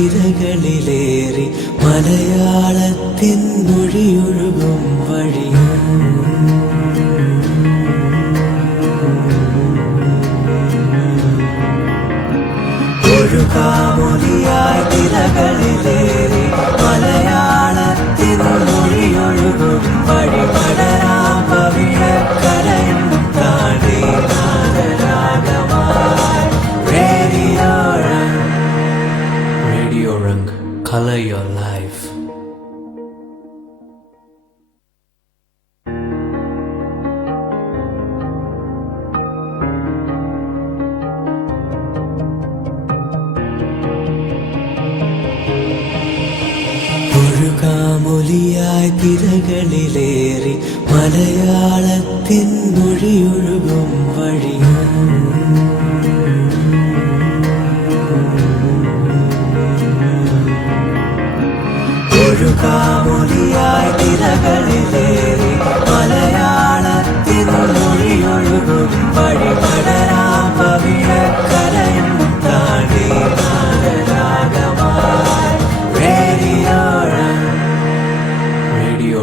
തിരകളിലേറി മലയാളത്തിൻ മൊഴിയൊഴുകും വഴിയും ഒഴുകാമൊലിയായി തിരകളിലേറി മലയാളത്തിൻ മൊഴിയൊഴുകും വഴി പടരാം പവിഴക്കരയും താണ്ടി നാദരാഗമായി radio Rang color your life. ഒഴുകാമൊലിയായി തിരകളിലേറി മലയാളത്തിൻ മൊഴിയൊഴുകും വഴിയും ഒഴുകാമൊലിയായി തിരകളിലേറി മലയാളത്തിൻ മൊഴിയൊഴുകും വഴി പടരാം പവിഴക്കരയും താണ്ടി നാദരാഗമായി radio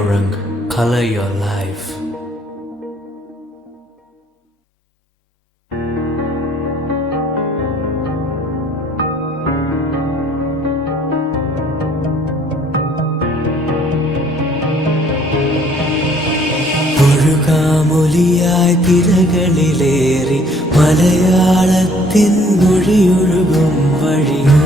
Rang color your life. ഒഴുകാമൊലിയായി തിരകളിലേറി മലയാളത്തിൻ മൊഴിയൊഴുകും വഴിയും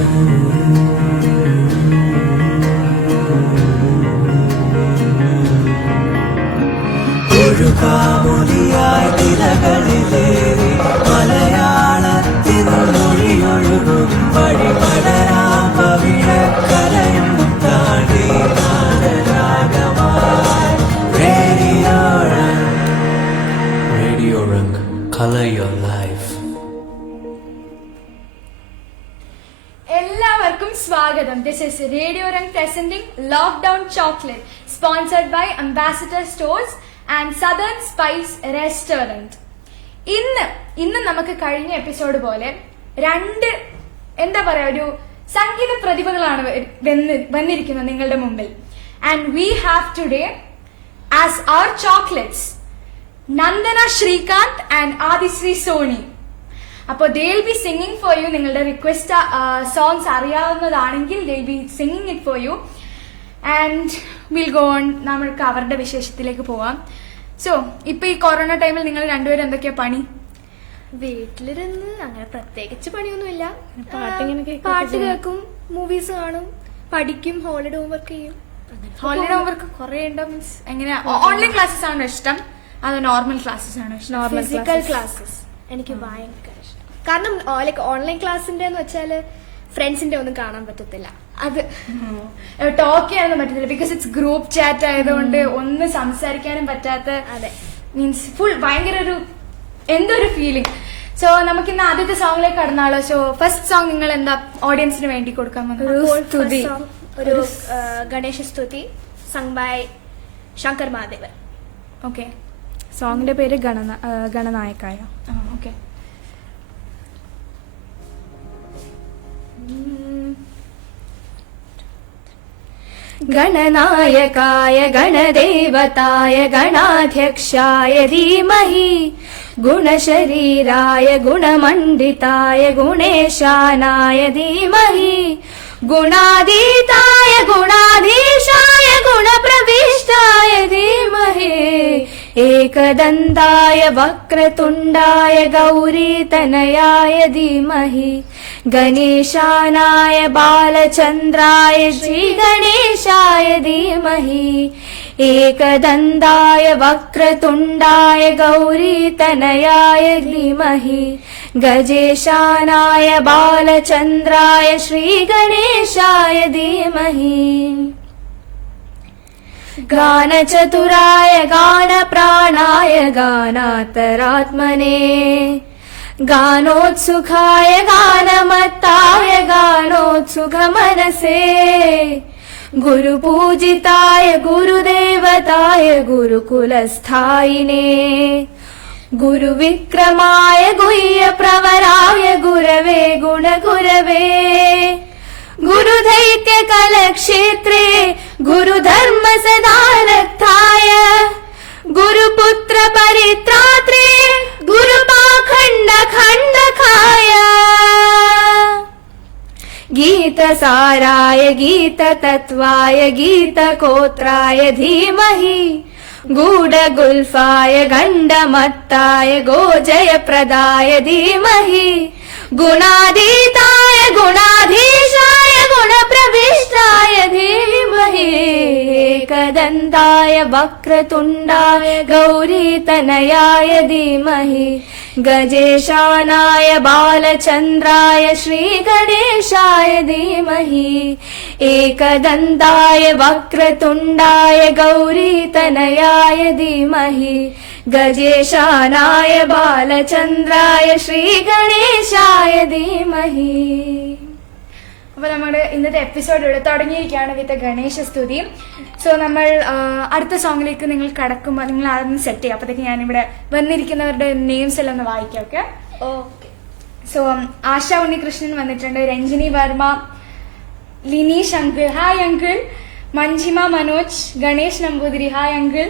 ഒഴുകാമൊലിയായി തിരകളിലേറി മലയാളത്തിൻ മൊഴിയൊഴുകും വഴി പടരാം പവിഴക്കരയും താണ്ടി നാദരാഗമായി radio Rang color your life. എല്ലാവർക്കും സ്വാഗതം. This is radio Rang presenting lockdown chocolate sponsored by ambassador Stores and Southern spice Restaurant. ഇന്ന് നമുക്ക് കഴിഞ്ഞ എപ്പിസോഡ് പോലെ എന്താ പറയാ ഒരു സംഗീത പ്രതിഭകളാണ് വന്നിരിക്കുന്നത് നിങ്ങളുടെ മുമ്പിൽ. And we have today as our chocolates Nandana Srikanth and Adishree Soni. അപ്പോൾ they will be singing for you. നിങ്ങളുടെ റിക്വസ്റ്റ് സോങ്സ് അറിയാവുന്നതാണെങ്കിൽ they will be singing it for you and will go on. നമ്മൾക്ക് അവരുടെ വിശേഷത്തിലേക്ക് പോവാം. സോ ഇപ്പൊ ഈ കൊറോണ ടൈമിൽ നിങ്ങൾ രണ്ടുപേരും എന്തൊക്കെയാ പണി? വീട്ടിലിരുന്ന് അങ്ങനെ പ്രത്യേകിച്ച് പണിയൊന്നുമില്ല. പാട്ട് കേൾക്കും, മൂവീസ് കാണും, പഠിക്കും, ഹോളിഡേ ഹോംവർക്ക് ചെയ്യും. ഹോളിഡേ ഹോംവർക്ക് കുറെ ഉണ്ടോ? മീൻസ് എങ്ങനെയാ? ഓൺലൈൻ ക്ലാസ്സസ് ആണോ ഇഷ്ടം അതോ നോർമൽ ക്ലാസ്സസ് ആണോ ഇഷ്ടം? ഫിസിക്കൽ ക്ലാസ്സസ് എനിക്ക് ഭയങ്കര ഇഷ്ടം. കാരണം ലൈക്ക് ഓൺലൈൻ ക്ലാസ്സിന്റെ എന്ന് വെച്ചാല് ഫ്രണ്ട്സിന്റെ ഒന്നും കാണാൻ പറ്റത്തില്ല, അത് ടോക്ക് ചെയ്യാനൊന്നും പറ്റത്തില്ല. ബിക്കോസ് ഇറ്റ്സ് ഗ്രൂപ്പ് ചാറ്റ് ആയതുകൊണ്ട് ഒന്നും സംസാരിക്കാനും പറ്റാത്ത, മീൻസ് ഫുൾ ഭയങ്കര ഒരു എന്തൊരു ഫീലിംഗ്. സോ നമുക്ക് ഇന്ന് ആദ്യത്തെ സോങ്ങിലേക്ക് കടന്നാളോ? സോ ഫസ്റ്റ് സോങ് നിങ്ങൾ എന്താ ഓഡിയൻസിന് വേണ്ടി കൊടുക്കാൻ ഒരു ഗണേശ സ്തുതി sung by Shankar Mahadevan. Okay, സോങ്ങിന്റെ പേര് ഗണനായകായ. ഓക്കെ. गणनायकाय गणदेवताय गणाध्यक्षाय धीमहि गुणशरीराय गुणमण्डिताय गुणेशानाय धीमहि गुणातीताय गुणाधीशाय गुणप्रविष्टाय धीमहि एकदन्ताय वक्रतुण्डाय गौरीतनयाय धीमहि गणेशानाय बालचन्द्राय श्रीगणेशाय धीमहि एकदन्ताय वक्रतुण्डाय गौरीतनयाय धीमहि गजेशानाय बालचन्द्राय श्रीगणेशाय धीमहि गानचतुराय गानप्राणाय गानान्तरात्मने गानोत्सुखाय गानमत्ताय गानोत्सुकमनसे गुरुपूजिताय गुरुदेवताय गुरुकुलस्थायिने गुरुविक्रमाय गुह्यप्रवराय गुरवे गुणगुरवे गुरुधराय कलक्षेत्रे गुरुधर्म सदारत्थाय गुरुपुत्र परित्रात्रे गुरुपाखण्ड खण्डकाय गीतसाराय गीततत्त्वाय गीतकोत्राय धीमहि गूढगुल्फाय गण्डमत्ताय गोजयप्रदाय धीमहि गुणातीताय गुणाधीशाय गुणप्रविष्टाय धीमहि एकदन्ताय वक्रतुण्डाय गौरीतनयाय धीमहि गजेशानाय बालचन्द्राय श्रीगणेशाय धीमहि एकदन्ताय वक्रतुण्डाय गौरीतनयाय धीमहि गजेशानाय बालचन्द्राय ശ്രീഗണേശായ ധീമഹി. അപ്പോൾ നമ്മുടെ ഇന്നത്തെ എപ്പിസോഡ് ഇവിടെ തുടങ്ങിയിരിക്കുകയാണ് വിത്ത് ഗണേശ സ്തുതി. സോ നമ്മൾ അടുത്ത സോങ്ങിലേക്ക് നിങ്ങൾ കടക്കുമ്പോൾ നിങ്ങൾ ആദ്യം സെറ്റ് ചെയ്യുക. അപ്പോഴത്തേക്ക് ഞാനിവിടെ വന്നിരിക്കുന്നവരുടെ നെയിംസ് എല്ലാം ഒന്ന് വായിക്കാം. Okay okay. So Asha Unnikrishnan വന്നിട്ടുണ്ട്, Ranjini Varma, Lineesh uncle hi uncle, Manjima Manoj, Ganesh Namboothiri hi uncle,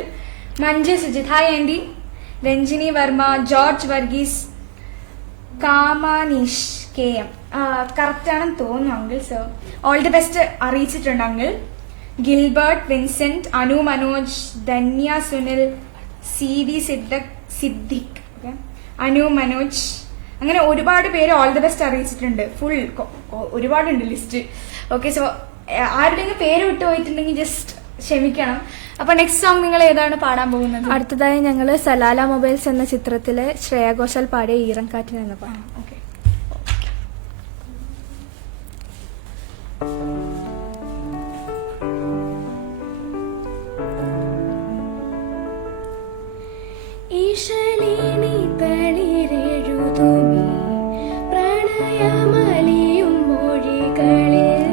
Manju Sujith hi aunty, Ranjini Varma, George Varghese, Kamaneesh K M correct ആണെന്ന് തോന്നുന്നു uncle. So all the best അറിയിച്ചിട്ടുണ്ട് uncle. Gilbert Vincent, Anu Manoj, Dhanya Sunil, C V Siddique, Anu Manoj, അങ്ങനെ ഒരുപാട് പേര് ഓൾ ദി ബെസ്റ്റ് അറിയിച്ചിട്ടുണ്ട്. ഫുൾ ഒരുപാടുണ്ട് ലിസ്റ്റ്. ഓക്കെ. സോ ആരുടെയെങ്കിലും പേര് വിട്ടു പോയിട്ടുണ്ടെങ്കിൽ ജസ്റ്റ് ക്ഷമിക്കണം. അപ്പൊ നെക്സ്റ്റ് സോങ് നിങ്ങൾ ഏതാണ് പാടാൻ പോകുന്നത്? അടുത്തതായി ഞങ്ങള് സലാല മൊബൈൽസ് എന്ന ചിത്രത്തിലെ ശ്രേയ ഘോഷാൽ പാടിയ ഈറൻകാറ്റിൽ എന്ന പാടാം. ഓക്കെ. ഈശലീനി തളിരെഴുതുമീ പ്രണയമലിയും മൊഴികളിൽ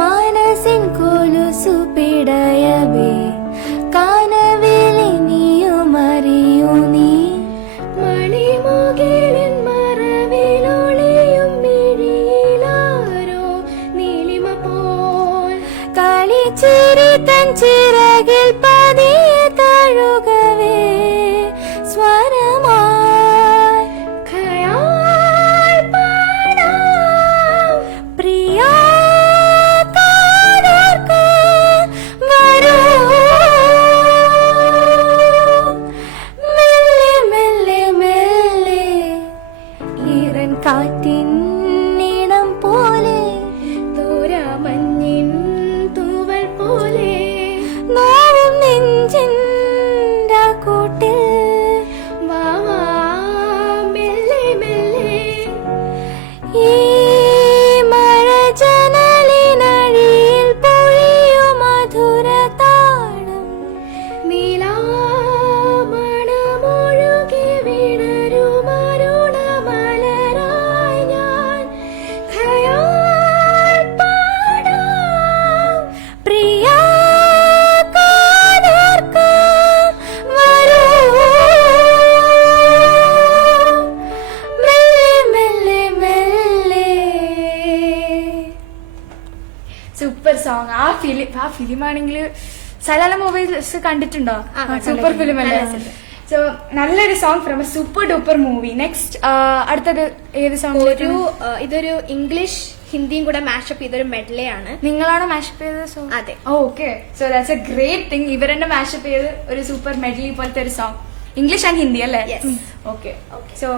മനസ്സിൻ കൊലുസു പിടയവേ കാനവിലിനിയുമറിയൂ നീ മണിമുകിലിൻ മറവിലൊളിയും മിഴിയിലാരോ നീലിമ പോൽ കളിച്ചിരി തൻ ചിറകിൽ പതിയെ തഴുകവേ സ്വരമായി ഖയാൽ പാടാം പ്രിയാ കാതർക്ക് വരൂ മെല്ലെ മെല്ലെ മെല്ലെ ഈറൻ കാറ്റിൻ നീണം പോലെ തോരാമഞ്ഞിൻ തൂവൽ പോലെ നോവും നെഞ്ചിൻ കൂട്ടിൽ വാവാ മെല്ലെ മെല്ലെ ഈ മഴ ജനലിനഴിയിൽ പൊഴിയും മധുര താളം നീലാമണമൊഴുകി വിടരുമരുണമലരായി ഞാൻ ഖയാൽ പാടാം പ്രിയാ കാതർക്ക് വരൂ മെല്ലെ മെല്ലെ മെല്ലെ. Super song. ആ ഫിലിം ആണെങ്കിൽ സലാല മൊബൈൽസ് കണ്ടിട്ടുണ്ടോ? സൂപ്പർ ഫിലിം അല്ലേ? സോ നല്ലൊരു song from A super duper movie. Next അടുത്തത് ഏത് സോങ്? ഇതൊരു ഇംഗ്ലീഷ് ഹിന്ദിയും കൂടെ മാഷപ്പ് ചെയ്തൊരു മെഡ്ലേ ആണ്. നിങ്ങളാണ് മാഷപ്പ് ചെയ്തത് സോങ്? അതെ. Okay. So that's a great thing. ഇവരെന്നെ മാഷപ്പ് ചെയ്ത് ഒരു സൂപ്പർ മെഡ്ലി പോലത്തെ ഒരു സോങ്. ഇംഗ്ലീഷ് ആൻഡ് ഹിന്ദി അല്ലേ? Yes. Okay. So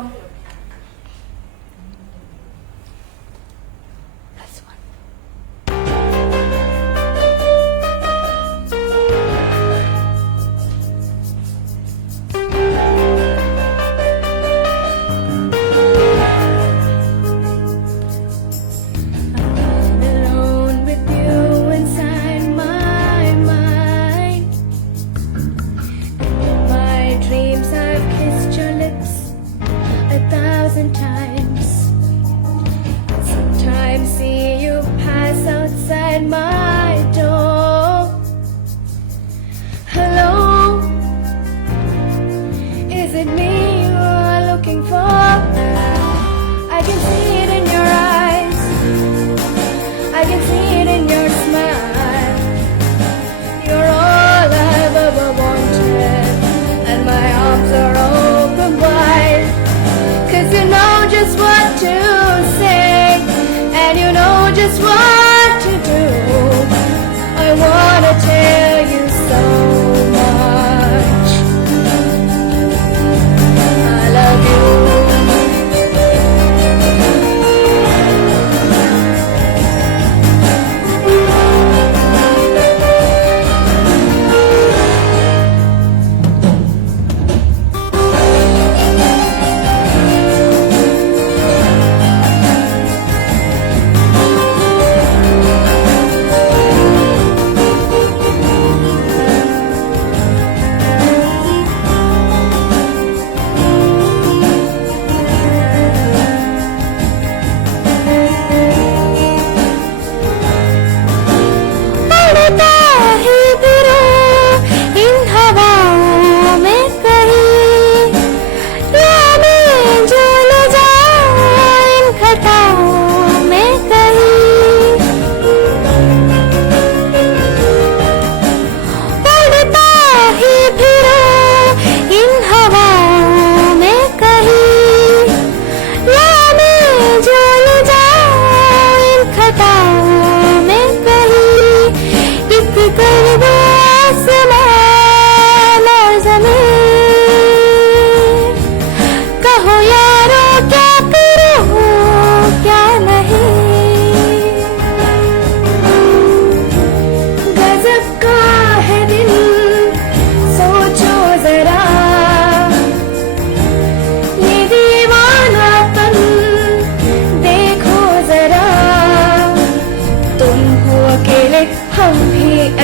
Alone with you inside my mind. In my dreams I've kissed your lips. I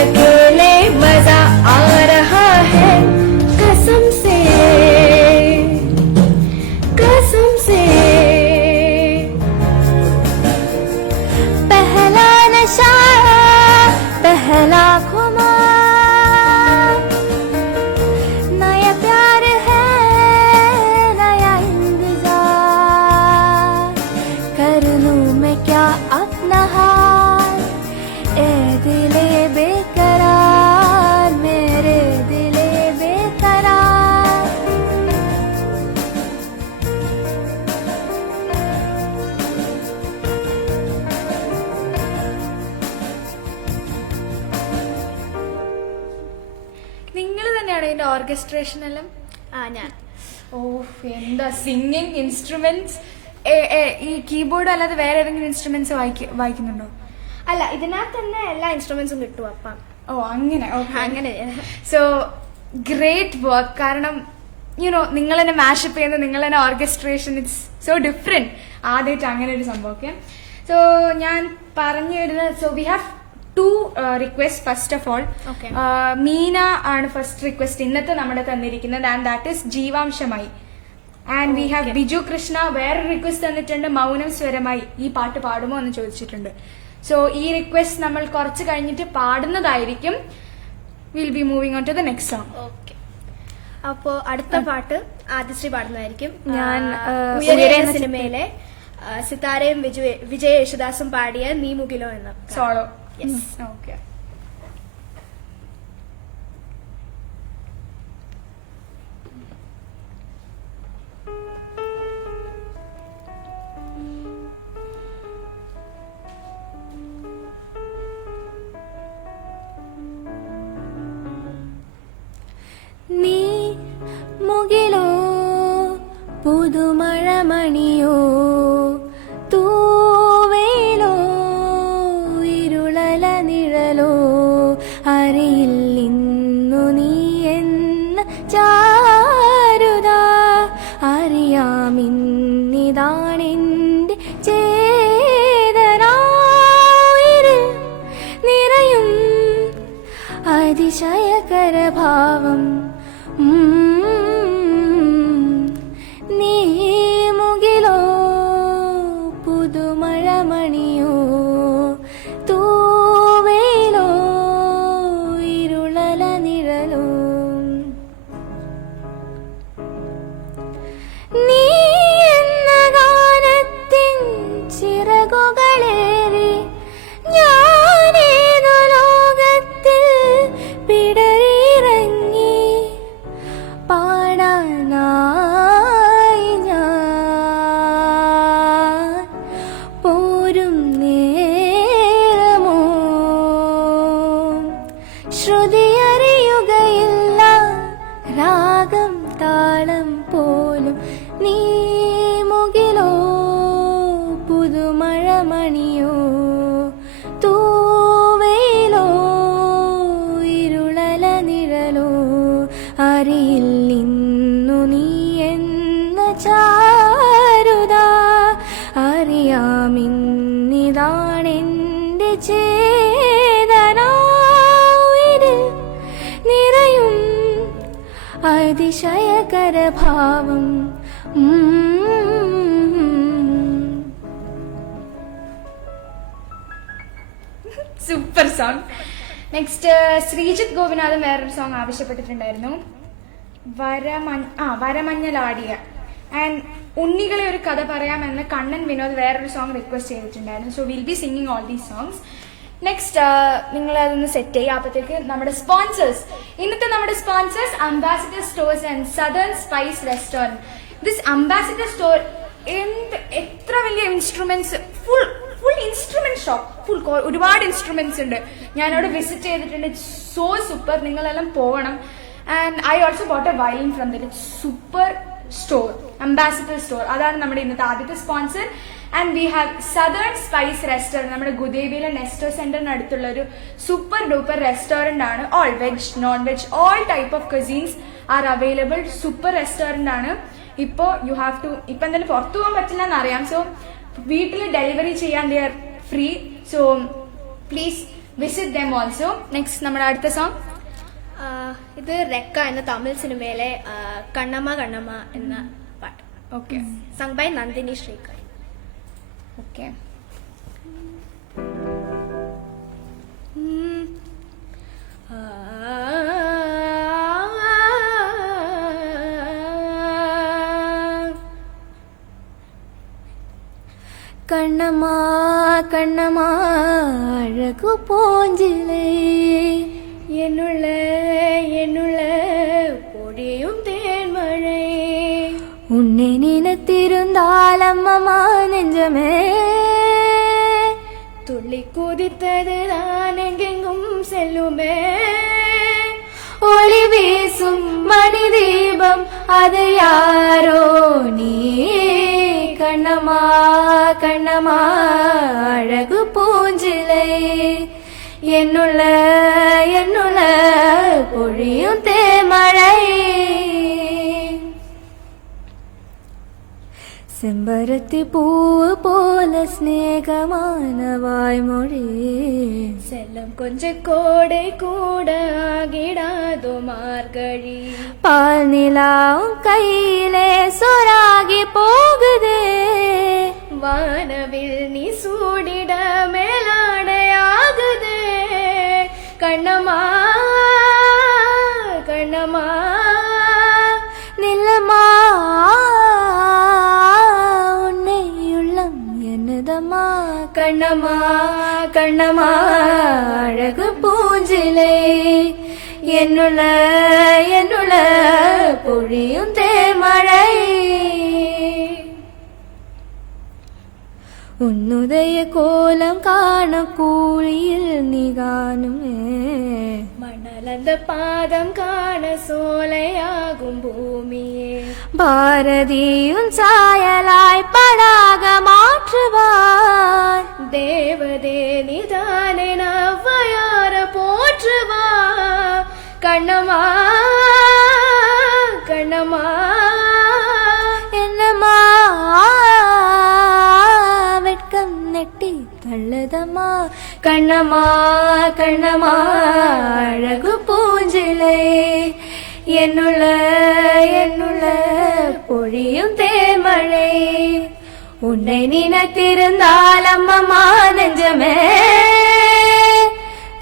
अकेले मजा आ रहा है कसम से पहला नशा पहला खुमार नया प्यार है नया इंतजार कर लूं मैं क्या अपना हाल ए दिले बेकरार मेरे दिले बेकरार നിങ്ങൾ തന്നെയാണ് ഇതിന്റെ ഓർക്കസ്ട്രേഷൻ എല്ലാം? ഞാൻ ഓ എന്താ സിംഗിങ് ഇൻസ്ട്രുമെന്റ്സ്. ഈ കീബോർഡ് അല്ലാതെ വേറെ ഏതെങ്കിലും ഇൻസ്ട്രുമെന്റ്സ് വായിക്കുന്നുണ്ടോ? അല്ല ഇതിനകത്ത് തന്നെ എല്ലാ ഇൻസ്ട്രുമെന്റ്സും കിട്ടും അപ്പം ഓ അങ്ങനെ. അങ്ങനെ സോ ഗ്രേറ്റ് വർക്ക്. കാരണം നിങ്ങൾ തന്നെ മാഷപ്പ് ചെയ്യുന്നത്, നിങ്ങൾ തന്നെ ഓർക്കസ്ട്രേഷൻ, ഇറ്റ്സ് സോ ഡിഫറെന്റ്. ആദ്യമായിട്ട് അങ്ങനെ ഒരു സംഭവം. ഓക്കെ, സോ ഞാൻ പറഞ്ഞു വരുന്നത്, so we have 2 request. First of all Okay. Meena ആണ് ഫസ്റ്റ് റിക്വസ്റ്റ് ഇന്നത്തെ നമ്മുടെ തന്നിരിക്കുന്നത്, ആൻഡ് ദാറ്റ് ഇസ് ജീവാംശമായി. And we have Biju Krishna വേറൊരു റിക്വസ്റ്റ് തന്നിട്ടുണ്ട്, മൗനം സ്വരമായി. ഈ പാട്ട് പാടുമോ എന്ന് ചോദിച്ചിട്ടുണ്ട്. സോ ഈ റിക്വസ്റ്റ് നമ്മൾ കുറച്ച് കഴിഞ്ഞിട്ട് പാടുന്നതായിരിക്കും. Will be moving on to the next song. Okay, അപ്പോ അടുത്ത പാട്ട് ആദിശ്രീ പാടുന്നതായിരിക്കും. ഞാൻ, ഉയരെ എന്ന സിനിമയിലെ സിതാരയും വിജയ യേശുദാസും പാടിയ നീ മുകിലോ എന്ന സോളോ. Yes. ഓക്കെ. നീ മുകിലോ പുതുമഴമണിയോ തൂവേലോ ഇരുളല നിഴലോ അറിയില്ലിന്നു നീ എന്ന ചാരുത അറിയാമിന്നിതാണെന്റെ ചേതനായിര് നിറയും അതിശയകരഭാവം നീ മുകിലോ പുതുമഴമണിയോ തൂവേലോ ഇരുളല നിഴലോ നീ എന്ന ഗാനത്തിൻ ചിറകുകളേറി ഞാനേതോ ലോകത്തിൽ പിടറിയിറങ്ങി പാടാനായി ഞാൻ പോരും നേരമോ ശ്രുതി അറിയുകയില്ല രാഗം താളം പോലും നീ മുകിലോ പുതുമഴമണിയോ തൂവേലോ ഇരുളല നിഴലോ അറിയില്ലിന്നു നീ എന്ന ചാരുത അറിയാമിന്നിതാണെന്റെ ചേതനായിര് നിറയും അതിശയകരഭാവം super song. Next Sreejith Gopinathan വേറൊരു സോങ് ആവശ്യപ്പെട്ടിട്ടുണ്ടായിരുന്നു, വരമഞ്ഞലാടിയ. ആൻഡ് ഉണ്ണികളെ ഒരു കഥ പറയാമെന്ന് കണ്ണൻ വിനോദ് വേറൊരു സോങ് റിക്വസ്റ്റ് ചെയ്തിട്ടുണ്ടായിരുന്നു. So will be singing all these songs. Next നിങ്ങൾ അതൊന്ന് സെറ്റ് ചെയ്യുക. അപ്പോഴത്തേക്ക് നമ്മുടെ സ്പോൺസേഴ്സ്, ഇന്നത്തെ നമ്മുടെ sponsors ambassador Stores and Southern spice restaurant. This ambassador store എത്ര വലിയ ഇൻസ്ട്രുമെന്റ്സ്, ഫുൾ ഇൻസ്ട്രുമെന്റ് ഷോപ്പ്, ഒരുപാട് ഇൻസ്ട്രുമെന്റ്സ് ഉണ്ട്. ഞാനവിടെ വിസിറ്റ് ചെയ്തിട്ടുണ്ട്. സോ സൂപ്പർ, നിങ്ങളെല്ലാം പോകണം. And I also boat A violin from the super store, ambassador store. അതാണ് നമ്മുടെ ഇന്നത്തെ ആദ്യത്തെ sponsor. And we have southern spice restaurant. നമ്മുടെ ഗുദേവിയിലെ നെസ്റ്റോ സെന്ററിന് അടുത്തുള്ള ഒരു സൂപ്പർ ഡൂപ്പർ റെസ്റ്റോറന്റ് ആണ്. All veg, non veg, all type of cuisines are available. Super restaurant ആണ്. ഇപ്പോ യു ഹാവ് ടു, ഇപ്പൊ എന്തായാലും പുറത്തു പോകാൻ പറ്റില്ല എന്നറിയാം. സോ വീട്ടിൽ ഡെലിവറി ചെയ്യാൻ they are free. So please visit dum also. Next നമ്മുടെ അടുത്ത സോങ് ഇത് റെക്ക എന്ന തമിഴ് സിനിമയിലെ കണ്ണമ്മ കണ്ണമ്മ എന്ന പാട്ട്. Okay sung by Nandini Sreekar. Okay. Kannamma Kannamma அழகு போஞ்சிலே என்னுள்ள என்னுள்ள பொழியும் தேன்மழை உன்னை நினைத்திருந்தால் அம்மம்மா நெஞ்சமே துள்ளி குதித்தது நான் எங்கெங்கும் செல்லுமே ஒளி வீசும் மணி தீபம் அது யாரோ நீ கண்ணம்மா கண்ணம்மா அழகு பூஞ்சிலை என்னுள்ள என்னுள்ள பொழியும் தேமழை செம்பருத்தி பூவு போல ஸ்நேகமான வாய்மொழி செல்லம் கொஞ்ச கோடை கூட ஆகிடாதோ மார்கழி பால் நிலாவும் கையிலே சொராகி போகுதே வானவில் நீ சூடிட மேலாடையாகுதே கண்ணம்மா கண்ணம்மா நில்லம்மா உன்னை உள்ளம் என்னதம்மா கண்ணம்மா கண்ணம்மா அழகு பூஞ்சிலை என்னுள்ள என்னுள்ள பொழியும் தேமழை உன்னுதய கோலம் காண கூலியில் நீ காணுமே மணலந்த பாதம் காண சோலையாகும் பூமியே பாரதியும் சாயலாய் படாக மாற்றுவார் தேவதே நிதானே நவ்வையார போற்றுவா கண்ணம்மா கண்ணம்மா என்னம்மா வெட்கம் நெட்டி தள்ளதம்மா கண்ணம்மா கண்ணம்மா அழகு பூஞ்சிலை என்னுள்ள என்னுள்ள பொழியும் தேமழை உன்னை நினைத்திருந்தால் அம்மம்மா நெஞ்சமே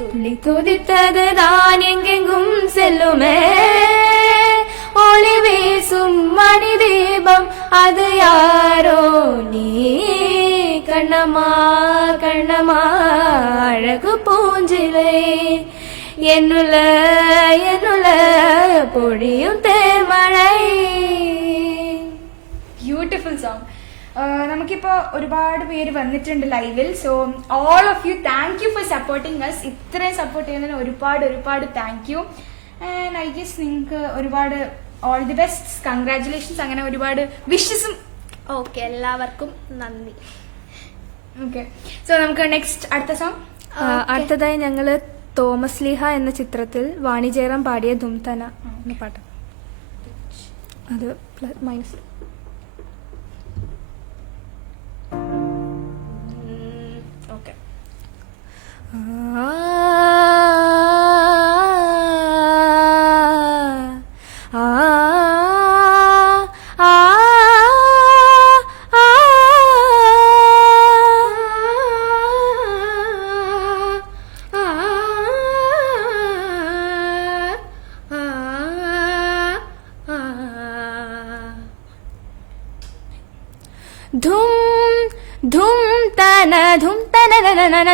துள்ளி துதித்தது தான் எங்கெங்கும் செல்லுமே ஒளி வீசும் மணி தீபம் அது யாரோ நீ கண்ணம்மா கண்ணம்மா அழகு பூஞ்சிலை என்னுள்ள என்னுள்ள பொழியும் தேமழை. Beautiful song. നമുക്കിപ്പോൾ ഒരുപാട് പേര് വന്നിട്ടുണ്ട് ലൈവിൽ. So all of you thank you for supporting us. ഇത്രയും സപ്പോർട്ട് ചെയ്യുന്നതിന് ഒരുപാട് ഒരുപാട് thank you. And I guess നിങ്ങൾക്ക് ഒരുപാട് ഓൾ ദി ബെസ്റ്റ്, കൺഗ്രാറ്റുലേഷൻസ്, അങ്ങനെ ഒരുപാട് വിഷസും. ഓക്കെ, എല്ലാവർക്കും നന്ദി. ഓക്കെ, സോ നമുക്ക് നെക്സ്റ്റ് അടുത്ത സോങ്. അടുത്തതായി ഞങ്ങള് തോമസ് ലീഹ എന്ന ചിത്രത്തിൽ വാണി ജയറാം പാടിയ ധുംതന എന്ന പാട്ട്. അത് മൈനസ്. ഓക്കെ.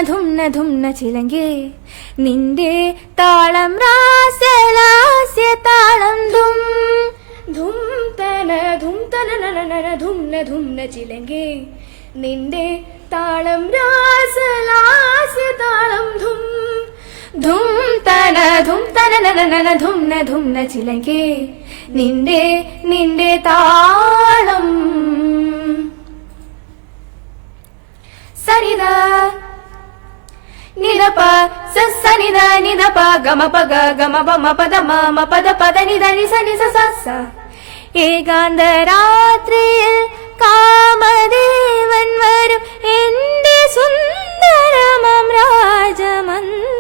ധുംന ധുംന ചിലങ്കേ നിന്റെ താളം രാസലാസ്യ താളം ധും ധുംതന ധുംതന ധുംന ധുംന ചിലങ്കേ നിന്റെ താളം രാസലാസ്യ താളം ധും ധുംതന ധുംന ധുംന ചിലങ്കേ നിന്റെ നിന്റെ താളം സരിത നിദപ സനിദ നിദപ ഗമപ ഗമപ മപദ മപദ പദ നിദ നിസ നിസ സ ഏകാന്ത രാത്രിയിൽ കാമദേവൻ വരും എന്റെ സുന്ദരമം രാജമന്ദിരം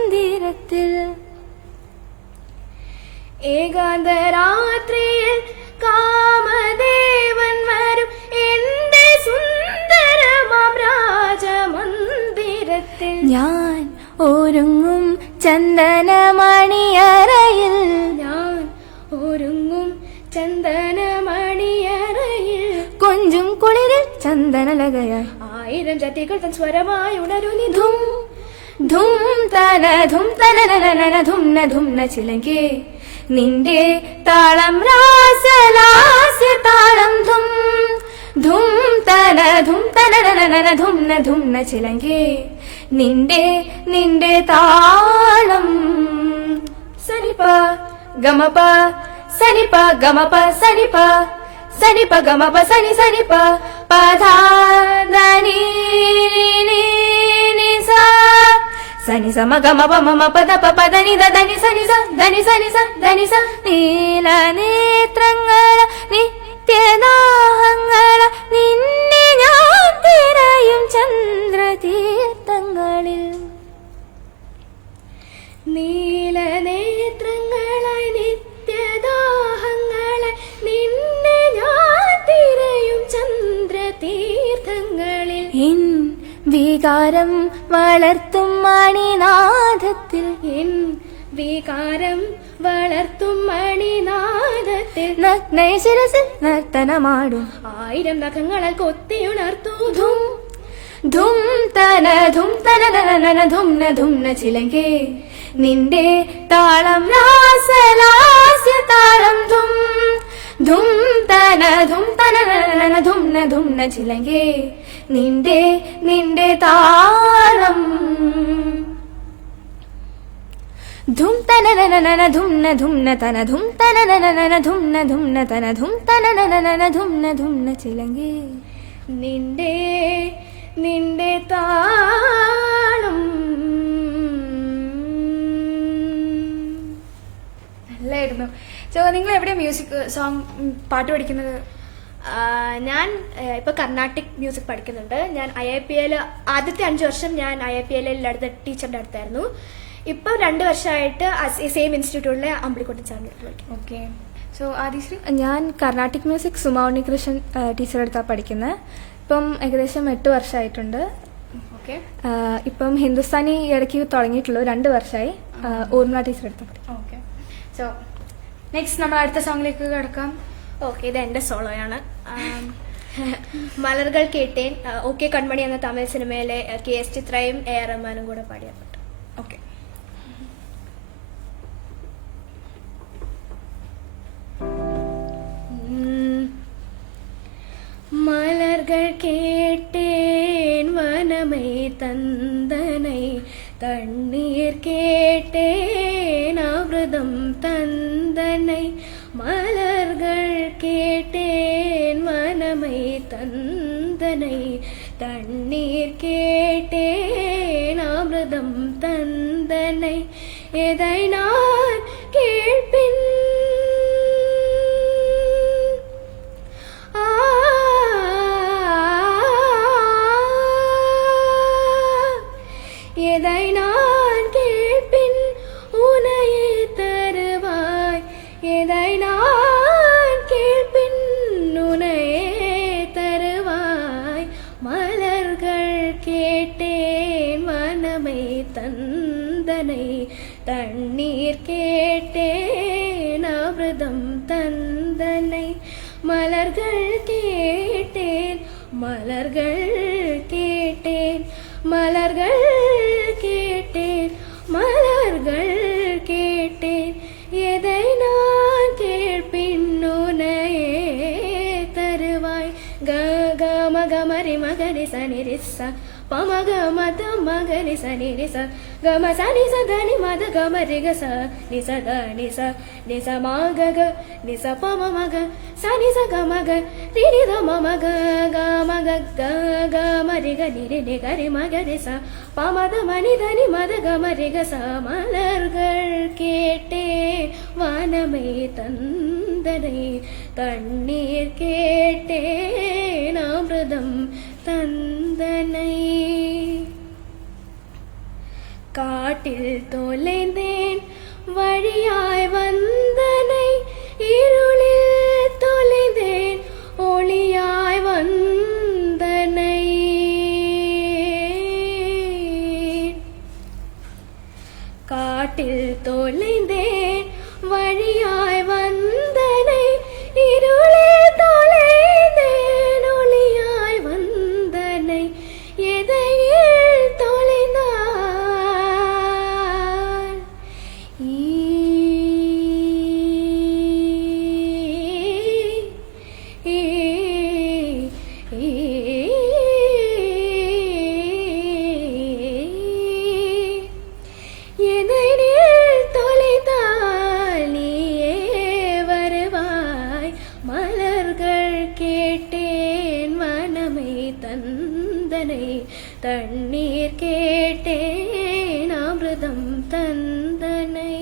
ഒരുങ്ങും ചന്ദനമണിയറയിൽ ഞാൻ ഒരുങ്ങും ചന്ദനമണിയറയിൽ കൊഞ്ചും കുളിരിൽ ചന്ദനലകയായി 1000 ചട്ടികൾ തൻ സ്വരമായി ഉണരുനി ധും ധും തന ധും തനനനന ധുംന ധുംന ചിലങ്കേ നിന്റെ താളം രാസലാസ്യ താളം ധും ധും തന ധും തനനനന ധുംന ധുംന ചിലങ്കേ നിന്റെ താളം സനിപ ഗമപ സനിപ ഗമപ സനിപ സനിപ ഗമപ സനി സനിപ പധാനി സനി സമ ഗമ പമ പദ പദനി ധനി സനി സ ധനി സനി സ ധനി സ നീല നേത്രങ്ങള നിത്യദാഹങ്ങള നിന്നെ ഞാൻ തിരയും ചന്ദ്രതീർത്ഥങ്ങളിൽ നീലനേത്രങ്ങളായി നിത്യദാഹങ്ങളായി നിന്നെ ഞാൻ തിരയും ചന്ദ്രതീർത്ഥങ്ങളിൽ എൻ വികാരം വളർത്തും മണിനാഥത്തിൽ എൻ വികാരം വളർത്തും മണിനാദത്തിൽ നഗ്നയ ശിരസിൽ നർത്തനമാടും 1000 നഖങ്ങളാൽ കൊത്തിയുണർത്തു ധും ധും തന നനന ധുംന ധുംന ചിലങ്കേ നിന്റെ താളം രാസലാസ്യ താളം ധും ധും തന നനന ധുംന ധുംന ചിലങ്കേ നിന്റെ താളം ധും തനനനന ധുംന ധുംന തന ധും തനനനന ധുംന ധുംന തന ധും തനനനന ധുംന ധുംന ചിലങ്കേ നിന്റെ താളം. നല്ലായിരുന്നു. സോ നിങ്ങൾ എവിടെയാ മ്യൂസിക് സോങ് പാട്ട് പഠിക്കുന്നത്? ഞാൻ ഇപ്പൊ കർണാട്ടിക് മ്യൂസിക് പഠിക്കുന്നുണ്ട്. ഞാൻ IIPL ആദ്യത്തെ 5 വർഷം ഞാൻ IIPL അടുത്ത ടീച്ചറിന്റെ അടുത്തായിരുന്നു. ഇപ്പൊ 2 വർഷമായിട്ട് സെയിം ഇൻസ്റ്റിറ്റ്യൂട്ടിലെ അമ്പിളിക്കോട്ടൻ സാറിന്റെ അടുത്ത്. ഓക്കെ. സോ ആദിശ്രീ? ഞാൻ കർണാട്ടിക് മ്യൂസിക് സുമ ഉണ്ണികൃഷ്ണൻ ടീച്ചറുടെ അടുത്താണ് പഠിക്കുന്നത്. ഇപ്പം ഏകദേശം 8 വർഷമായിട്ടുണ്ട്. ഓക്കെ. ഇപ്പം ഹിന്ദുസ്ഥാനി ഇടയ്ക്ക് തുടങ്ങിയിട്ടുള്ളൂ, 2 വർഷമായി. ഊർമിള ടീച്ചറുടെ അടുത്ത് പഠിക്കും. ഓക്കെ. സോ നെക്സ്റ്റ് നമ്മൾ അടുത്ത സോങ്ങിലേക്ക് കിടക്കാം. ഓക്കെ, ഇത് എന്റെ സോളോയാണ്. മലർകൾ കേട്ടേൻ ഓക്കെ കൺമണി എന്ന തമിഴ് സിനിമയിലെ KS ചിത്രയും AR റഹ്മാനും കൂടെ പാടിയ പാട്ട്. ഓക്കെ. மலர்கள் கேட்டேன் வனமை தந்தனை தண்ணீர் கேட்டேன் அமிர்தம் தந்தனை மலர்கள் கேட்டேன் வனமை தந்தனை தண்ணீர் கேட்டேன் அமிர்தம் தந்தனை எதை நான் கேட்பின் எதை நான் கேட்பின் உனையே தருவாய் எதை நான் கேட்பின் உனையே தருவாய் மலர்கள் கேட்டேன் வனமை தந்தனை தண்ணீர் கேட்டேன் அமிர்தம் தந்தனை மலர்கள் கேட்டேன் மலர்கள் கேட்டேன் மலர்கள் கேட்டேன் மலர்கள் கேட்டேன் எதை நான் கேட்பின் உனையே தருவாய் கமரி மகரி சனிரிச பமக மத மகரி சனிரிச கம சனி சதனி மத கமரி கச நிசத நிச நிச மக நிச பம மக சனி ச கமக ரிரி த மமக கமக கமரி க நிரி நி கரி மகரி ச பமத மணி தனி மத கமரி கச மலர்கள் கேட்டே வானமை தந்தனை தண்ணீர் கேட்டேன் அமிர்தம் தந்தனை காட்டில் தொலைந்தேன் வழியாய் வந்தனை இருளில் தொலைந்தேன் ஒளியாய் வந்தனை காட்டில் தொலைந்தேன் வழியாய் வந்தனை இருளில் தொலைந்தேன் ஒளியாய் வந்தனை எதையில் தொலைந்தான் எதையில் தொலைந்தால் நீயே வருவாய் மலர்கள் கேட்டேன் மனமே தந்தனை தண்ணீர் கேட்டேன் அமிர்தம் தந்தனை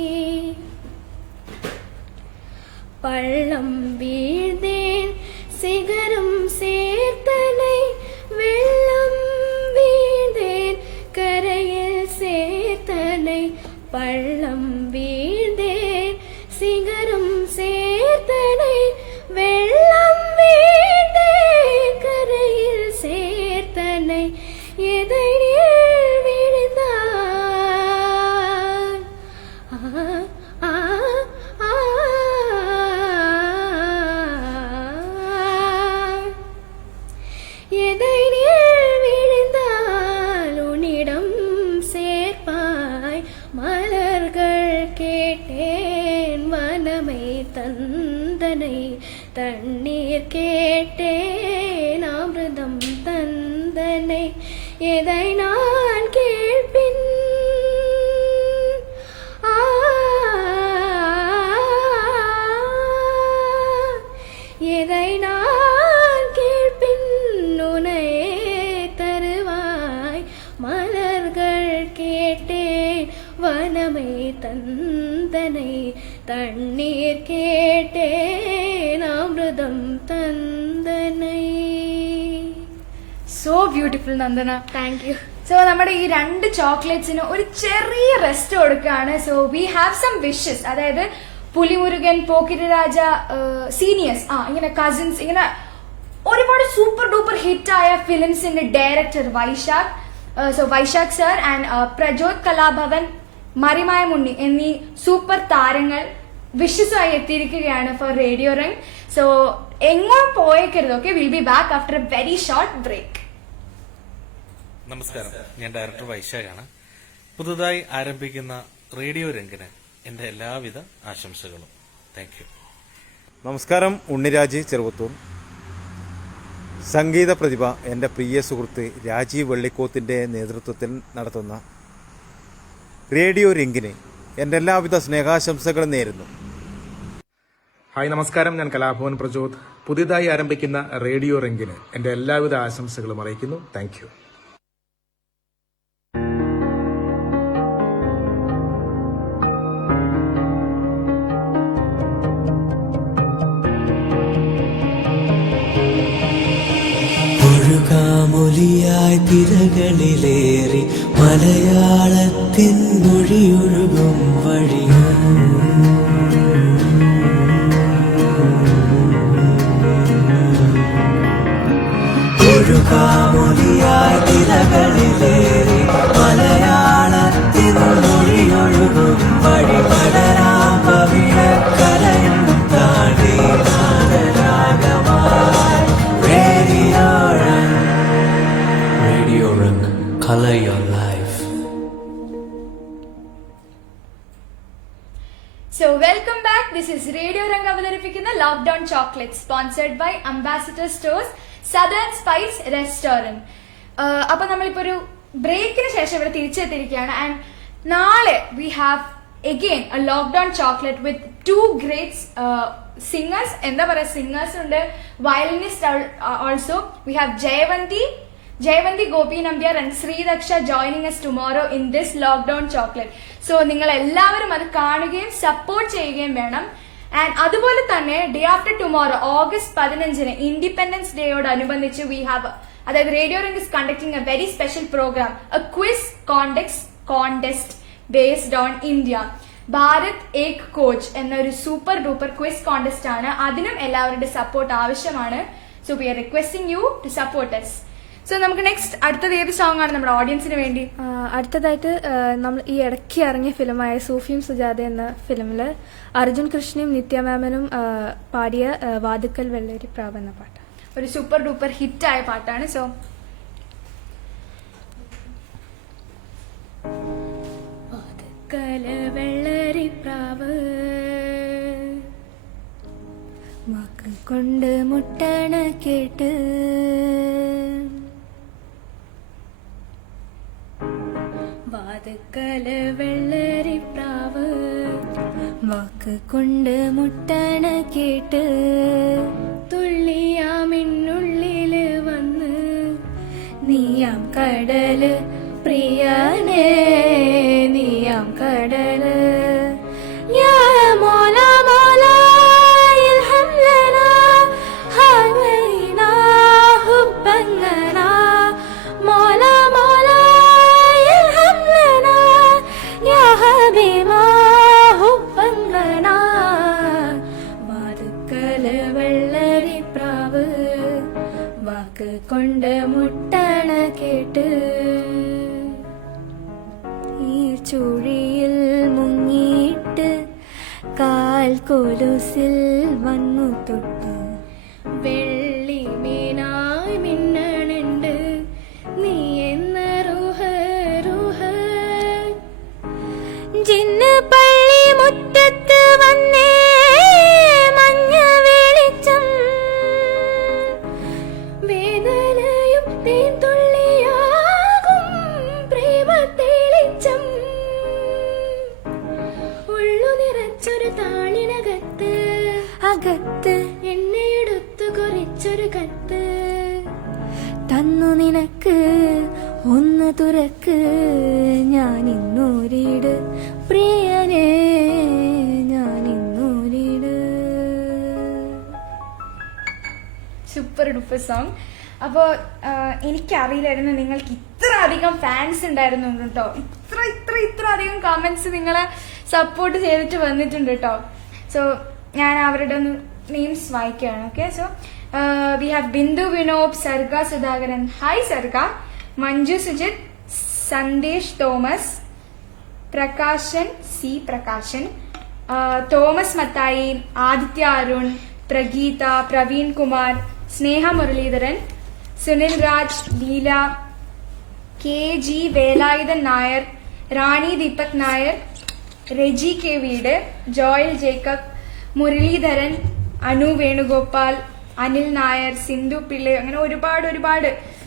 பள்ளம் வீழ்ந்தேன் சிகரம் சேர்த்தனை வெள்ளம் வீழ்ந்தேன் கரையில் சேர்த்தனை பள்ளம் வீழ்ந்தேன் சிகரம் சேர்த்தனை வெள்ளம் வீழ்ந்தேன் கரையில் சேர்த்தனை எதையில் விழுந்தான் எதையில் விழுந்தால் உன்னிடம் சேர்ப்பாய் மலர்கள் கேட்டேன் வனமை தந்தனை தண்ணீர் கேட்டேன் அமிர்தம் தந்தனை எதை நான் கேட்பின் எதை நான் கேட்பின் உனையே தருவாய் மலர்கள் கேட்டேன் வனமை தந்தனை தண்ணீர் கேட்டேன் அமிர்தம் തന്തനൈ. So beautiful Nandana. Thank you. So നമ്മുടെ ഈ 2 ചോക്ലേറ്റ്സിന് ഒരു ചെറിയ റെസ്റ്റ് കൊടുക്കുകയാണ്. So we have some wishes. അതായത് പുലിമുരുകൻ, പോക്കിരി രാജ, സീനിയേഴ്സ്, ഇങ്ങനെ കസിൻസ്, ഇങ്ങനെ ഒരുപാട് സൂപ്പർ ഡൂപ്പർ ഹിറ്റായ ഫിലിംസിന്റെ director Vysakh, Vysakh sir and Prajod Kalabhavan, മറിമായ മുണ്ണി എന്നീ സൂപ്പർ താരങ്ങൾ വിഷസുമായി എത്തിയിരിക്കുകയാണ് ഫോർ റേഡിയോ റിംഗ്. സോ എങ്ങും പോയേക്കരുത്. Okay, will be back after a very short break. നമസ്കാരം, ഞാൻ ഡയറക്ടർ വൈശാഖാണ്. പുതുതായി ആരംഭിക്കുന്ന റേഡിയോ രംഗിന് എന്റെ എല്ലാവിധ ആശംസകളും. Thank you. നമസ്കാരം, ഉണ്ണിരാജ് ചെറുവത്തൂർ. സംഗീത പ്രതിഭ എൻ്റെ പ്രിയ സുഹൃത്ത് രാജീവ് വെള്ളിക്കോത്തിൻ്റെ നേതൃത്വത്തിൽ നടത്തുന്ന റേഡിയോ റിംഗിന് എൻ്റെ എല്ലാവിധ സ്നേഹാശംസകളും നേരുന്നു. ഹായ്, നമസ്കാരം. ഞാൻ കലാഭവൻ പ്രചോദ്. പുതിയതായി ആരംഭിക്കുന്ന റേഡിയോ റിംഗിന് എൻ്റെ എല്ലാവിധ ആശംസകളും അറിയിക്കുന്നു. Thank you. ഒഴുകാമൊലിയായി തിരകളിലേറി മലയാളത്തിൻ മൊഴിയൊഴുകും വഴിയും ഒഴുകാമൊലിയായി തിരകളിലേറി മലയാളത്തിൻ മൊഴിയൊഴുകും വഴി പടരാം പവിഴക്കരയും താണ്ടി നാദരാഗമായി radio Rang. Radio Rang, color your life. So welcome back. This is Radio Rang അവതരിപ്പിക്കുന്ന lockdown chocolate, sponsored by ambassador stores, southern spice restaurant. അപ്പൊ നമ്മളിപ്പോ ഒരു ബ്രേക്കിന് ശേഷം ഇവിടെ തിരിച്ചെത്തിയിരിക്കുകയാണ്. ആൻഡ് നാളെ we have again a lockdown chocolate with 2 great singers. എന്താ പറയാ, സിംഗേഴ്സ് ഉണ്ട്, violinist also. We have Jayavanthi Gopi Nambiar and Sreedaksha joining us tomorrow in this lockdown chocolate. So നിങ്ങൾ എല്ലാവരും അത് കാണുകയും സപ്പോർട്ട് ചെയ്യുകയും വേണം. ആൻഡ് അതുപോലെ തന്നെ day after tomorrow August 15 independence ഡേയോടനുബന്ധിച്ച് വി ഹാവ്, അതായത് radio Rang is conducting a very special programme, a quiz contest based on India. Bharat Ek Khoj എന്നൊരു സൂപ്പർ ഡൂപ്പർ ക്വിസ് കോൺടെസ്റ്റ് ആണ്. അതിനും എല്ലാവരുടെ സപ്പോർട്ട് ആവശ്യമാണ്. So we are requesting you to support us. So നമുക്ക് next അടുത്തത് ഏത് സോങ് ആണ് നമ്മുടെ ഓഡിയൻസിന് വേണ്ടി? അടുത്തതായിട്ട് നമ്മൾ ഈ ഇടയ്ക്ക് ഇറങ്ങിയ ഫിലിമായ സൂഫിയും സുജാത എന്ന ഫിലിമിൽ അർജുൻ കൃഷ്ണയും നിത്യ മാമനും പാടിയ വാതുക്കൽ വെള്ളരി പ്രാവ് എന്ന പാട്ട് ഒരു സൂപ്പർ ഡൂപ്പർ ഹിറ്റ് ആയ പാട്ടാണ്. സോ വാതുക്കൽ വെള്ളരി പ്രാവ് വാക്ക് കൊണ്ട് മുട്ടണ കേട്ട് വാതുക്കൽ വെള്ളരി പ്രാവ് വാക്ക് കൊണ്ട് മുട്ടണ കേട്ട് തുള്ളിയാമിന്നുള്ളില് വന്ന് നീയാം കടല് പ്രിയനേ നീയാം കടല് യാ മോല മോല ഇൽഹം ലനാ ഹവൈനാ ഹുബ്ബങ്ങനാ മോല മോല ഇൽഹം ലനാ യാ ഹബീബാ ഹുബ്ബങ്ങനാ വാതുക്കല് വെള്ളരി പ്രാവ് വാക്ക് കൊണ്ട് മുട്ടണ കേട്ട് ഈ ചുഴിയിൽ മുങ്ങിയിട്ട് കാൽ കൊലുസിൽ വന്നു തൊട്ട് വെള്ളി മീനായി മിന്നണുണ്ട് നീ എന്ന റുഹ റുഹ ജിന്ന് പള്ളി മുറ്റത്ത് വന്നേ മഞ്ഞ വെളിച്ചം വേദനയും തേൻതുള്ളിയാകും പ്രേമത്തെളിച്ചം ഉള്ളു നിറച്ചൊരു താളിനകത്ത് അകത്ത് എണ്ണയെടുത്തു കുറിച്ചൊരു കത്ത് തന്നു നിനക്ക് ഒന്ന് തുറക്ക് ഞാൻ ഇന്നൂരിട് പ്രിയനേ ഞാൻ ഇന്നൂരിട്. Super duper song. അപ്പോൾ എനിക്കറിയില്ലായിരുന്നു നിങ്ങൾക്ക് ഇത്ര അധികം ഫാൻസ് ഉണ്ടായിരുന്നു കേട്ടോ. ഇത്ര അധികം കമന്റ്സ് നിങ്ങളെ സപ്പോർട്ട് ചെയ്തിട്ട് വന്നിട്ടുണ്ട് കേട്ടോ. സോ ഞാൻ അവരുടെ ഒന്ന് നെയിംസ് വായിക്കുകയാണ്. Okay, so we have Bindu Vinob, Sarga Sudhakaran, hi Sarga, Manju Sujith, Sandesh Thomas, Prakashan C Prakashan, Thomas Mathai, Aditya Arun, Prageetha, Praveen Kumar, Sneha Muraleedharan, Sunil Raj, Leela, K G Velayudhan Nair, Rani Deepak Nair, Reji K വീട്, ജോയൽ ജേക്കബ്, മുരളീധരൻ, അനു വേണുഗോപാൽ, അനിൽ നായർ, സിന്ധു പിള്ളെ, അങ്ങനെ ഒരുപാട്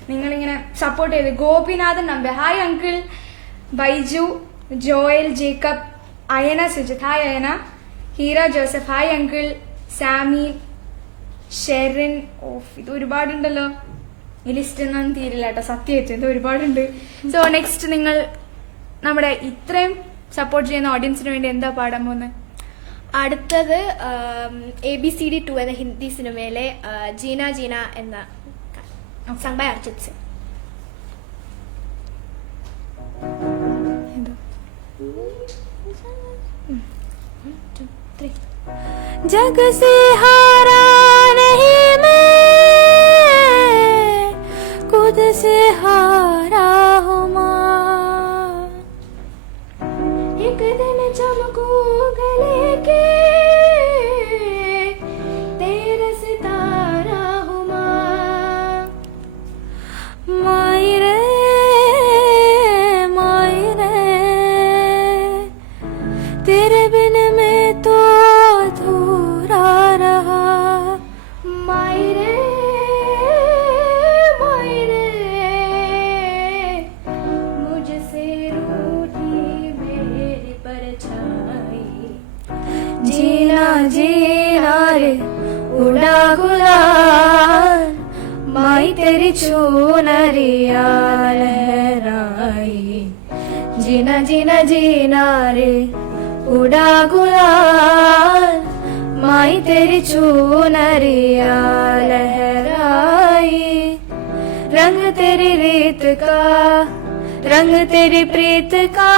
നിങ്ങളിങ്ങനെ സപ്പോർട്ട് ചെയ്ത്. ഗോപിനാഥൻ നമ്പർ, hi uncle, Baiju, Joel Jacob, Ayana Sujith, hi Ayana, Heera Joseph, hi uncle, Sami, Sherin, of ഇത് ഒരുപാടുണ്ടല്ലോ, ഈ ലിസ്റ്റ് ഒന്നും തീരില്ല കേട്ടോ, സത്യമായിട്ട് ഇത് ഒരുപാടുണ്ട്. സോ നെക്സ്റ്റ് നിങ്ങൾ നമ്മുടെ ഇത്രയും സപ്പോർട്ട് ചെയ്യുന്ന ഓഡിയൻസിന് വേണ്ടി എന്താ പാടാൻ പോകുന്നത്? അടുത്തത് ABCD 2 എന്ന ഹിന്ദി സിനിമയിലെ ജീന ജീന എന്ന സോങ് ബൈ അർജിത് സിംഗ്. जग से हारा नहीं मैं, खुद से हारा हूँ माँ। एक दिन चमकू गले के तेरा सितारा हूँ माँ। माई रे तेरे बिन मैं तो अधूरा रहा। माई रे मुझसे रूठी मेरी परछाई। जीना जीना रे उड़ा गुलाल, माई तेरी चुनरिया लहराई। जीना जीना जीना रे उड़ा गुलाल, माई तेरी चुनरिया लहराई। रंग तेरी रीत का, रंग तेरी प्रीत का,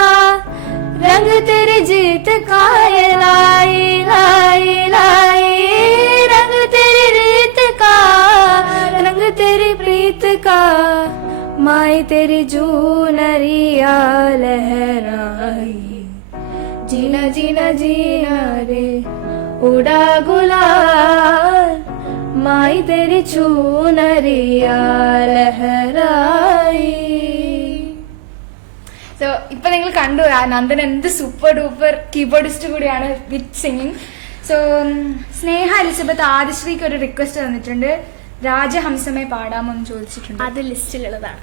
रंग तेरी जीत का ये लाई लाई लाई। रंग तेरी रीत का, रंग तेरी प्रीत का, माई तेरी जूनरिया लहराई, जीना जीना जीना रे उड़ा गुलाल, माई तेरी चूनरिया लहराई. സോ ഇപ്പൊ നിങ്ങൾ കണ്ടു നന്ദൻ എന്ത് സൂപ്പർ ഡൂപ്പർ കീബോർഡിസ്റ്റ് കൂടിയാണ് വിത്ത് സിംഗിങ്. സോ സ്നേഹ എലിസബത്ത് ആദിശ്രീക്ക് ഒരു റിക്വസ്റ്റ് തന്നിട്ടുണ്ട്, രാജഹംസമേ പാടാമോ എന്ന് ചോദിച്ചിട്ടുണ്ട്. അത് ലിസ്റ്റിലുള്ളതാണ്.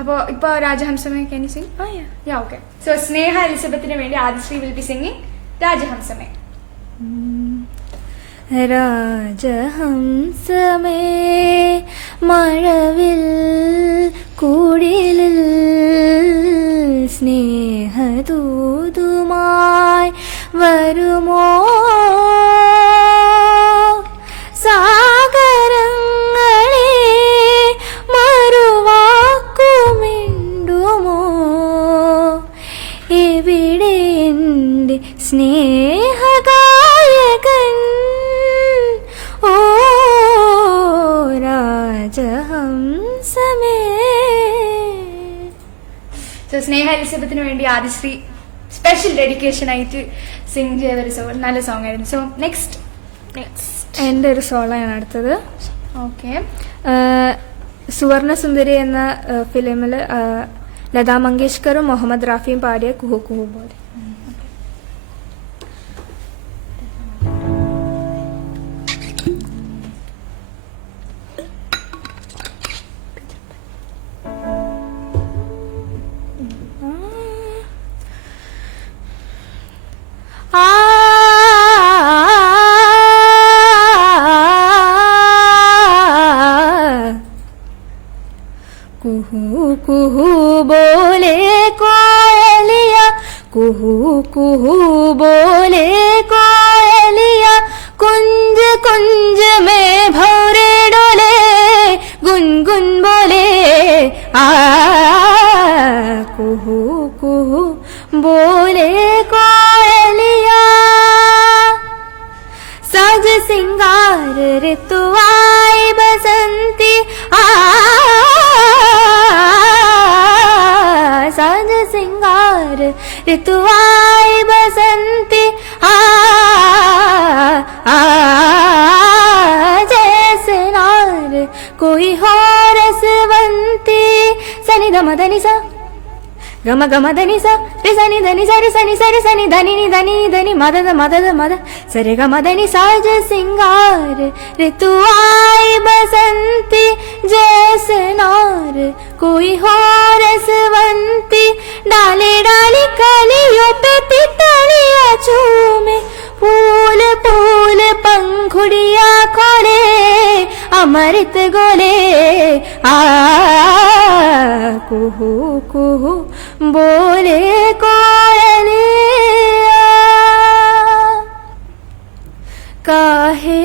അപ്പോ ഇപ്പൊ രാജഹംസമേ can you sing? Yeah okay. So Sneha എലിസബത്തിന് വേണ്ടി ആദിശ്രീ വിൽ ബി സിംഗിങ് രാജഹംസമേ. രാജഹംസമേ മഴവിൽ കൂടിലിൽ സ്നേഹദൂതുമായി വരുമോ, സാഗരങ്ങളെ മറുവാക്കുമിണ്ടുമോ, എവിടെ എന്റെ സ്നേഹഗായകൻ, ഓ രാജഹംസമേ. സോ സ്നേഹ എലിസബത്തിന് വേണ്ടി ആദിശ്രീ സ്പെഷ്യൽ ഡെഡിക്കേഷൻ ആയിട്ട് സിംഗ് ചെയ്ത ഒരു നല്ല സോങ് ആയിരുന്നു. സോ നെക്സ്റ്റ് എൻ്റെ ഒരു സോളാണ് അടുത്തത്. ഓക്കെ. സുവർണസുന്ദരി എന്ന ഫിലിമിൽ ലതാ മങ്കേഷ്കറും മുഹമ്മദ് റാഫിയും പാടിയ കുഹു കുഹു പോലെ. कुहू कुहू बोले कोयलिया, कुहू कुहू बोले कोयलिया, कुंज कुंज में भौरे डोले, गुनगुन बोले आ, कुहू कुहू बोले कोयलिया, साज सिंगार ऋतु आई बसंती, आ साज सिंगार ऋतु आई बसंती, आ जैसे नार कोई हो रसवंती, सनि ध मदनि सा गम गम धनि सा रे सनि धनि सा रे सनि सा रे सनि धनि नि धनि धनि मद मद मद सरे ग मदनि साज सिंगार ऋतु आई बसंती, जैसे नार कोई हो रसवंती, डाले डाले कलियों पे तितलियां चूमे, फूल फूल पंखुड़िया खोले, अमृत गोले आ, कुहू कुहू बोले कोयलिया, काहे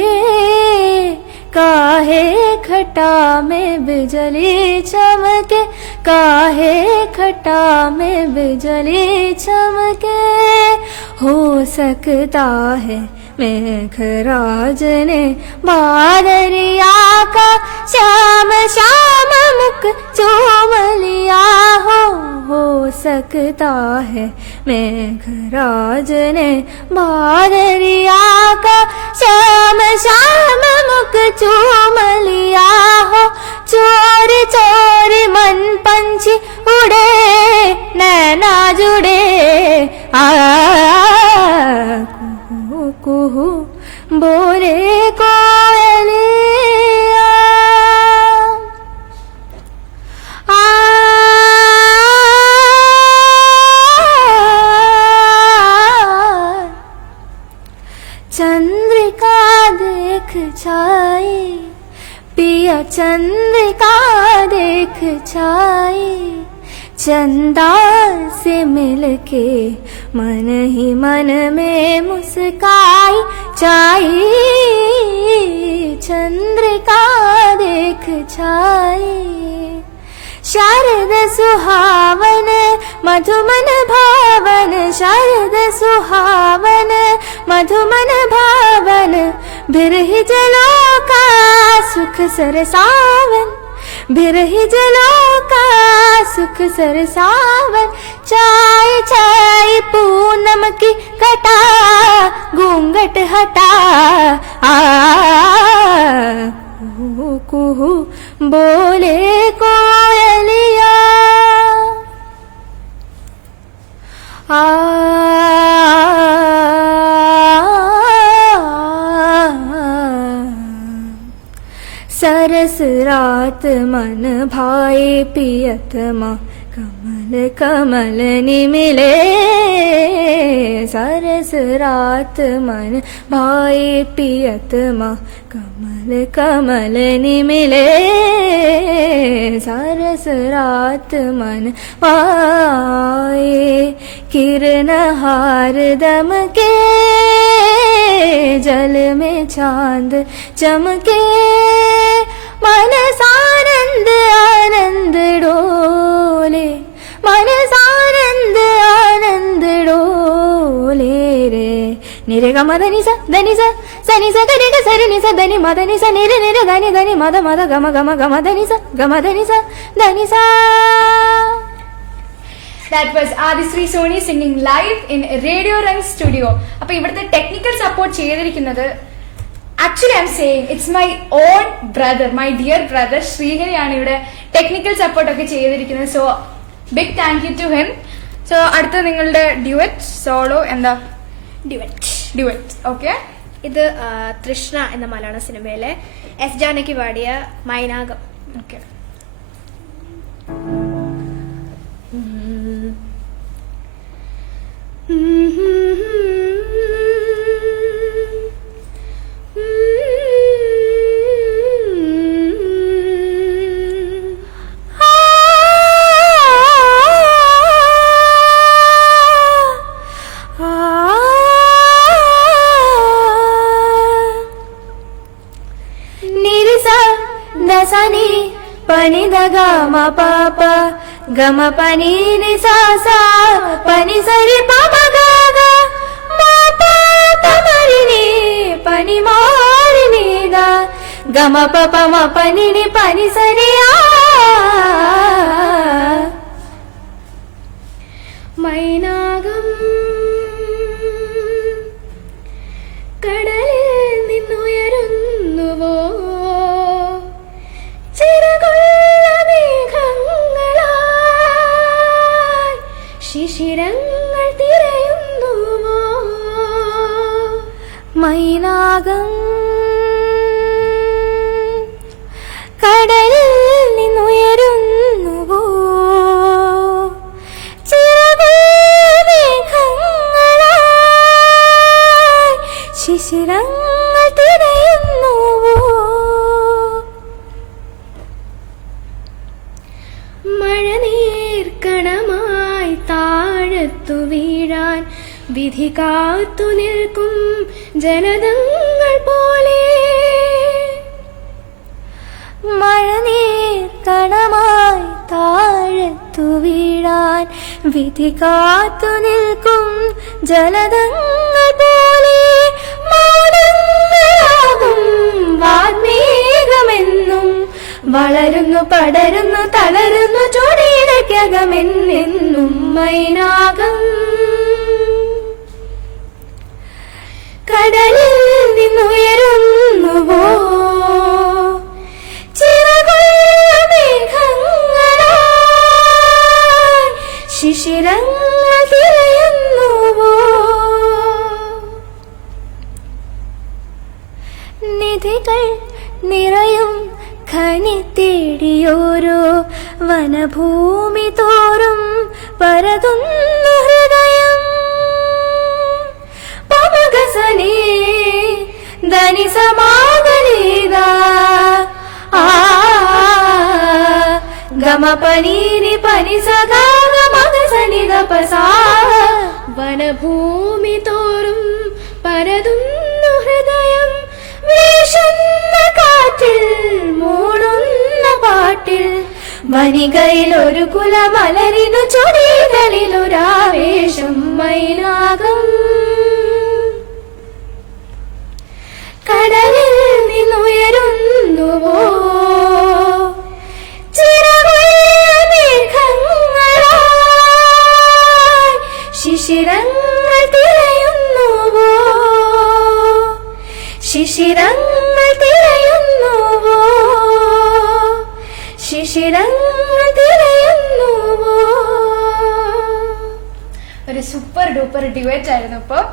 काहे खटा में बिजली चमके, काहे खटा में बिजली चमके, हो सकता है मेघराज ने बादरिया का श्याम श्याम मुख चूम लिया, हो सकता है मेघराज ने बादरिया का श्याम श्याम मुख चूम लिया, हो चोर चोर मन पंछी उड़े नैना जुड़े, आ कुहू कुहू बोले कोयलिया, आ चंद्रिका देख छाई, पिया चंद्रिका देख छाई, चंदा से मिलके मन ही मन में मुस्काई छाई, चंद्रिका देख छाई, शारद सुहावन मधुमन भावन, शारद सुहावन मधुमन भावन, बिरह जलों का सुख सरसावन, बिरही जलों का सुख सरसावन, चाय चाय पूनम की कटा, घूंघट हटा आ कुहू कुहू बोले कोयलिया आ सरस रात मन भाए पियत माँ, कमल कमल निमिले। सरस रात मन भाए पियत माँ, कमल कमल निमिले। सरस रात मन भाए किरण हार दम के, जल में चांद चमके। मन सानंद आनंद डोले, मन सानंद आनंद डोले रे। निरे ग मद नि सा దని सा सनि सा गरि ग सरि नि सा దని मद नि सा निरे निरे దని దని मद मद गम गम गम దని सा गम దని सा దని सा. That was Adisri Soni singing live in Radio Rang studio. അപ്പോൾ ഇവിടുത്തെ ടെക്നിക്കൽ സപ്പോർട്ട് ചെയ്തിരിക്കുന്നത് actually I am saying it's my own brother, my dear brother ശ്രീഹരിയാണ് ഇവിടെ ടെക്നിക്കൽ സപ്പോർട്ട് ഒക്കെ ചെയ്തിരിക്കുന്നത്. So big thank you to him. So അടുത്ത നിങ്ങളുടെ duet solo എന്താ? Duet okay. ഇത് തൃഷ്ണ എന്ന മലയാള സിനിമയിലെ എസ് ജാനകി പാടിയ മൈനാകം. ഓക്കെ. దసని పని దగ మ పాప గమ పని ని సా సా పని సరి పాప గా గా మా పాప మరి ని పని మారి ని గా గమ పాప మ పని ని పని సరి ఆ. മൈനാകം കടലിൽ നിന്നുയരുന്നുവോ, ചിറകുള്ള മേഘങ്ങളായി ശിശിരങ്ങൾ തിരയുന്നുവോ. മൈനാകം കടലിൽ നിന്നുയരുന്നുവോ, ശിശിരങ്ങൾ തിരയുന്നുവോ. മഴനീർക്കണമായി താഴത്തു വീഴാൻ വിധി കാത്തു നിൽക്കും ജലതങ്ങൾ പോലെ. മഴനീർക്കണമായി താഴത്തു വീഴാൻ വിധി കാത്തു നിൽക്കും ജലതങ്ങൾ പോലെ. മൗനങ്ങളാകും വാഗ്മേഘമെന്നും വളരുന്നു പടരുന്നു തളരുന്നു ചൊടിയിലക്കകമെന്നെന്നും മൈനാകം കടലിൽ നിന്നുയരുന്നുവോ, ചിറകുള്ള മേഘങ്ങളായി ശിശിരങ്ങൾ തിരയുന്നുവോ. നിധികൾ നിറയും ഖനി തേടിയോരോ വനഭൂമി തോറും പരതുന്നു ഹൃദയം. പമഗസനേ ധനി സമാഗലേദാ ആ ഗമ പനീനി പനി സഗാ മഗസനി ദപസാ. വനഭൂമി തോറും പരതുന്നു ഹൃദയം. വീശുന്ന കാറ്റിൽ മൂളുന്ന പാട്ടിൽ വനികയിൽ ഒരു കുലമലരിനു ചൊടികളിലൊരാവേശം. മൈനാകം കടലിൽ നിന്നുയരുന്നുവോ, ശിശിരങ്ങൾ തിരയുന്നുവോ ശിശിരങ്ങൾ തിരയുന്നുവോ ശിശിരങ്ങൾ തിരയുന്നുവോ. ഒരു സൂപ്പർ ഡൂപ്പർ ഡിബേറ്റ് ആയിരുന്നു. ഇപ്പോൾ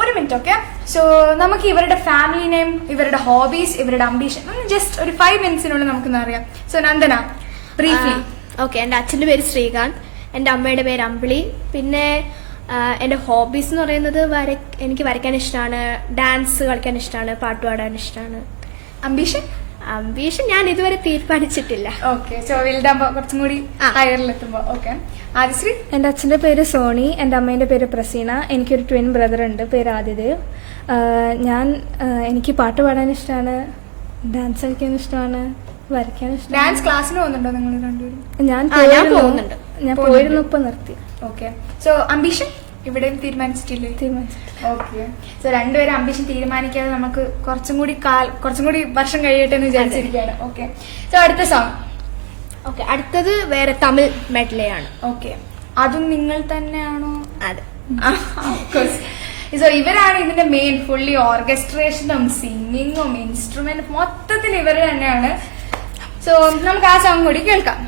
ഒരു മിനിറ്റ്. ഓക്കെ, സോ നമുക്ക് ഇവരുടെ ഫാമിലി നെയിം, ഇവരുടെ ഹോബീസ്, ഇവരുടെ അംബീഷൻ ജസ്റ്റ് ഒരു 5 മിനിറ്റ്സിനുള്ളിൽ നമുക്കൊന്ന് അറിയാം. So Nandana, briefly. ഓക്കെ, എൻ്റെ അച്ഛൻ്റെ പേര് ശ്രീകാന്ത്, എൻ്റെ അമ്മയുടെ പേര് അമ്പിളി. പിന്നെ എൻ്റെ ഹോബീസ് എന്ന് പറയുന്നത് എനിക്ക് വരയ്ക്കാൻ ഇഷ്ടമാണ്, ഡാൻസ് കളിക്കാൻ ഇഷ്ടമാണ്, പാട്ട് പാടാൻ ഇഷ്ടമാണ്. അംബീഷൻ ഞാൻ ഇതുവരെ തീരുമാനിച്ചിട്ടില്ല. ഓക്കെ, സോ വലുതാകുമ്പോ കുറച്ചും കൂടി ഹയറിലെത്തുമ്പോ. ഓക്കെ, ആദിശ്രീ. എൻ്റെ അച്ഛൻ്റെ പേര് സോണി, എൻ്റെ അമ്മേൻ്റെ പേര് പ്രസീന, എനിക്കൊരു ട്വിൻ ബ്രദർ ഉണ്ട്, പേര് ആദിദേവ്. എനിക്ക് പാട്ട് പാടാൻ ഇഷ്ടമാണ്, ഡാൻസ് കളിക്കാൻ ഇഷ്ടമാണ്, വരയ്ക്കാൻ ഇഷ്ടമാണ്. ഡാൻസ് ക്ലാസ്സിന് പോകുന്നുണ്ടോ നിങ്ങൾ രണ്ടുപേരും? ഞാൻ പോകുന്നുണ്ട്. പോയിരുന്നു, ഇപ്പൊ നിർത്തി. ഓക്കെ, സോ അംബീഷൻ ഇവിടെയും തീരുമാനിച്ചിട്ടില്ലേ? ഓക്കെ, സോ രണ്ടുപേരും അംബീഷൻ തീരുമാനിക്കാതെ നമുക്ക് കുറച്ചും കൂടി വർഷം കഴിയട്ടെ എന്ന് വിചാരിച്ചിരിക്കുകയാണ്. ഓക്കെ, സോ അടുത്ത സോങ്. ഓക്കെ, അടുത്തത് വേറെ തമിഴ് മെഡ്ലെയാണ്. ഓക്കെ, അതും നിങ്ങൾ തന്നെയാണോ? അതെ. സോ ഇവരാണ് ഇതിന്റെ മെയിൻ. ഫുള്ളി ഓർക്കസ്ട്രേഷനും സിംഗിങ്ങും ഇൻസ്ട്രുമെന്റ് മൊത്തത്തിൽ ഇവർ തന്നെയാണ്. സോ നമുക്ക് ആ സോങ് കൂടി കേൾക്കാം.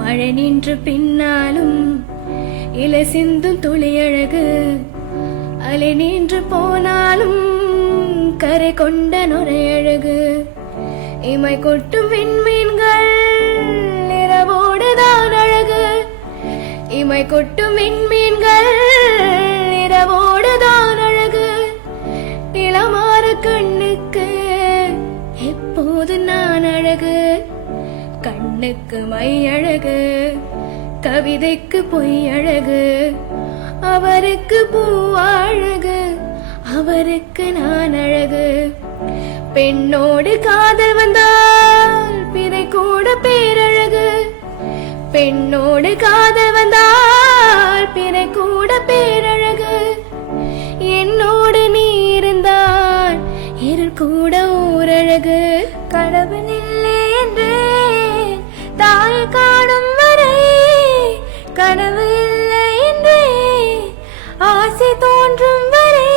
மழை நின்று பின்னாலும் இலை சிந்தும் துளியழகு அலை நின்று போனாலும் கரை கொண்ட நுரையழகு இமை கொட்டும் விண்மீன்கள் இரவோடுதான் அழகு இமை கொட்டும் விண்மீன்கள் இரவோடுதான் அழகு இளமாற கண்ணுக்கு எப்போது நான் அழகு கண்ணுக்கு மை அழகு கவிதைக்கு பொய் அழகு அவருக்கு பூ அழகு அவருக்கு நான் அழகு பெண்ணோடு காதல் வந்தால் பிறை கூட பேரழகு பெண்ணோடு காதல் வந்தால் பிறை கூட பேரழகு என்னோடு நீ இருந்தால் இருள் கூட ஊரழகு கடவுள் இல்லை என்றேன் தாய் காணும் வரை கனவு இல்லை என்றே ஆசை தோன்றும் வரை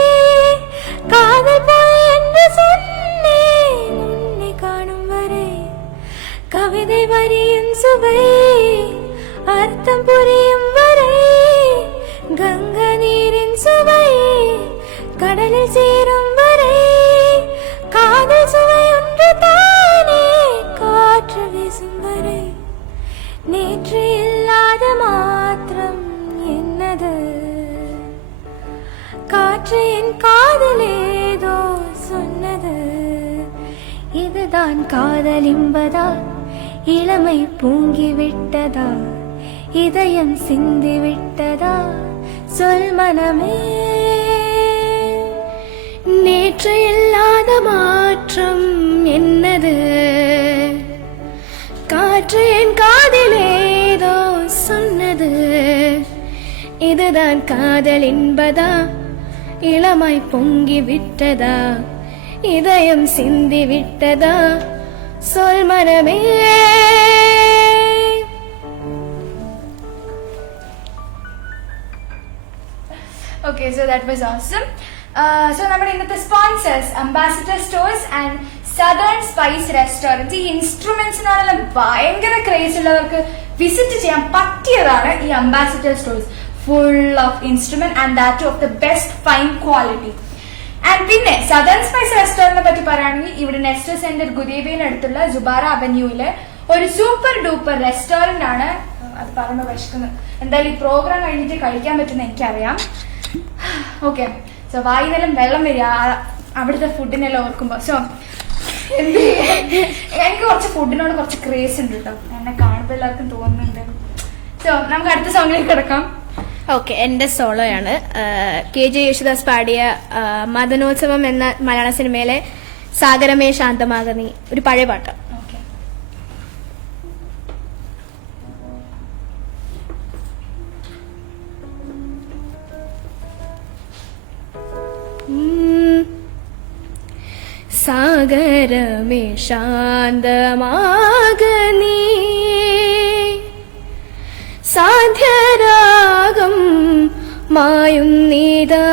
காதல் போய் என்று சொன்னேன் உன்னை காணும் வரை கவிதை வரியின் சுவை அர்த்தம் புரியும் வரை கங்கை நீரின் சுவை கடலில் சேரும் வரை காதல் சுவை ஒன்று தானே காற்று வீசும் வரை நேற்று இல்லாத மாற்றம் என்னது காற்று என் காதல் ஏதோ சொன்னது இதுதான் காதல் என்பதா இளமை பூங்கி விட்டதா இதயம் சிந்தி விட்டதா சொல் மனமே நேற்று இல்லாத மாற்றம் என்னது காற்று என் காதில் ஏதோ சொன்னது இதுதான் காதல் என்பதா இளமை பொங்கி விட்டதா இதயம் சிந்தி விட்டதா சொல் மனமே. Okay, so that was awesome. So നമ്മുടെ ഇന്നത്തെ sponsors ambassador Stores and Southern spice restaurant. ഈ ഇൻസ്ട്രുമെന്റ്സിനോടെല്ലാം ഭയങ്കര ക്രേസ് ഉള്ളവർക്ക് വിസിറ്റ് ചെയ്യാൻ പറ്റിയതാണ് ഈ ambassador stores. Full of instrument and that of the best fine quality. And പിന്നെ സദേൺ സ്പൈസ് റെസ്റ്റോറന്റിനെ പറ്റി പറയുകയാണെങ്കിൽ ഇവിടെ നെക്സ്റ്റ് സെന്റർ ഗുദേബിനടുത്തുള്ള ജുബാറ അവന്യൂവില് ഒരു സൂപ്പർ ഡൂപ്പർ റെസ്റ്റോറന്റ് ആണ്. അത് പറയുമ്പോൾ വിശക്കുന്നു. എന്തായാലും ഈ പ്രോഗ്രാം കഴിഞ്ഞിട്ട് കഴിക്കാൻ പറ്റുന്ന എനിക്കറിയാം. ഓക്കെ, സോ വായിന്നെല്ലാം വെള്ളം വരിക അവിടുത്തെ ഫുഡിനെല്ലാം ഓർക്കുമ്പോ. സോ എനിക്ക് കുറച്ച് ഫുഡിനോട് കുറച്ച് ക്രേസ് ഉണ്ട് കേട്ടോ, എന്നെ കാണുമ്പോൾ എല്ലാവർക്കും തോന്നുന്നുണ്ട്. സോ നമുക്ക് അടുത്ത സോങ്ങിലേക്ക് കിടക്കാം. ഓക്കെ, എൻ്റെ സോളോയാണ്. KJ യേശുദാസ് പാടിയ മദനോത്സവം എന്ന മലയാള സിനിമയിലെ സാഗരമേ ശാന്തമാകനീ, ഒരു പഴയ പാട്ട്. സാഗരമേ ശാന്തമാകനീ സാധ്യരാഗം മായുന്നീതാ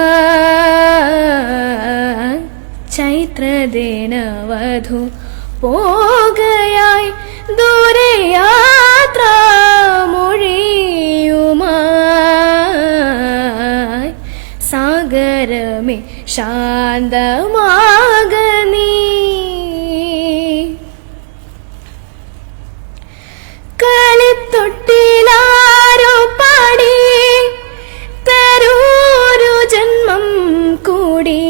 ചൈത്രദിനവധു പോകയായി ദൂരയാത്രാമൊഴിയുമായി സാഗരമേ ശാന്തമാകനീ കളിത്തൊട്ടിലാരോ പാടി തരൂരു ജന്മം കൂടി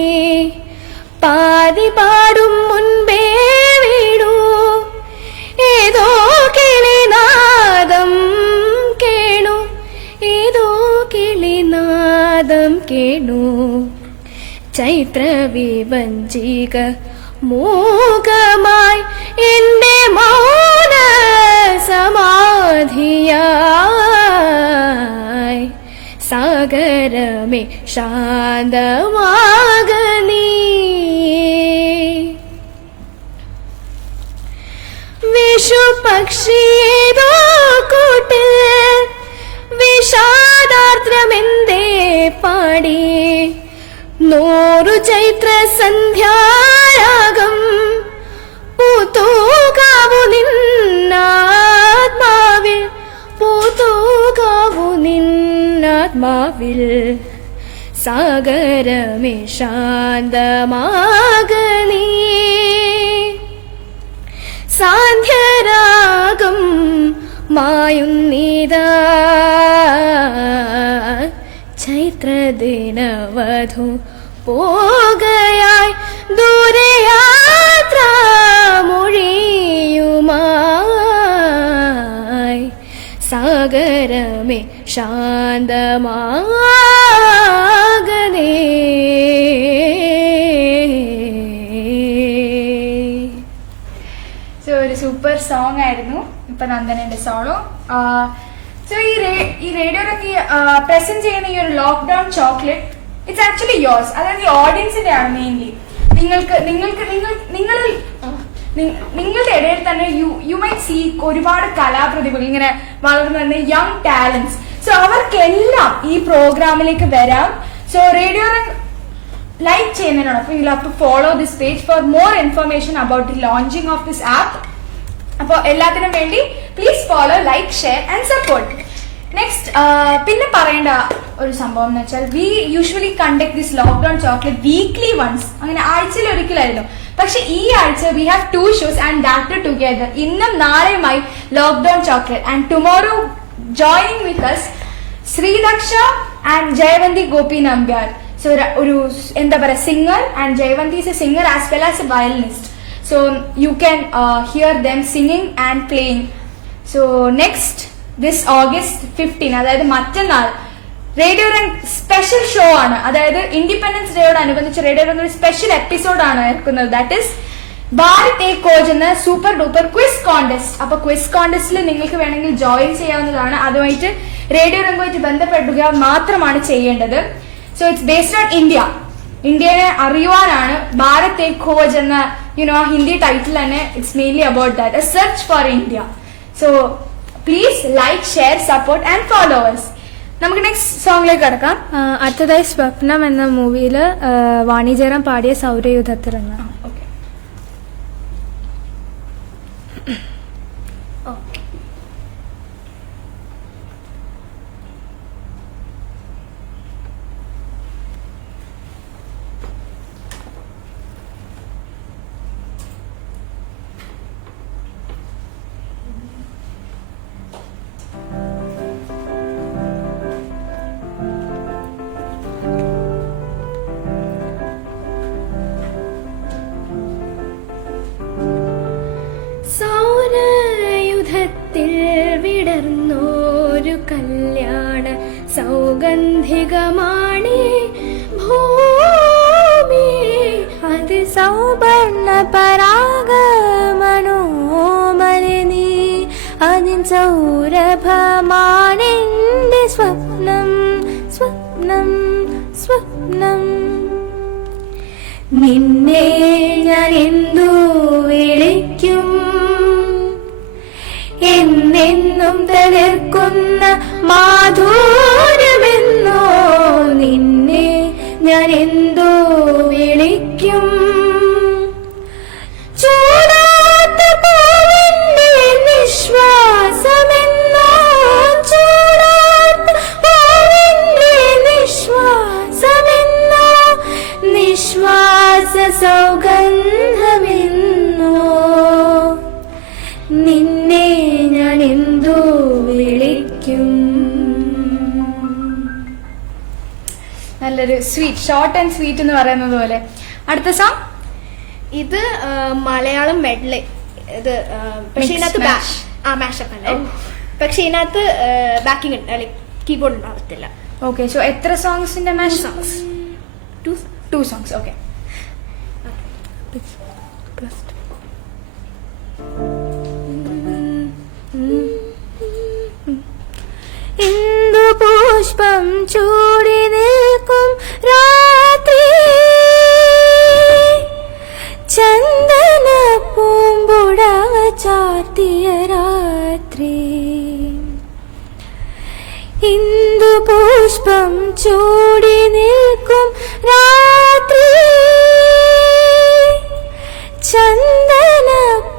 പാതി പാടും മുൻപേ വീടൂ ഏതോ കിളിനാദം കേണു ഏതോ കിളിനാദം കേണു ചൈത്രവിഭഞ്ജിക മൂകമായി എന്റെ മൗന സമാധിയായി സാഗരമേ ശാന്തമാകനീ വിഷുപക്ഷിയേതോ കൂട്ടിൽ വിഷാദാർദ്രമെന്തേ പാടി 100 ചൈത്ര സന്ധ്യാരാഗം പൂത്തൂകാവു നിന്നാത്മാവിൽ പൂത്തൂകാവു നിന്നാത്മാവിൽ സാഗരമേ ശാന്തമാകനീ സാന്ധ്യരാഗം മായുന്നീതാ ചൈത്രദിനവധു പോകയായി ദൂരയാത്രാമൊഴിയുമായി സാഗരമേ ശാന്തമാകനേ സോ ഒരു സൂപ്പർ സോങ് ആയിരുന്നു ഇപ്പൊ നന്ദനന്റെ സോളോ. സോ ഈ റേഡിയോ പ്രസന്റ് ചെയ്യുന്ന ഈ ഒരു lockdown chocolate it's actually yours. അതായത് ഈ ഓഡിയൻസിന്റെ ആണ് മെയിൻലി. നിങ്ങളുടെ ഇടയിൽ തന്നെ യു മൈറ്റ് സീ ഒരുപാട് കലാപ്രതിഭകൾ ഇങ്ങനെ വളർന്നു വരുന്ന യങ് ടാലന്റ്സ്. സോ അവർക്കെല്ലാം ഈ പ്രോഗ്രാമിലേക്ക് വരാം. സോ റേഡിയോ ലൈക്ക് ചെയ്യുന്നതിനോടൊപ്പം you have to follow this page for more information about the launching of this app. അപ്പോൾ എല്ലാത്തിനും വേണ്ടി please follow, like, share and support. Next പിന്നെ പറയേണ്ട ഒരു സംഭവം എന്ന് വെച്ചാൽ we usually conduct this lockdown chocolate weekly once, അങ്ങനെ ആഴ്ചയിൽ ഒരിക്കലായിരുന്നു. പക്ഷെ ഈ ആഴ്ച we have 2 shows and that together. ഇന്നും നാളെയുമായി lockdown chocolate and tomorrow joining with us ശ്രീദക്ഷ and Jayavanthi Gopi Nambiar. So ഒരു എന്താ പറയുക singer, and Jayavanthi is a singer as well as a violinist. So you can hear them singing and playing. So next this August 15, അതായത് മറ്റന്നാൾ radio റംഗ് special show ആണ്. അതായത് independence ഡേയോട് അനുബന്ധിച്ച് radio റംഗ് ഒരു special episode ആണ് ഇറക്കുന്നത്. ദാറ്റ് ഇസ് ഭാരത് എ കോച്ച് എന്ന super duper quiz contest. അപ്പൊ ക്വിസ് കോൺടെസ്റ്റിൽ നിങ്ങൾക്ക് വേണമെങ്കിൽ ജോയിൻ ചെയ്യാവുന്നതാണ്. അതുമായിട്ട് റേഡിയോ റംഗുമായിട്ട് ബന്ധപ്പെടുക മാത്രമാണ് ചെയ്യേണ്ടത്. സോ ഇറ്റ്സ് ബേസ്ഡ് ഓൺ ഇന്ത്യനെ അറിയുവാനാണ് ഭാരത് എ കോച്ച് എന്ന ഹിന്ദി ടൈറ്റിൽ തന്നെ. It's mainly about that, a search for India. So please like, share, support and followers. നമുക്ക് നെക്സ്റ്റ് സോങ്ങിലേക്ക് കടക്കാം. അടുത്തതായി സ്വപ്നം എന്ന മൂവിയില് വാണിജ്യറാം പാടിയ സൗരയുധത്തിൽ എന്ന. സൗരയുധത്തിൽ വിടർന്നോരു കല്യാണ സൗഗന്ധികമാണി ഭൂമി, അത് സൗവർണ പരാഗ മനോമലിനി, അതിൻ സൗരഭമാണെന്റെ സ്വപ്നം സ്വപ്നം സ്വപ്നം. നിന്നെ ഞാൻ എന്തു വിളിക്കും? എന്നെന്നും തളിർക്കുന്ന മാധുര്യമെന്നോ നിന്നെ ഞാൻ എന്തു വിളിക്കും? ചൂടാത്ത പൂവിന്റെ നിശ്വാസമെന്നോ, ചൂടാത്ത പൂവിന്റെ നിശ്വാസമെന്നോ, നിശ്വാസ സൗഗന്ധമെന്നോ നിന്നെ ഞാൻ എന്തു വിളിക്കും? നല്ലൊരു സ്വീറ്റ്, ഷോർട്ട് ആൻഡ് സ്വീറ്റ് എന്ന് പറയുന്നത് പോലെ. അടുത്ത സോങ് ഇത് മലയാളം മെഡ്ലേ. ഇത് പക്ഷെ ഇതിനകത്ത് മാഷപ്പ് അല്ലേ, പക്ഷെ ഇതിനകത്ത് ബാക്കിംഗ് കീബോർഡ് ഉണ്ടാവത്തില്ല. ഓക്കെ, സോ എത്ര സോങ്സിന്റെ മാഷ്? To songs. ഓക്കെ. ഇന്ദു പുഷ്പം ചൂടി നിൽക്കും രാത്രി, ചന്ദന പൂമ്പുടവ ചാർത്തിയ രാത്രി. ഇന്ദു പുഷ്പം ചൂടി നിൽക്കും രാത്രി, ചന്ദന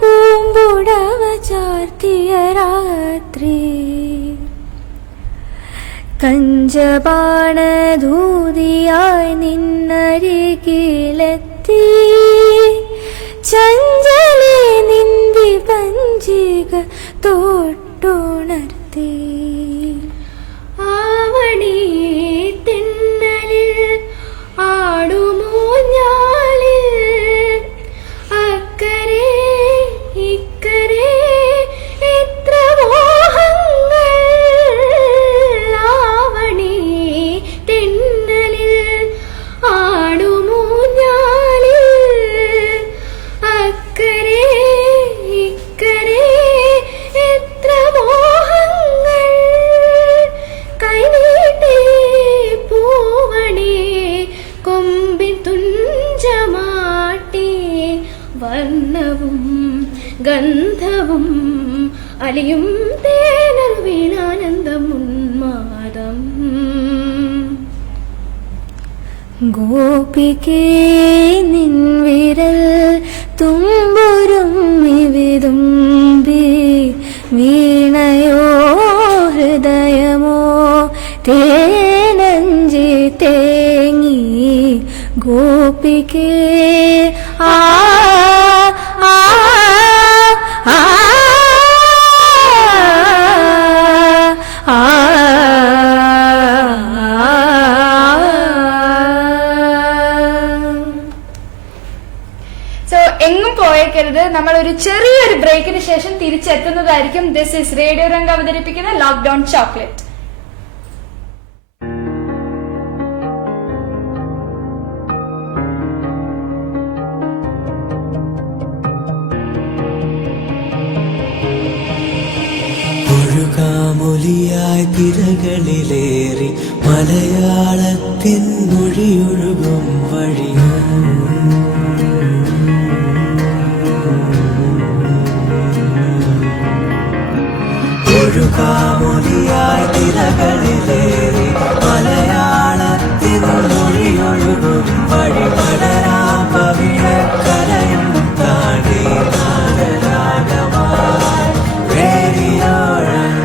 പൂമ്പുടവ ചാർത്തിയ രാത്രി. കഞ്ചപാണധൂതിയായി നിന്നരികിലെത്തി, ചഞ്ചലേ നിന്തി പഞ്ചിക തൊട്ടുണർത്തി. ആവണി തിന്നലിൽ ആടുമോ ഞാലിൽ, അക്കരെ ഇക്കരെ എത്ര മോഹങ്ങൾ. ആവണി തിന്നലിൽ ആടുമോ ഞാലിൽ, അക്കരെ ഇക്കരെ എത്ര മോഹങ്ങൾ. കൈനീട്ടി പൂവണി കൊമ്പിൻ തുഞ്ചമാട്ടി, വർണ്ണവും ഗന്ധവും അലിയും തേനർവിലാനന്ദം ഉന്മാദം. ഗോപികേ നിൻ വിരൽ തുമ്പുരും വിതുമ്പി, വീണയോ ഹൃദയമോ തേനഞ്ചി തേങ്ങി. ഗോപികേ ആ ആ ആ ആ. സോ എങ്ങും പോയേക്കരുത്. നമ്മൾ ഒരു ചെറിയൊരു ബ്രേക്കിന് ശേഷം തിരിച്ചെത്തുന്നതായിരിക്കും. ദിസ് ഇസ് റേഡിയോ രംഗ് അവതരിപ്പിക്കുന്ന ലോക്ക്ഡൌൺ ചോക്ലേറ്റ്. ഒഴുകാമൊലിയായി തിരകളിലേറി മലയാളത്തിൻ മൊഴിയൊഴുകും വഴിയും ഒഴുകാമൊലിയായി തിരകളിലേറി മലയാളത്തിൻ മൊഴിയൊഴുകും വഴി പടരാം പവിഴക്കരയും താണ്ടി നാദരാഗമായി radio Rang.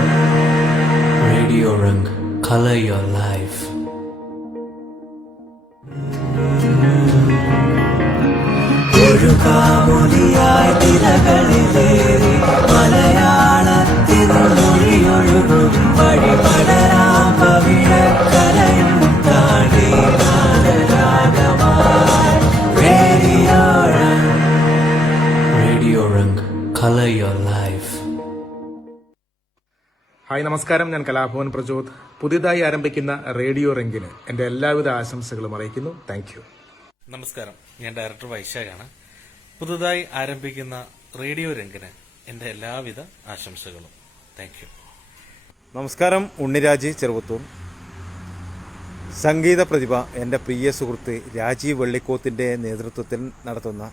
Radio Rang, color your life. ഒഴുകാമൊലിയായി തിരകളിലേറി മലയാളത്തിൻ മൊഴിയൊഴുകും വഴി പടരാം പവിഴക്കരയും താണ്ടി നാദരാഗമായി radio Rang. Radio Rang, color your life. ഹായ് നമസ്കാരം, ഞാൻ കലാഭവൻ പ്രചോദ്. പുതിയതായി ആരംഭിക്കുന്ന റേഡിയോ രംഗിന് എന്റെ എല്ലാവിധ ആശംസകളും അറിയിക്കുന്നു. Thank you. നമസ്കാരം, ഞാൻ ഡയറക്ടർ വൈശാഖാണ്. പുതുതായി ആരംഭിക്കുന്ന റേഡിയോ രംഗിന് എന്റെ എല്ലാവിധ ആശംസകളും. Thank you. നമസ്കാരം, ഉണ്ണിരാജ് ചെറുവത്തൂർ. സംഗീത പ്രതിഭ എൻ്റെ പ്രിയ സുഹൃത്ത് രാജീവ് വെള്ളിക്കോത്തിൻ്റെ നേതൃത്വത്തിൽ നടത്തുന്ന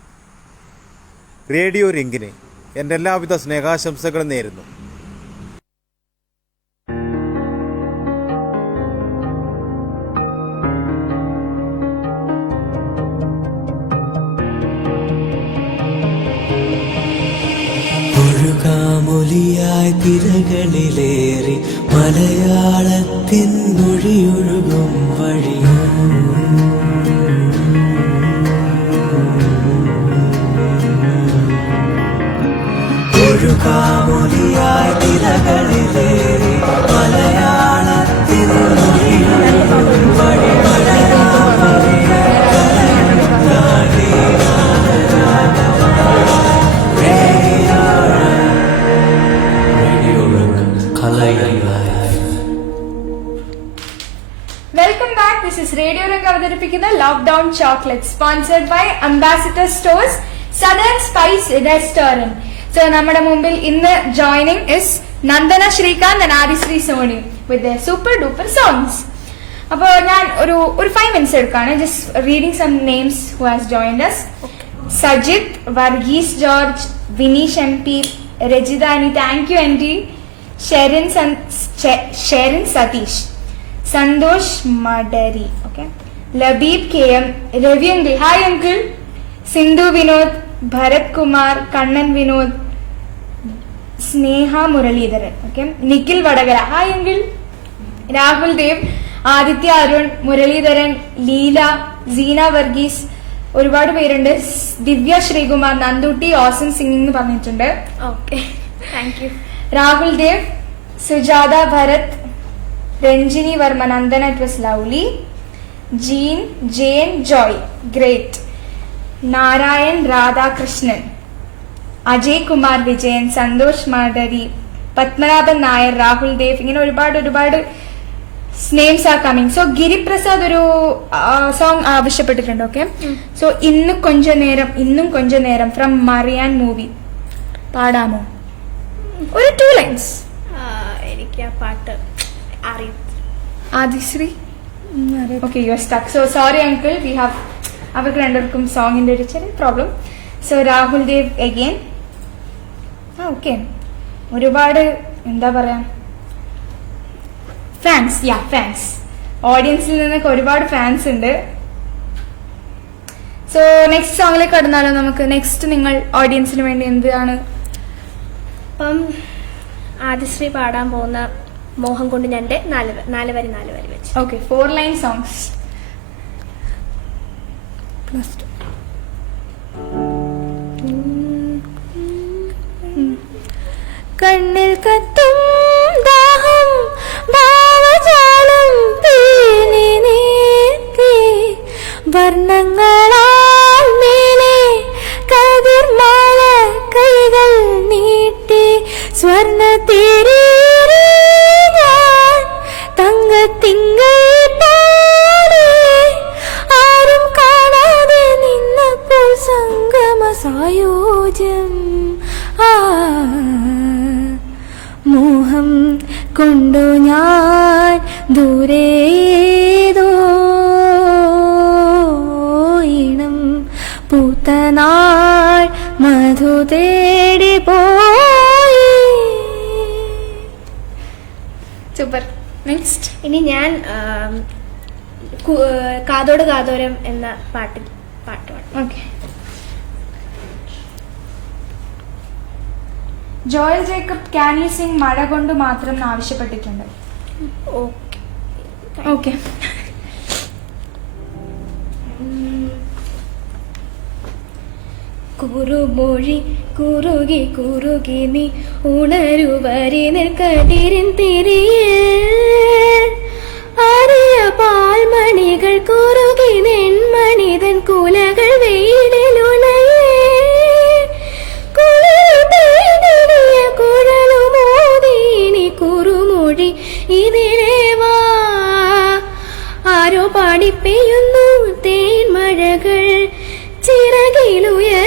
റേഡിയോ റിങ്കിന് എൻ്റെ എല്ലാവിധ സ്നേഹാശംസകളും നേരുന്നു. ഒഴുകാമൊലിയായി തിരകളിലേറി മലയാളത്തിൻ മൊഴിയൊഴുകും വഴിയും ഒഴുകാമൊലിയായി തിരകളിലേറി മലയാളത്തിൻ മൊഴിയൊഴുകും വഴി welcome back. This is radio Rang അവതരിപ്പിക്കുന്ന lockdown chocolate sponsored by ambassador stores, southern spice Restaurant. So നമ്മുടെ മുമ്പിൽ ഇന്ന് joining is Nandana Srikanth and Adishree Soni with super duper songs. അപ്പോൾ ഞാൻ ഒരു 5 minutes എടുക്കാണ്, just reading some names who has joined us. Sajith, Varghese George, Vineesh MP, Rajitha Ani, thank you aunty, Sherin Satheesh, Santhosh Madari, okay, Labeeb KM, Ravi uncle, hi uncle, Sindhu Vinod, Bharath Kumar, Kannan Vinod, Sneha Muraleedharan, okay, Nikhil Vadakara, hi uncle, Rahul Dev, Aditya Arun, Muraleedharan, Leela, Seena Varghese, ഒരുപാട് പേരുണ്ട്, Divya Sreekumar, Nandutty, awesome singing എന്ന് പറഞ്ഞിട്ടുണ്ട്, okay, thank you. Rahul Dev, Sujatha Bharath, Ranjini Varma, Nandana, it was lovely, Jean, Jain, Joy, great, Narayan Radhakrishnan, Ajay Kumar Vijayan, Santhosh Madari, Padmanabhan Nair, Rahul Dev, ഇങ്ങനെ ഒരുപാട് names are coming. So Giriprasad ഒരു song ആവശ്യപ്പെട്ടിട്ടുണ്ട്. Okay, so ഇന്നും കൊഞ്ച നേരം ഫ്രം മറിയാൻ മൂവി പാടാമോ? ഒരു 2 lines. എനിക്ക് ആ പാട്ട് അറിയാം. Adishree, okay, you are stuck. So sorry uncle, we have അവർക്ക് രണ്ടുപേർക്കും സോങ്ങിന്റെ ഒരു ചെറിയ problem. So Rahul Dev again. Okay, ഒരുപാട് എന്താ പറയാ, ഫാൻസ് ഓഡിയൻസിൽ നിന്നൊക്കെ ഒരുപാട് ഫാൻസ് ഉണ്ട്. സോ നെക്സ്റ്റ് സോങ്ങിലേക്ക് കടന്നാലോ നമുക്ക്? നെക്സ്റ്റ് നിങ്ങൾ ഓഡിയൻസിന് വേണ്ടി എന്താണ്? അപ്പം ആദിശ്രീ പാടാൻ പോകുന്ന മോഹം കൊണ്ട് ഞന്റെ 4 വരി വെച്ച്. Okay, 4 line songs. കണ്ണിൽ കത്തും ദാഹം ഭാവജാലം പീലി നീർത്തി വർണ്ണങ്ങളാൽ മേലെ കതിർമാല കൈകൾ നീട്ടി സ്വർണ്ണ തേരേറി ഞാൻ തങ്കത്തിങ്കൾ പോലെ ആരും കാണാതെ നിന്നപ്പോൾ സംഗമ സായോജ്യം മോഹം കൊണ്ടു ഞാൻ ദൂരേതോ ഇണം പൂത്തനാൾ മധു തേടി പോയി. സൂപ്പർ. നെക്സ്റ്റ് ഇനി ഞാൻ കാതോട് കാതോരം എന്ന പാട്ട് പാടും. Okay, Joel Jacob can you Singh മഴ കൊണ്ട് മാത്രം ആവശ്യപ്പെട്ടിട്ടുണ്ട്. ഓക്കെ ഓക്കെ, കുറുമൊഴി കുറുകി കുറുകി നീ ഉണരുവരി കതിരിൻ തിരിയിൽ അറിയ പാൽമണികൾ കുറുകി നെന്മണിതൻ കുലകൾ വെയിലുണയേ കുഴലുമോദീനി കുറുമൊഴി ഇതിലേവാ ആരോ പാടിപ്പെയ്യുന്നു തേൻമഴകൾ ചിറകിലുയരുമഴകേ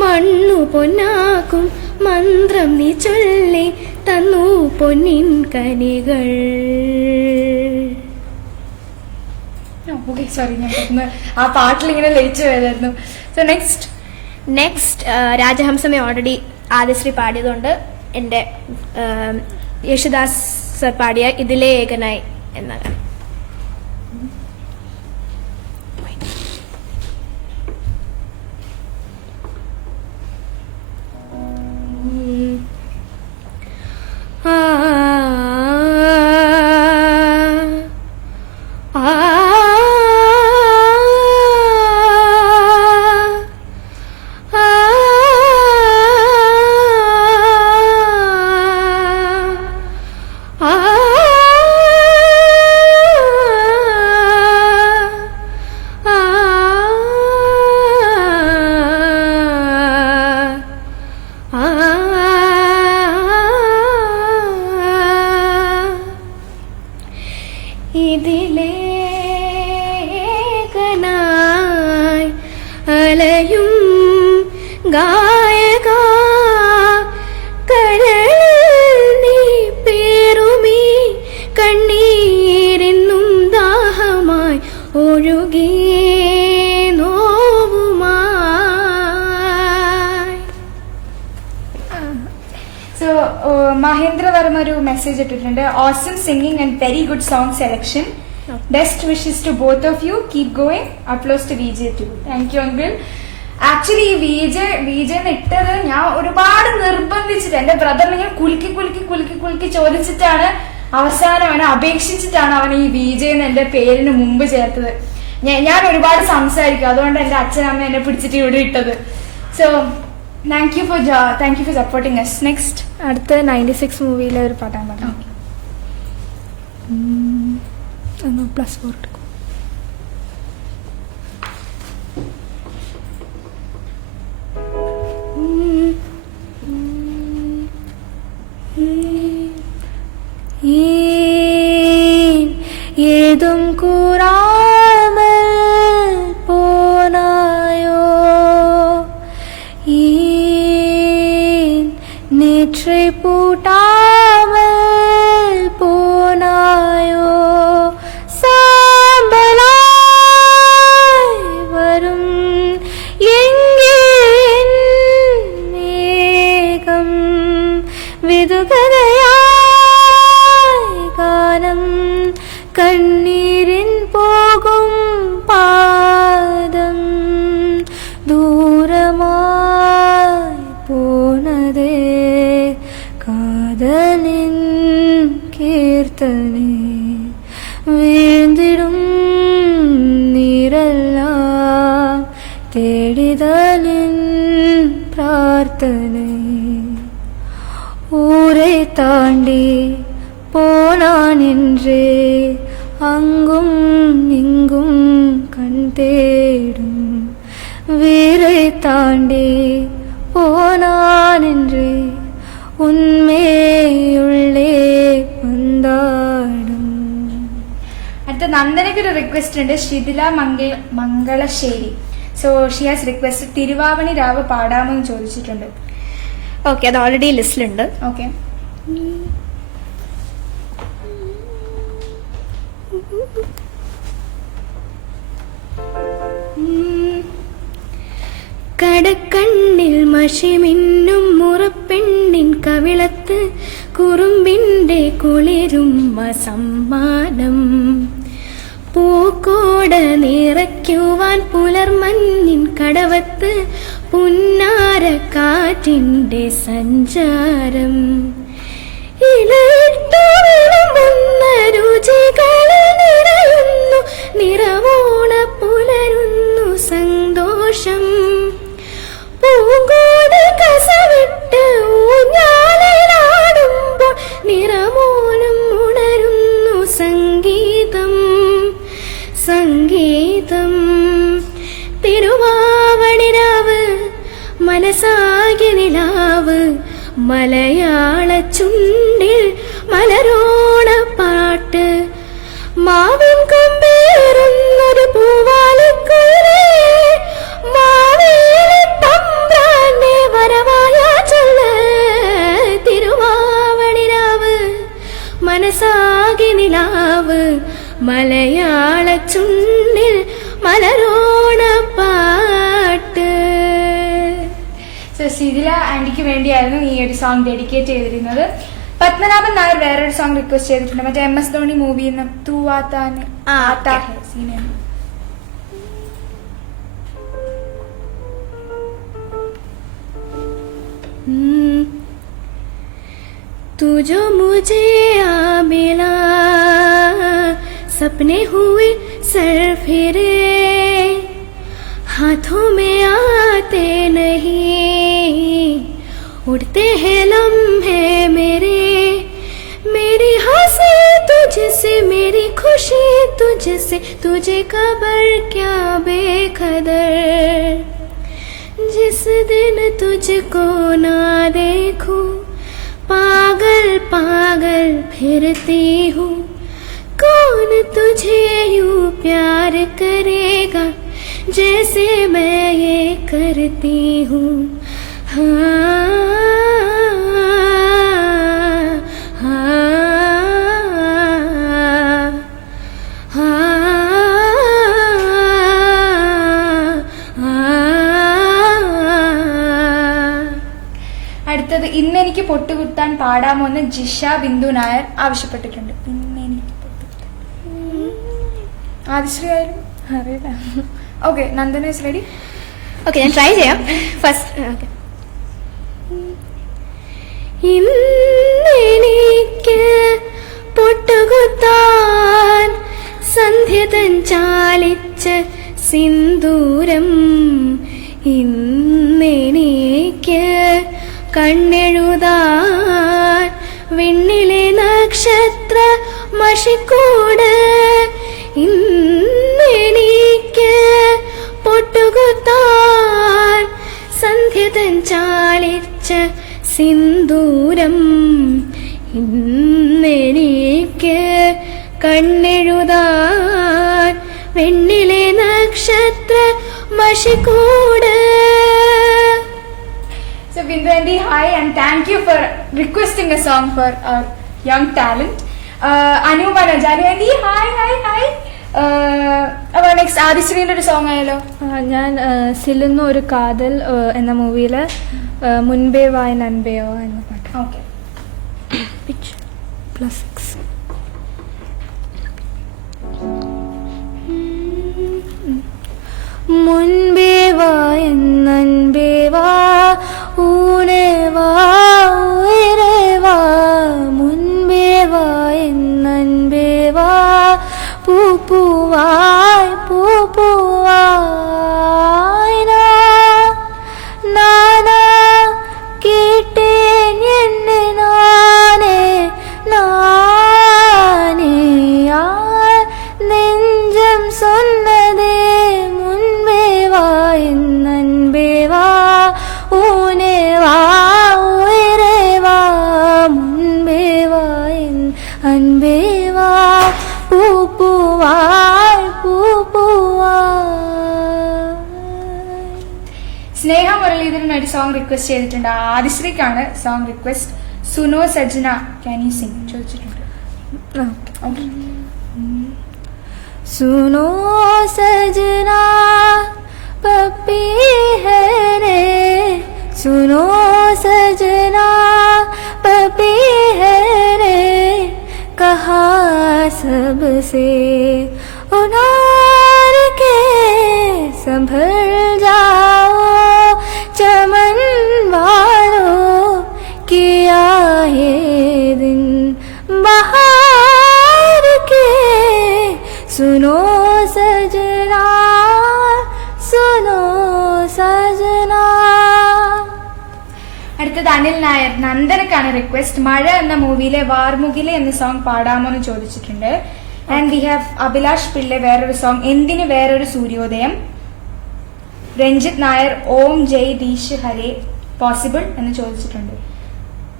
മണ്ണു പൊന്നാക്കും മന്ത്രം നീ ചൊല്ലി തന്നു പൊന്നിൻ കനികൾ. ഓക്കെ, സോറി, ഞാൻ പെട്ടെന്ന് ആ പാട്ടിൽ ഇങ്ങനെ ലയിച്ചു പോയതായിരുന്നു. സോ നെക്സ്റ്റ് രാജഹംസമേ ഓൾറെഡി ആദിശ്രീ പാടിയതുകൊണ്ട് എൻ്റെ യേശുദാസ് സർ പാടിയ ഇതിലെ ഏകനായി എന്ന ഗാനം. ഇതിലേകനായി അലയും ഗായക കരളിൽ നീ പേറുമീ കണ്ണീരെന്നും ദാഹമായി ഒഴുകി നോവുമായി. സോ മഹേന്ദ്ര വർമ്മ ഒരു മെസ്സേജ് ഇട്ടിട്ടുണ്ട്. Awesome singing and very good song selection. Best wishes to both of you. Keep going. Applause to VJ too. Thank you uncle. Actually ഈ VJ ഇട്ടത് ഞാൻ ഒരുപാട് നിർബന്ധിച്ചിട്ട് എന്റെ ബ്രദറിനെ ഞാൻ കുലുക്കി ചോദിച്ചിട്ടാണ് അവസാനം അവനെ അപേക്ഷിച്ചിട്ടാണ് അവൻ ഈ VJ എന്ന് എന്റെ പേരിന് മുമ്പ് ചേർത്തത്. ഞാൻ ഒരുപാട് സംസാരിക്കും, അതുകൊണ്ട് എന്റെ അച്ഛനമ്മ എന്നെ പിടിച്ചിട്ട് ഇവിടെ ഇട്ടത്. So thank you for supporting us. Next അടുത്ത 96 മൂവിയിലെ ഒരു പാട്ടാണ് പറഞ്ഞത്. +4 എടുക്കും. ஏதும் கூறாமல் போனாயோ, நேற்றை பூட்டாமல் போனாயோ, சாம்பலாய் வரும் எங்கே மேகம், விதுகதையாய் கானம் கண்ணீரின் போகும் பாதம் தூரமாய் போனதே காதலின் கீர்த்தனை, வீழ்ந்திடும் நீரெல்லாம் தேடிதலின் பிரார்த்தனை, ஊரை தாண்டி போனான் என்றே அங்கும் இங்கும் கண் தேடும், வீரை தாண்டி போனான் என்றே ഉന്മേയുള്ളേ വന്നാടും. അടുത്ത നന്ദനയ്ക്ക് ഒരു റിക്വസ്റ്റ് ഉണ്ട്. ശിഥില Mangalassery. So she has request Thiruvavani രാവ് പാടാമെന്ന് ചോദിച്ചിട്ടുണ്ട്. ഓക്കെ, അത് ഓൾറെഡി ലിസ്റ്റിലുണ്ട്. ഓക്കെ. കടക്കണ്ണിൽ മഷിമിന്നും മുറപ്പെണ്ണിൻ കവിളത്ത് കുറുമ്പിന്റെ കുളിരുമ്മ സമ്മാനം, പൂക്കോട നിറയ്ക്കുവാൻ പുലർമഞ്ഞിൻ കടവത്ത് പുന്നാര കാറ്റിന്റെ സഞ്ചാരം, ഇലയിട്ടുവിളുമ്പുന്ന രുചികളെ നിറയുന്നു, നിറവോണ പുലരുന്നു സന്തോഷം, പൂങ്കോട് കസവിട്ട് ഊഞ്ഞാലിലാടുമ്പോൾ നിറമോലും ഉണരുന്നു സംഗീതം, സംഗീതം, തിരുവാവണിരാവ് മനസാകി നിലാവ്, മലയാള ചുണ്ടിൽ മലരോണ പാട്ട്, മാവിൻ കൊമ്പേറുന്നൊരു പൂവാലിക്കുയിലേ, മാവേലി തമ്പ്രാന്റെ വരവായ ചൊല്ല്, തിരുവാവണിരാവ് മനസാകി നിലാവ്, മലയാള മലയാള ചുണ്ടിൽ മലരോണ പാട്ട്. സോ ശിഥില ആന്റിക്ക് വേണ്ടിയായിരുന്നു ഈ ഒരു സോങ് ഡെഡിക്കേറ്റ് ചെയ്തിരുന്നത്. പത്മനാഭൻ നായർ വേറൊരു സോങ് റിക്വസ്റ്റ് ചെയ്തിട്ടുണ്ട്, മറ്റേ MS ധോണി മൂവിയിൽ നിന്ന് തൂ ആത്താ ഹൈ സീനാണ്. तू जो मुझे आ मिला, सपने हुए सर फिरे, हाथों में आते नहीं, उड़ते हैं लम्हे मेरे. मेरी हंसी तुझसे, मेरी खुशी तुझसे, तुझे खबर क्या बेखबर. जिस दिन तुझको ना देखूं, पागल पागल फिरती हूँ. कौन तुझे यूं प्यार करेगा जैसे मैं ये करती हूँ. അടുത്തത് ഇന്നെനിക്ക് പൊട്ടുകുത്താൻ പാടാമോ എന്ന് ജിഷ ബിന്ദു നായർ ആവശ്യപ്പെട്ടിട്ടുണ്ട്. ഇന്നെനിക്ക് പൊട്ടുകുത്താൻ ആദിശ്രീ ആയാലും അറിയില്ല. Okay, Nandana is ready. Okay, ഞാൻ ട്രൈ ചെയ്യാം. First okay. ഇന്നെനിക്ക് പൊട്ടുകുത്താൻ സന്ധ്യതൻ ചാലിച്ച സിന്ദൂരം, ഇന്നെനിക്ക് കണ്ണെഴുതാൻ വിണ്ണിലെ നക്ഷത്ര മഷിക്കൂട്, ഇന്നെനിക്ക് പൊട്ടുകുത്താൻ സന്ധ്യതൻ ചാലിച്ച സിന്ദൂരം, ഇന്നെനിക്ക് കണ്ണെഴുതാൻ വെണ്ണിലെ നക്ഷത്ര മഷിക്കൂട്. So Bindu Aunty, hi, and thank you for requesting a song for our young talent. Anu Manoj, Anu Aunty, hi. അപ്പോൾ നെക്സ്റ്റ് ആദിശ്രീന്റെ ഒരു സോങ് ആയാലോ? ഞാൻ സിലുന്ന ഒരു കാതൽ എന്ന മൂവിയിലെ മുൻപേ വായ നൻപയോ എന്ന പാട്ട്. ഓക്കെ, +6. മുൻപേ വാ എന്നൻപേ വാ, ഊനെ വാ ഉയരെ വാ, മുൻപേ വാ എന്നൻപേ വാ, പൂപ്പൂവായ് പൂപ്പൂവായ് നാനാ കേട്ടേൻ എന്നെ നാനേ നാനേ നെഞ്ചം சொன்னதே മുൻപേ വാ എന്നൻപേ വാ, ഊനെ വാ ഉയരെ വാ, മുൻപേ വാ എൻ അൻപേ വാ, പൂപ്പൂവായ് പൂപ്പൂവായ്. സ്നേഹ മുരളീധരൻ ഒരു സോങ് റിക്വസ്റ്റ് ചെയ്തിട്ടുണ്ട്. ആദിശ്രീക്കാണ് സോങ് റിക്വസ്റ്റ്. സുനോ സജ്ന ക്യാൻ യു സിംഗ് ചോദിച്ചിട്ടുണ്ട്. ഓക്കെ. सुनो सजना पप्पी है रे, सुनो सजना पप्पी है रे, कहा सबसे उनार के संभल जाओ चमन वालों, किया ये दिन बहार के, सुनो सजना सुनो सजना. അടുത്തത് അനിൽ നായർ, നന്ദനക്കാണ് റിക്വസ്റ്റ്. മഴ എന്ന മൂവിയിലെ വാർമുകിലെ എന്ന സോങ് പാടാമോ എന്ന് ചോദിച്ചിട്ടുണ്ട്. And we have Abhilash Pillai വേറൊരു സോങ് എന്തിന് വേറൊരു സൂര്യോദയം. രഞ്ജിത്ത് നായർ ഓം ജയ് ദീഷ് ഹരേ പോസിബിൾ എന്ന് ചോദിച്ചിട്ടുണ്ട്.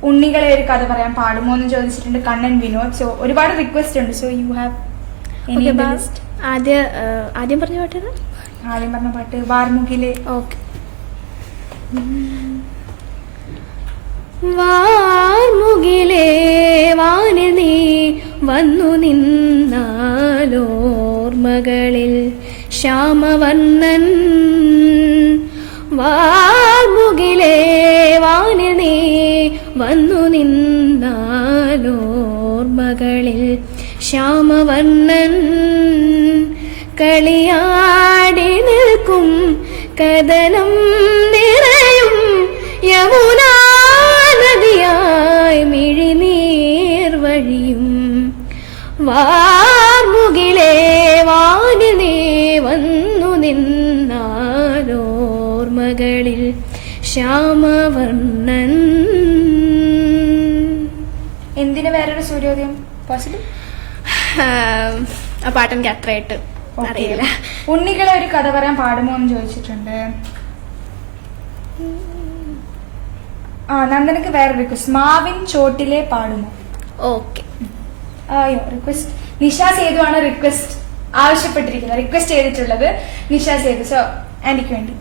ഉണ്ണികളെ ഒരു കഥ പറയാൻ പാടുമോ എന്ന് ചോദിച്ചിട്ടുണ്ട് കണ്ണൻ വിനോദ്. സോ ഒരുപാട് റിക്വസ്റ്റ് ഉണ്ട്. So you have any list. ആദ്യം പറഞ്ഞ പാട്ട് ആദ്യം പറഞ്ഞ പാട്ട് വാർമുകിലെ. ഓക്കെ. വാർമുകിലേ വാനിൽ നീ വന്നു നിന്നാലോ, ഓർമ്മകളിൽ ശ്യാമവർണ്ണൻ വാർമുകിലേ വാനിൽ നീ വന്നു നിന്നാലോർമ്മകളിൽ ശ്യാമവർണ്ണൻ കളിയാടി നിൽക്കും കദനം നിറയും യമുനാ നദിയായി മിഴിനീർ വഴിയും വാർമുകിലേ വാനിൽ നീ വന്നു നിന്നാലോർമ്മകളിൽ ശ്യാമവർണ്ണൻ. എന്തിനു വേറൊരു സൂര്യോദയം പോസിബിൾ? ആ പാട്ട് എനിക്ക് അത്രയായിട്ട് അറിയില്ല. ഉണ്ണികളെ ഒരു കഥ പറയാൻ പാടുമോ എന്ന് ചോദിച്ചിട്ടുണ്ട്. നന്ദനക്ക് വേറെ റിക്വസ്റ്റ്, മാവിൻ ചോട്ടിലെ പാടുമോ? ഓക്കെ. അയ്യോ, റിക്വസ്റ്റ് നിഷ സേതുവാണ് റിക്വസ്റ്റ് ആവശ്യപ്പെട്ടിരിക്കുന്നത്, റിക്വസ്റ്റ് ചെയ്തിട്ടുള്ളത് നിഷ സേതു. സോ ആന്റിക്ക് വേണ്ടി.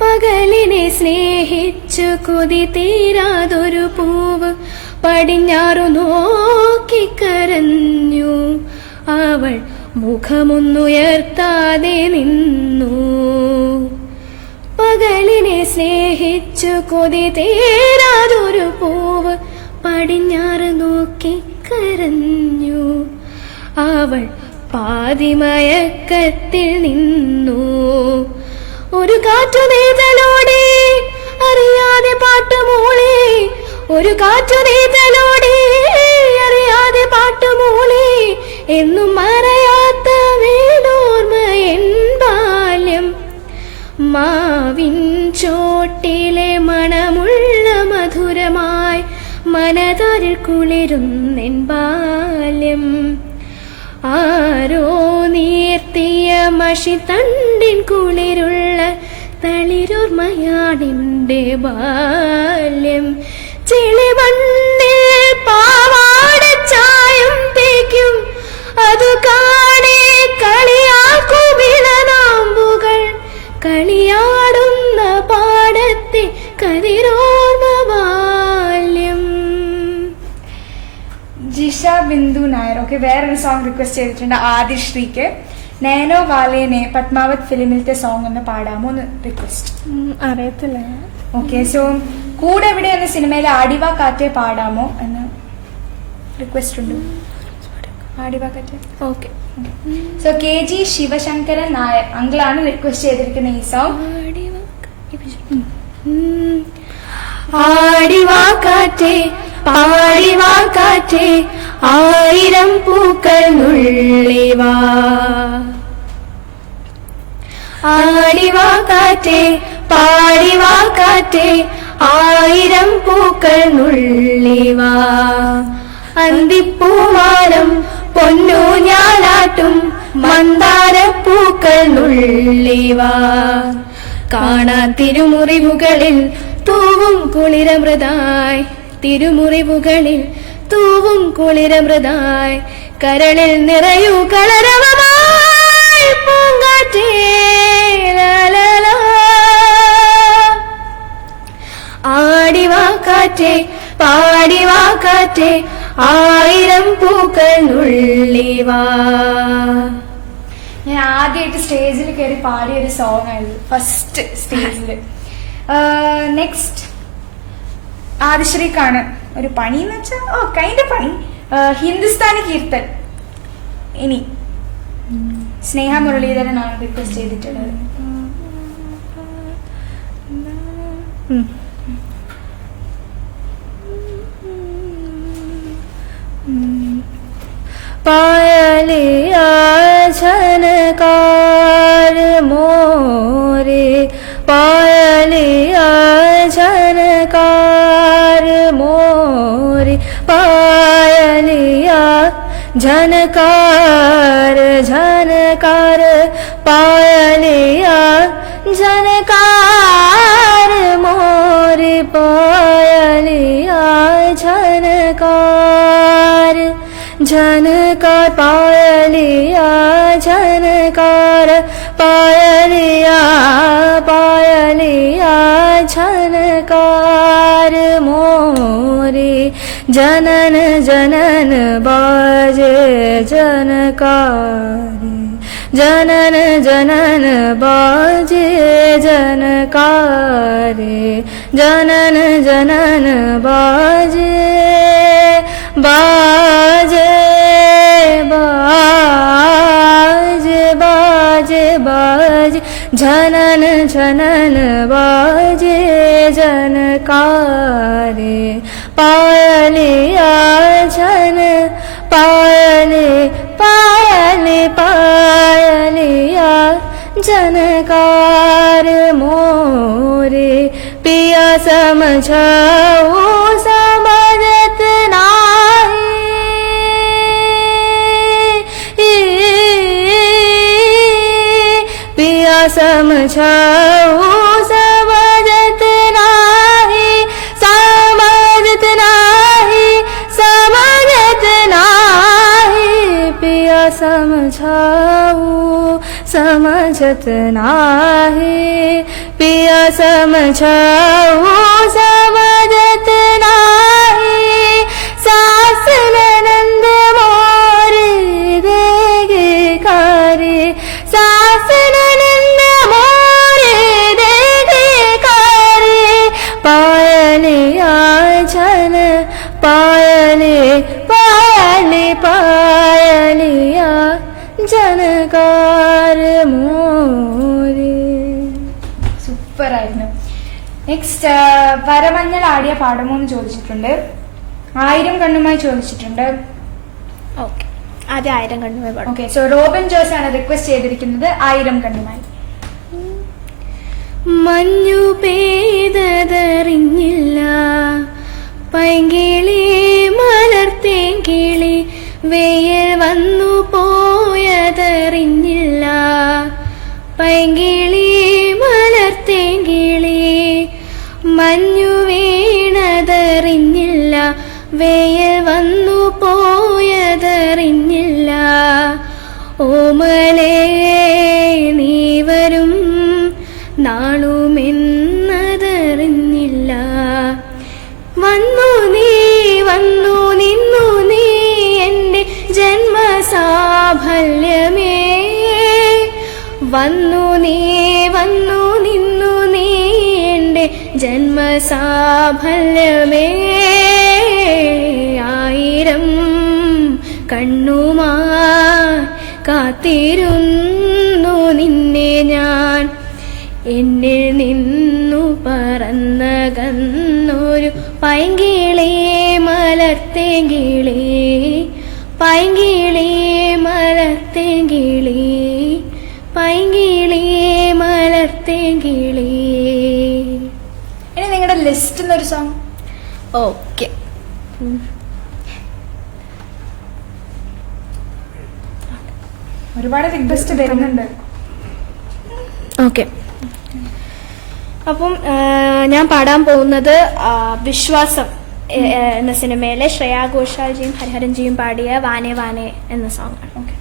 പകലിനെ സ്നേഹിച്ചു കൊതി തീരാതൊരു പൂവ് പടിഞ്ഞാറു നോക്കിക്കരഞ്ഞു. അവൾ മുഖമൊന്നുയർത്താതെ നിന്നു. പകലിനെ സ്നേഹിച്ചു കൊതി തീരാതൊരു പൂവ് പടിഞ്ഞാറ് നോക്കിക്കരഞ്ഞു. അവൾ പാതിമയക്കത്തിൽ നിന്നു. ഒരു കാറ്റു നെയ്തലോടെ അറിയാതെ പാട്ടുമൂളി. ഒരു കാറ്റു നെയ്തലോടെ അറിയാതെ പാട്ടുമൂളി. എന്നും മറയാത്ത വേലോർമ്മ എൻ ബാല്യം. മാവിൻ ചോട്ടിലെ മണമുള്ള മധുരമായി മനതാരിൽ കുളിരുന്നെൻ ബാല്യം. ആരോ നീർത്തിയ മഷിത്തണ്ടിൻ കുളിരുള്ള തളിരോർമ്മയാണെന്റെ ബാല്യം. ചെളിമണ്ണിൽ പാവാട ചായം തേക്കും അതു കാണേ കളിയാക്കുമിളനാമ്പുകൾ. കളിയാടുന്ന പാടത്തെ കതിരോർമ്മ ബാല്യം. ജിഷ ബിന്ദു നായർ ഓക്കെ വേറൊരു സോങ് റിക്വസ്റ്റ് ചെയ്തിട്ടുണ്ട് ആദിശ്രീക്ക്. നൈനോ വാലേനെ പത്മാവത് ഫിലിമിലത്തെ സോങ് ഒന്ന് പാടാമോ എന്ന് റിക്വസ്റ്റ്. അറിയത്തില്ല. ഓക്കെ, സോ കൂടെ എവിടെ എന്ന സിനിമയിലെ ആടിവാ കാറ്റെ പാടാമോ എന്ന് റിക്വസ്റ്റ് ഉണ്ട്. ആടിവാ കാറ്റെ. Okay. So K G Sivasankaran Nair അങ്കിളാണ് റിക്വസ്റ്റ് ചെയ്തിരിക്കുന്ന ഈ സോങ്. ആടിവാ കാറ്റേ പാടിവാ കാറ്റേ ആയിരം പൂക്കൾ നുള്ളിവാ. ആടിവാ കാറ്റേ പാടിവാ കാറ്റേ ആയിരം പൂക്കൾ നുള്ളിവാ. അന്തിപ്പൂവാനം പൊന്നു ഞാനാട്ടും മന്ദാരപ്പൂക്കൾ നുള്ളിവാ. കാണാ തിരുമുറിവുകളിൽ തൂവും കുളിരമൃതായി. തിരുമുറിവുകളിൽ തൂവും കുളിരമൃതായി. കരളിൽ നിറയൂ കളരവമായി പൂങ്കാറ്റേ ലാലാ. ആടിവാ കാറ്റേ പാടിവാ കാറ്റേ ആയിരം പൂക്കൾ നുള്ളിവാ. ഞാൻ ആദ്യമായിട്ട് സ്റ്റേജിൽ കയറി പാടിയ ഒരു സോങ് ആയിരുന്നു, ഫസ്റ്റ് സ്റ്റേജിൽ. നെക്സ്റ്റ് ആദിശ്രീക്കാണ് ഒരു പണി എന്ന് വെച്ചാൽ കൈൻഡ് പണി, ഹിന്ദുസ്ഥാനി കീർത്തൻ. ഇനി സ്നേഹ മുരളീധരനാണ് റിക്വസ്റ്റ് ചെയ്തിട്ടുള്ളത്. पायलिया झनकार मोरे पायलिया झनकार मोरे पायलिया झनकार झनकार पायलिया झनकार मोरे पायलिया झनकार झनकार पायलिया झनकार पायलिया पायलिया झनकार मोरे जनन जनन बाजे जनकारे जनन जनन बाजे जनकारे जनन जनन बाजे बाजे बाजे बाजे बाजे जनन जनन बाजे जनकारे पायलिया झन पायले पायले पायलिया जनकार मोरे पिया समझाओ समझत नाही पिया समझाओ समझत नाही समझत नाही समझत नाही पिया समझाओ समझत नाही पिया समझाओ समझत नाही सास ननंद मोरे देगे कारे सास ननंद मोरे देगे कारे पायलिया झन पायले पायले पायलिया जनकार മോരെ. സൂപ്പർ ആയിരുന്നു. നെക്സ്റ്റ് വരമഞ്ഞൾ ആടിയ പാടമോ എന്ന് ചോദിച്ചിട്ടുണ്ട്. 1000 കണ്ണുമായി ചോദിച്ചിട്ടുണ്ട്. ഓക്കെ, ആദ്യം 1000 കണ്ണുമായി പാടും. ഓക്കെ, സോ റോബിൻ ജോസ് ആണ് റിക്വസ്റ്റ് ചെയ്തിരിക്കുന്നത് 1000 കണ്ണുമായി. മഞ്ഞു പെയ്തതറിഞ്ഞില്ല പൈങ്കിളി മലർത്തേങ്കിളി വെയിൽ വന്നു പോയതറിഞ്ഞില്ല പൈങ്കിളി മലർത്തേങ്കിളി മഞ്ഞു വീണതറിഞ്ഞില്ല വെയിൽ വന്നു പോയതറിഞ്ഞില്ല ഓമലേ നീ വരും നാളുമെന്നതറിഞ്ഞില്ല വന്നു നീ വന്നു നിന്നു നീ എൻ്റെ ജന്മസാഫല്യമേ വന്നു നീ വന്നു നിന്നു നീ എൻ്റെ ജന്മസാഫല്യമേ 1000 കണ്ണുമായി കാത്തിരുന്നു നിന്നെ ഞാൻ എന്നിൽ നിന്നു പറന്നകന്നൊരു പൈങ്കിളി മലർത്തേങ്കിളി പൈങ്കിളി മലർത്തേങ്കിളി പൈങ്കിളി മലർത്തേങ്കിളി. ഇനി നിങ്ങളുടെ ലിസ്റ്റ് എന്നൊരു സോങ്. ഓക്കെ, ഒരുപാട് റിക്വസ്റ്റ് വരുന്നുണ്ട്. ഓക്കെ, അപ്പം ഞാൻ പാടാൻ പോകുന്നത് വിശ്വാസം എന്ന സിനിമയിലെ ശ്രേയാ ഘോഷാൽജിയും ഹരിഹരൻജിയും പാടിയ വാനെ വാനെ എന്ന സോങ് ആണ്. ഓക്കെ,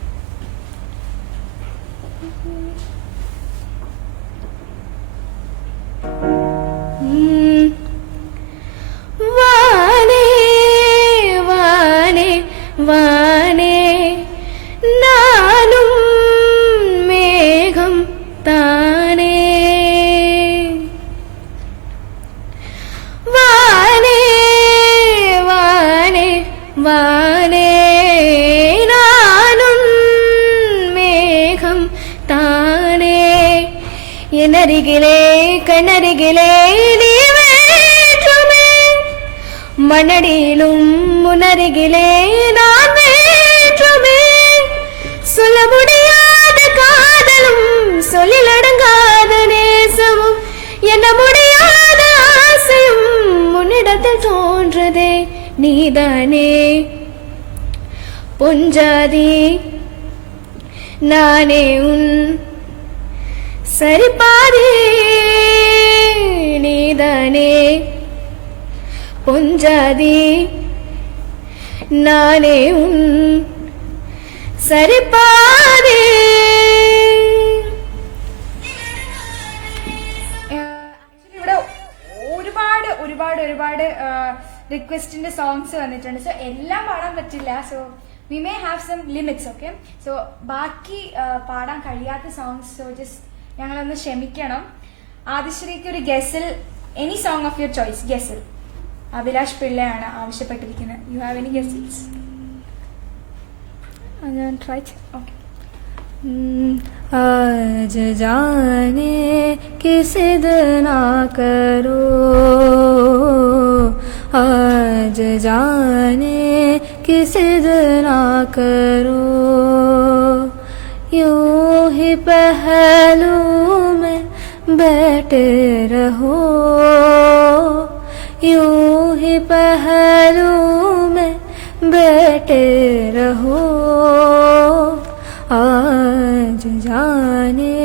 വാനേ വാനേ വാനേ നാനും മേഘം താനേ വാനേ വാനേ വാനേ നാനും മേഘം താനേ എന്നരികിലേ കണ്ണരികിലേ നീ വേറ്റുമേ மனடிலும் முனருகிலே நான் வேற்றுமே சொல்ல முடியாத காதலும் சொல்லிலடங்காத நேசமும் என்ன முடியாத ஆசையும் உன்னிடத்தில் தோன்றதே நீதானே பொஞ்சாதி நானே உன் சரிபாதி நீதானே பொஞ்சாதி நானே உன் சரிபாதி. ഇവിടെ ഒരുപാട് ഒരുപാട് ഒരുപാട് റിക്വസ്റ്റിന്റെ സോങ്സ് വന്നിട്ടുണ്ട്. സോ എല്ലാം പാടാൻ പറ്റില്ല. So we may have some limits, okay? So ബാക്കി പാടാൻ കഴിയാത്ത സോങ്സ് സോ ജസ്റ്റ് ഞങ്ങളൊന്ന് ക്ഷമിക്കണം. ആദിശ്രീക്ക് ഒരു ghazal, any song of your choice. Ghazal Abhilash പിള്ളയാണ് ആവശ്യപ്പെട്ടിരിക്കുന്നത്. You have any ghazals? ഞാൻ ട്രൈ ഓക്കെ. आज जाने कि सिद ना करो, आज जाने कि सिद ना करो, यूं ही पहलू में बैठे रहो, यूं ही पहलू में बैठे रहो, आज जाने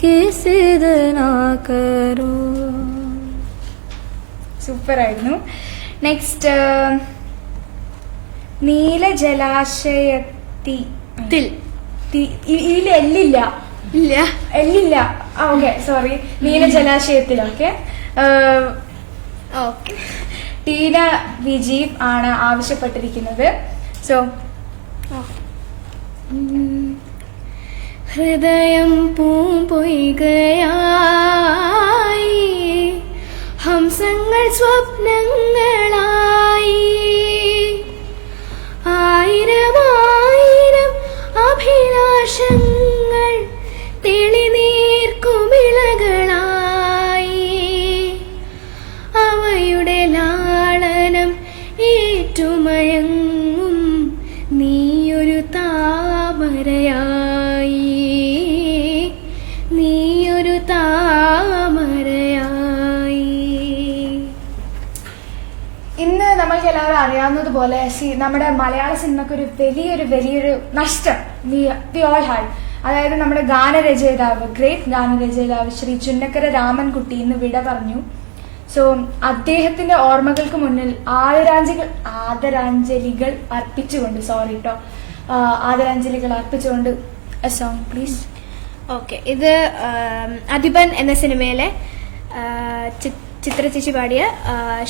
कि सिद ना करो. സൂപ്പർ ആയിരുന്നു. നെക്സ്റ്റ് നീല ജലാശയത്തിൽ ഇതിൽ എല്ലില്ല. Okay, sorry. നീല ജലാശയത്തിൽ. ഓക്കെ. ടീന വിജീവ് ആണ് ആവശ്യപ്പെട്ടിരിക്കുന്നത്. സോ ഹൃദയം പൂമ്പൊയ്കയായി, ഹംസങ്ങൾ സ്വപ്നങ്ങളായി, ആയിരമായിരം അഭിലാഷങ്ങൾ തെളിനീർക്കുമിളകളായി, അവയുടെ ലാളനം ഏറ്റുമയങ്ങും നീയൊരു താമരയായി, നീയൊരു താമരയായി. ഇന്ന് നമ്മൾക്ക് എല്ലാവരും അറിയാവുന്നതുപോലെ നമ്മുടെ മലയാള സിനിമയ്ക്ക് ഒരു വലിയൊരു നഷ്ടം വി ഓൾ ഹാഡ്. അതായത് നമ്മുടെ ഗ്രേറ്റ് ഗാനരചയിതാവ് ശ്രീ ചുന്നക്കര രാമൻകുട്ടി ഇന്ന് വിട പറഞ്ഞു. സോ അദ്ദേഹത്തിന്റെ ഓർമ്മകൾക്ക് മുന്നിൽ ആദരാഞ്ജലികൾ അർപ്പിച്ചുകൊണ്ട് എ സോങ് പ്ലീസ്. ഓക്കെ, ഇത് അധിപൻ എന്ന സിനിമയിലെ ചിത്ര ചേച്ചി പാടിയ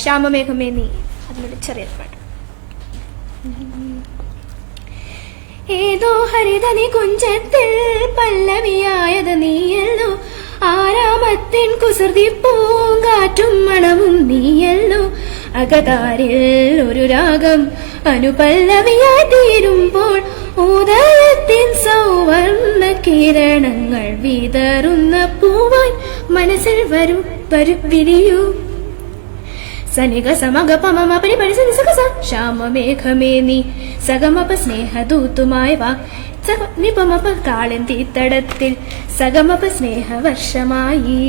ശ്യാമമേഘമേ നീ, അതിലൊരു ചെറിയ പാട്ട്. ഏതോ ഹരിതനി കുഞ്ചത്തിൽ പല്ലവിയായത് നീയല്ലോ, ആരാമത്തിൻ കുസൃതി പൂങ്കാറ്റും മണവും നീയല്ലോ, അകതാരിൽ ഒരു രാഗം അനുപല്ലവിയായി തീരുമ്പോൾ ഉദയത്തിൻ സൗവർണ്ണ കിരണങ്ങൾ വിതറുന്ന പൂവാൻ മനസ്സിൽ വരൂ വിരിയൂ. സനിക സമഗ പമമ പരിപരി സനിസകസ ശ്യാമമേഘമേ നീ സഗമപ സ്നേഹദൂതുമായി വാ, നിപമപ കാളന്തി തടത്തിൽ സഗമപ സ്നേഹവർഷമായി.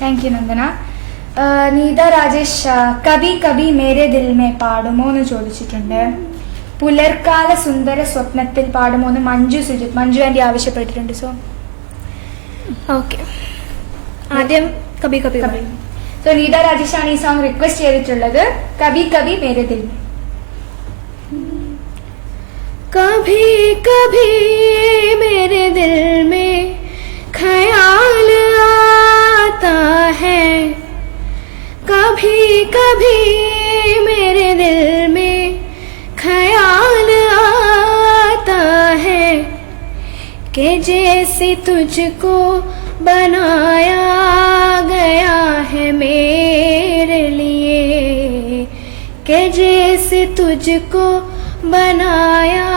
Thank you Nandana. നീത രാജേഷ് കവി കവി മേരെ ദിൽ മേ പാടുമോ എന്ന് ചോദിച്ചിട്ടുണ്ട്. പുലർക്കാല സുന്ദര സ്വപ്നത്തിൽ പാടുമോ എന്ന് മഞ്ജു ആന്റി ആവശ്യപ്പെട്ടിട്ടുണ്ട്. സോ ഓക്കെ, ആദ്യം കബി കബി കബി. സോ നീത രാജേഷ് ആണ് ഈ സോങ് റിക്വസ്റ്റ് ചെയ്തിട്ടുള്ളത്. കവി കവി മേരെ ദിൽ മേ. कभी कभी मेरे दिल में ख्याल आता है, कभी कभी मेरे दिल में ख्याल आता है कि जैसे तुझको बनाया गया है मेरे लिए, कि जैसे तुझको बनाया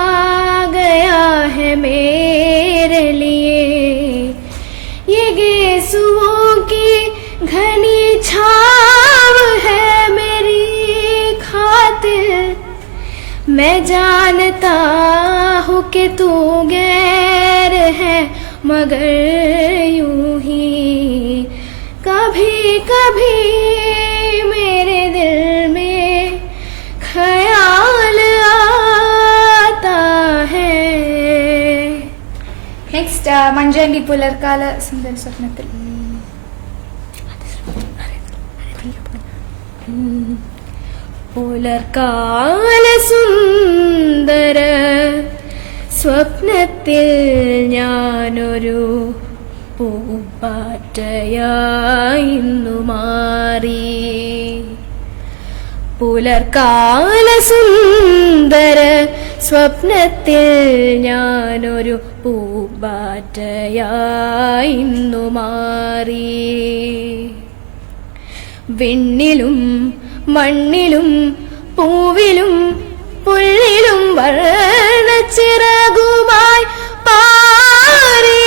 गया है मेरे लिए, ये गेसुओं की घनी छाव है मेरी खातिर, मैं जानता हूँ कि तू गैर है मगर यूं ही कभी कभी मेरे दिल में ख्याल आता है. നെക്സ്റ്റ് മഞ്ജു ആന്റി പുലർക്കാല സുന്ദര സ്വപ്നത്തിൽ. പുലർക്കാല സുന്ദര സ്വപ്നത്തിൽ ഞാനൊരു പൂമ്പാറ്റയായിന്നു മാറി, പുലർക്കാല സുന്ദര സ്വപ്നത്തിൽ ഞാനൊരു പൂമ്പാറ്റയായി ഇന്നു മാറി. വിണ്ണിലും മണ്ണിലും പൂവിലും പുല്ലിലും വർണ്ണച്ചിറകുമായി പാറി.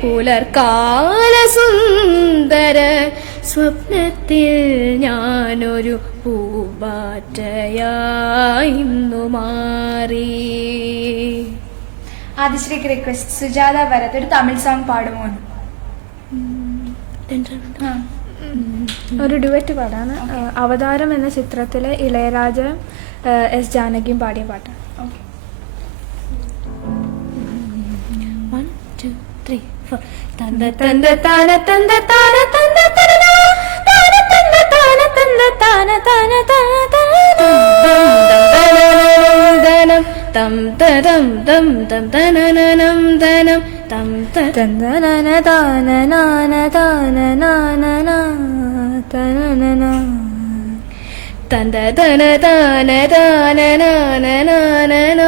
പുലർക്കാല സുന്ദര സ്വപ്നത്തിൽ ഞാനൊരു പൂമ്പാറ്റയായി ഇന്നു മാറി. ആദിശ്രീക്ക് റിക്വസ്റ്റ്, സുജാത ഭരത് ഒരു തമിഴ് സോങ് പാടുമോ? ഒരു ഡുവറ്റ് പാടാണ്. അവതാരം എന്ന ചിത്രത്തിലെ ഇളയരാജ എസ് ജാനകിയും പാടിയ പാട്ടാണ്. One, 2, 3, 4. തന്ത തന്ത താന തന്ത താന തന്ത തന താന തന്ത താന തന്ത താന താന താന തം തദം ദം ദം തനനനം ദനം തം തന്ദനന താന നാന താന നാന തനനന തന്ത തന താന താന നാന നാന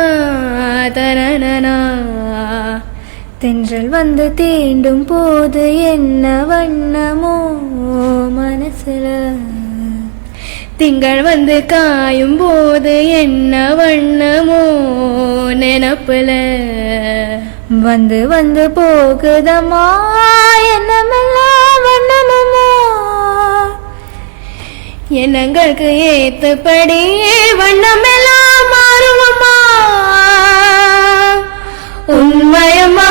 തനനന. தென்றல் வந்து தீண்டும் போது என்ன வண்ணமோ மனசுல, திங்கள் வந்து காயும் போது என்ன வண்ணமோ நினப்புல, வந்து வந்து போகுதம்மா என்னமெல்லாம் வண்ணமோ, எண்ணங்களுக்கு ஏத்தபடி வண்ணமெல்லாம் மாறுமம்மா. உண்மையம்மா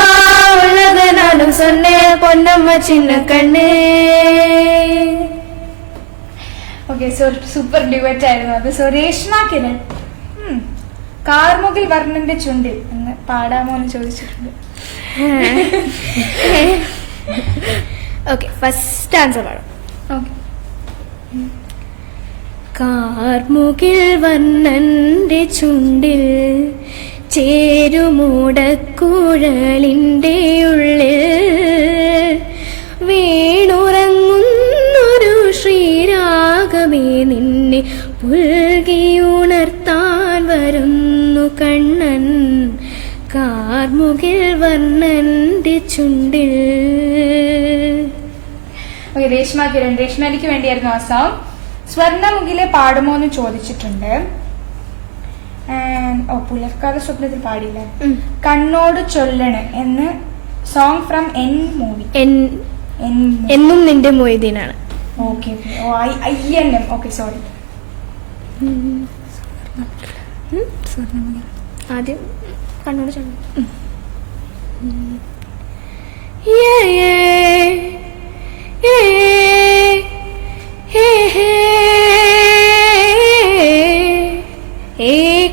உள்ளத நானும் சொன்னேன் பொன்னம்மா சின்ன கண்ணே. ഓക്കെ, സൂപ്പർ ഡ്യുവറ്റ് ആയിരുന്നു അത്. സോ രേഷ്മ കിരൺ, കാർമുകിൽ വർണ്ണന്റെ ചുണ്ടിൽ എന്ന് പാടാമോ എന്ന് ചോദിച്ചിട്ടുണ്ട്. ഓക്കെ, ഫസ്റ്റ് ആൻസർ പാടാം. ഓക്കെ. കാർമുകിൽ വർണ്ണന്റെ ചുണ്ടിൽ ചേരുമൂടക്കുഴലിൻ്റെ ഉള്ളിൽ വീണുറങ്ങുന്നൊരു ശ്രീരാഗമേ നിന്നെ പുൽകിയുണർത്താൻ വരുന്നു കണ്ണൻ. കാർമുകിൽ വർണ്ണന്റെ ചുണ്ടിൽ. ഓക്കെ, രേഷ്മ കിരൺ, രേഷ്മയ്ക്ക് വേണ്ടിയായിരുന്നു ആ സോങ്. സ്വർണ്ണമുഖിലെ പാടുമോ എന്ന് ചോദിച്ചിട്ടുണ്ട്. പുലർക്കാല സ്വപ്നത്തിൽ പാടില്ല. കണ്ണോട് ചൊല്ലണ് എന്ന് സോങ് ഫ്രം എൻ മൂവി. എന്നും നിന്റെ മൊയ്തീനാണ്. Okay, INM. Okay, sorry. ആദ്യം കണ്ണോട് ചൊല്ലണം.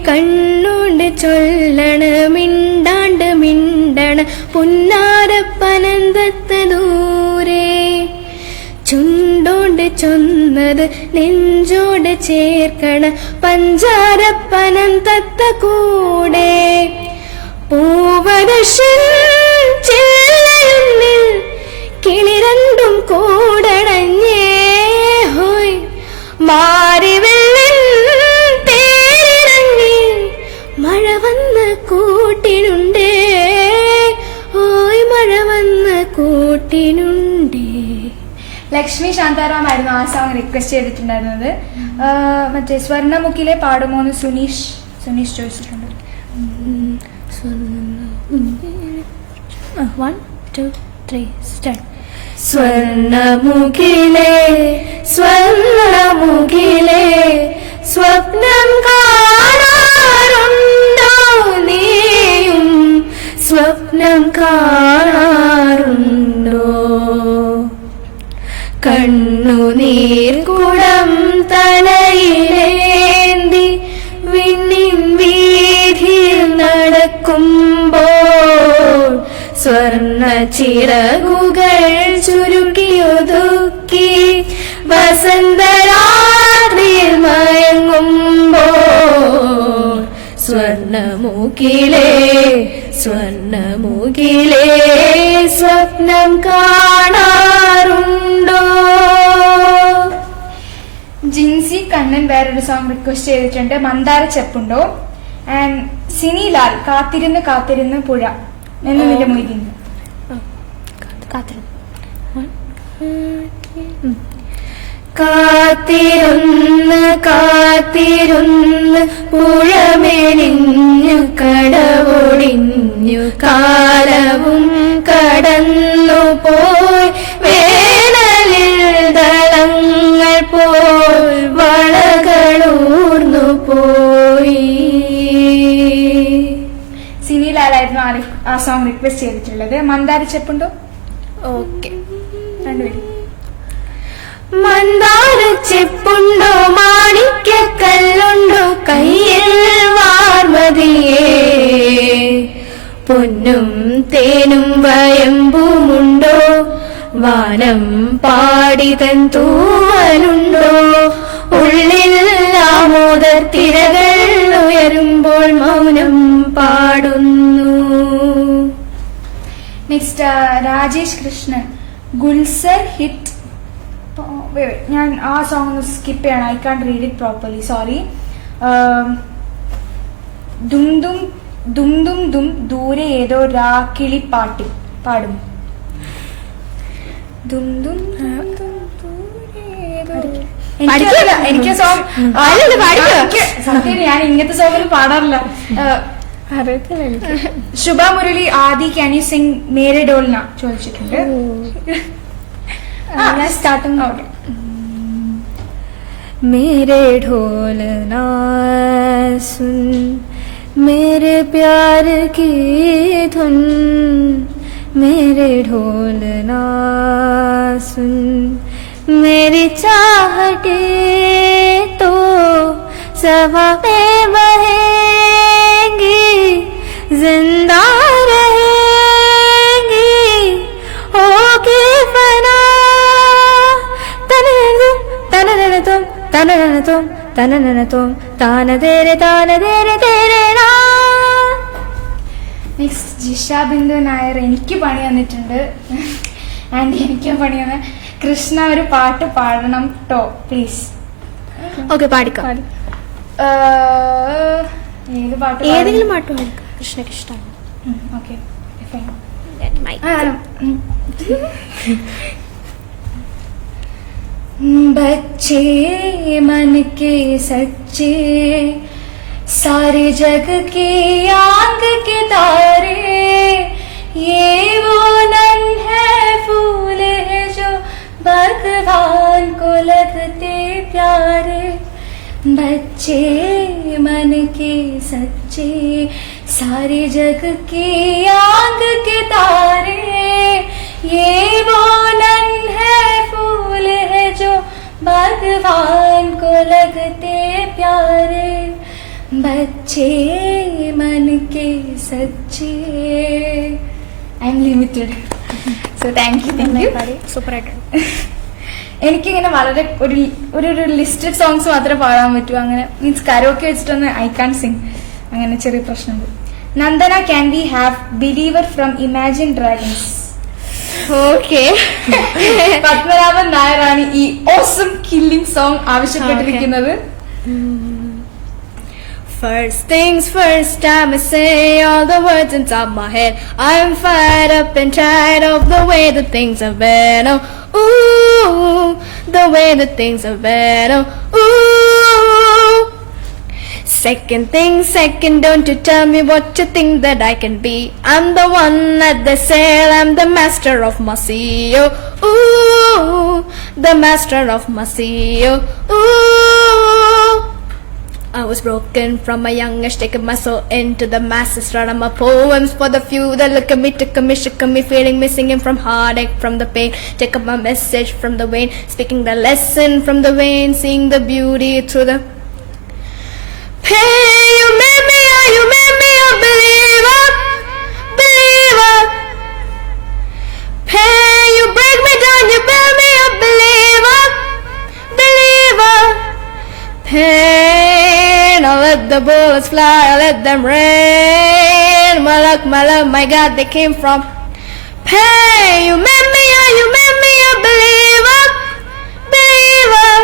കണ്ണോണ്ട് ചൊല്ലണ മിണ്ടാണ്ട് മിണ്ടണ പുന്നാരപ്പനന്തത്തനൂരേ, ചുണ്ടോണ്ട് ചൊന്നത് നെഞ്ചോട് ചേർക്കണ പഞ്ചാരപ്പനന്തത്ത കൂടെ, പൂവരശൻ ചെല്ലയുന്നിൽ കിളി രണ്ടും കൂടണഞ്ഞേ ഹോയ്, മാറി വെള്ളിൽ തേരിറങ്ങി മഴ വന്ന് കൂട്ടിനുണ്ടേ ഓയ്, മഴ വന്ന് കൂട്ടിനുണ്ടേ. ലക്ഷ്മി ശാന്താറാം ആയിരുന്നു ആ സോങ് റിക്വസ്റ്റ് ചെയ്തിട്ടുണ്ടായിരുന്നത്. മറ്റേ സ്വർണ്ണമുഖിലെ പാടുമോ എന്ന് സുനീഷ് ചോദിച്ചിട്ടുണ്ട്. 1, 2, 3 സ്റ്റാർട്ട്. സ്വർണ്ണമുഖിലേ സ്വർണ്ണമുഖിലേ സ്വപ്നം കാണാറുണ്ടോ നീയും, സ്വപ്നം കാണാറുണ്ടോ, കണ്ണുനീർ കുടം തലയിലേന്തി വിണ്ണിൻ വീതിയിൽ നടക്കുമ്പോൾ, സ്വർണ്ണ ചിറകുകൾ ചുരുക്കിയൊതുക്കി വസന്തരാത്രിയിൽ മയങ്ങുമ്പോൾ, സ്വർണ്ണമുഖിലേ സ്വർണ്ണമുഖിലേ സ്വപ്നം കാണാറുണ്ടോ. ജിൻസി കണ്ണൻ വേറൊരു സോങ് റിക്വസ്റ്റ് ചെയ്തിട്ടുണ്ട്. മന്ദാര ചെപ്പുണ്ടോ. ആൻഡ് സിനിലാൽ കാത്തിരുന്ന് കാത്തിരുന്ന് പുഴ എന്നതിന്റെ മൊയ്തീൻ. കാത്തിരുന്ന് കാത്തിരുന്ന് പുഴമെലിഞ്ഞു കടവൊടിഞ്ഞു കാലവും കടന്നു പോയി വേനലിൽ ദളങ്ങൾ പോൽ വളകളൂർന്നു പോയി. സിനിലാലായിരുന്നു ആ സോങ് റിക്വസ്റ്റ് ചെയ്തിട്ടുള്ളത്. മന്ദാരി ചെപ്പുണ്ടോ? ഓക്കെ. രണ്ടുപേരും. മന്ദാരച്ചെപ്പുണ്ടോ മാണിക്യക്കല്ലുണ്ടോ കയ്യിൽ വാർമതിയേ, പൊന്നും തേനും വയമ്പുമുണ്ടോ വാനം പാടിതൻ തൂവലുണ്ടോ, ഉള്ളിൽ ആമോദ തിരകൾ ഉയരുമ്പോൾ മൗനം പാടുന്നു. Next Rajesh Krishnan Gulzar hit. ഞാൻ ആ സോങ് ഒന്ന് സ്കിപ്പ് ചെയ്യണം. I can't read it properly, sorry. ദും ദും ദും ദും ദും ദൂരെ ഏതോ രാക്കിളിപ്പാട്ടിൽ പാടും. ദും ദും ദും ദും ദൂരെ ഏതോ. എനിക്ക് സോങ് സത്യം ഞാൻ ഇങ്ങനത്തെ സോങ്ങിൽ പാടാറില്ല. അറിയത്തില്ല എനിക്ക്. ശുഭ മുരളി ആദി ക്യാൻ യു സിംഗ് മേരെ ഡോൽന ചോദിച്ചിട്ടുണ്ട്. സ്റ്റാർട്ടിംഗ് നോട്ടെ. मेरे ढोल ना सुन मेरे प्यार की धुन, मेरे ढोल ना सुन मेरी चाहते तो सवा में बहेंगी, जिंदा रहेंगी होगी फना. തനനനതും തനനനതും തനനനതും താനതേരെ താനതേരെ തേരേനാ. നെക്സ്റ്റ് ജിഷ ബിന്ദു നായർ എനിക്ക് പണി തന്നിട്ടുണ്ട്. ആൻഡ് എനിക്ക് പണി തന്ന കൃഷ്ണ ഒരു പാട്ട് പാടണം ട്ടോ പ്ലീസ്. ഓക്കെ, പാടിക്കാം. ഏത് പാട്ട്? ഏതെങ്കിലും പാട്ട് പാടിക്കാം, കൃഷ്ണക്ക് ഇഷ്ടമാണ്. ഓക്കെ. बच्चे मन के सच्चे सारे जग के आंग के तारे, ये वो नन्हे फूल है जो भगवान को लगते प्यारे. बच्चे मन के सच्चे सारे जग के आंग के तारे, ये वो नन्हे फूल है जो भगवान को लगते प्यारे. बच्चे मन के सच्चे. I am limited. So thank you. Super ആയിട്ടുണ്ട്. എനിക്കിങ്ങനെ വളരെ ഒരു ലിസ്റ്റഡ് സോങ്സ് മാത്രമേ പാടാൻ പറ്റൂ. അങ്ങനെ മീൻസ് കരോക്കെ വെച്ചിട്ടൊന്ന് ഐ കാൻ സിംഗ്. അങ്ങനെ ചെറിയ പ്രശ്നമുണ്ട്. Nandana can we have believer from imagine dragons. Okay. Padmanabhan നായരാണ് ഈ ഓസം കില്ലിംഗ് സോങ് ആവശ്യപ്പെട്ടിരിക്കുന്നത്. First things first, I'ma say all the words inside my head. I'm fired up and tired of the way that things have been. Oh, ooh, the way that things have been. Oh, ooh. Second thing second, don't you tell me what you think that I can be. I'm the one at the sail, I'm the master of my sea. Oh, ooh, the master of my sea. Oh, ooh. I was broken from a young age, taking my soul into the masses, writing my poems for the few that look at me, took me, shook me, feeling me, singing from heartache, from the pain, take up my message from the vein, speaking the lesson from the vein, seeing the beauty through the pain. You made me a believer, believer. Pain, you break me down, you build me a believer, believer. Pain, I let the bullets fly, I let them rain. My luck, my love, my God, they came from pain. You made me a believer, believer.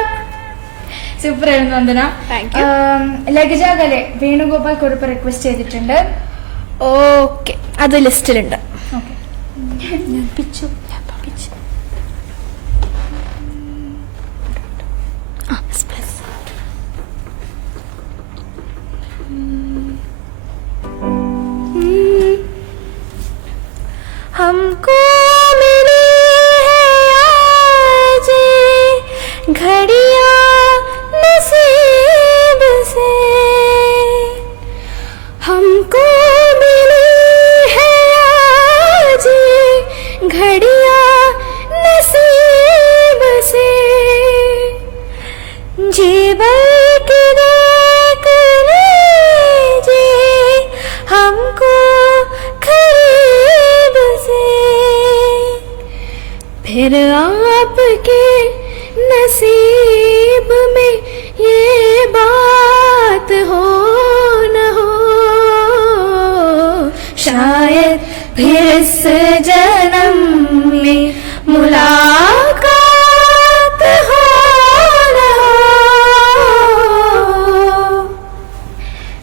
Super ആയിരുന്നു Nandana. Thank you. ലഗജാഗലെ Venugopal കുറിപ്പ് request ചെയ്തിട്ടുണ്ട്. Okay, അത് ലിസ്റ്റിലുണ്ട്. Okay, हमको मिली है आज घड़ियां नसीब से, हमको मिली है आज घड़ियां नसीब से, जीवन की देख लीजिए हमको करीब से, फिर आपके नसीब में ये बात हो न हो, शायद फिर इस जन्म में मुलाकात हो न हो.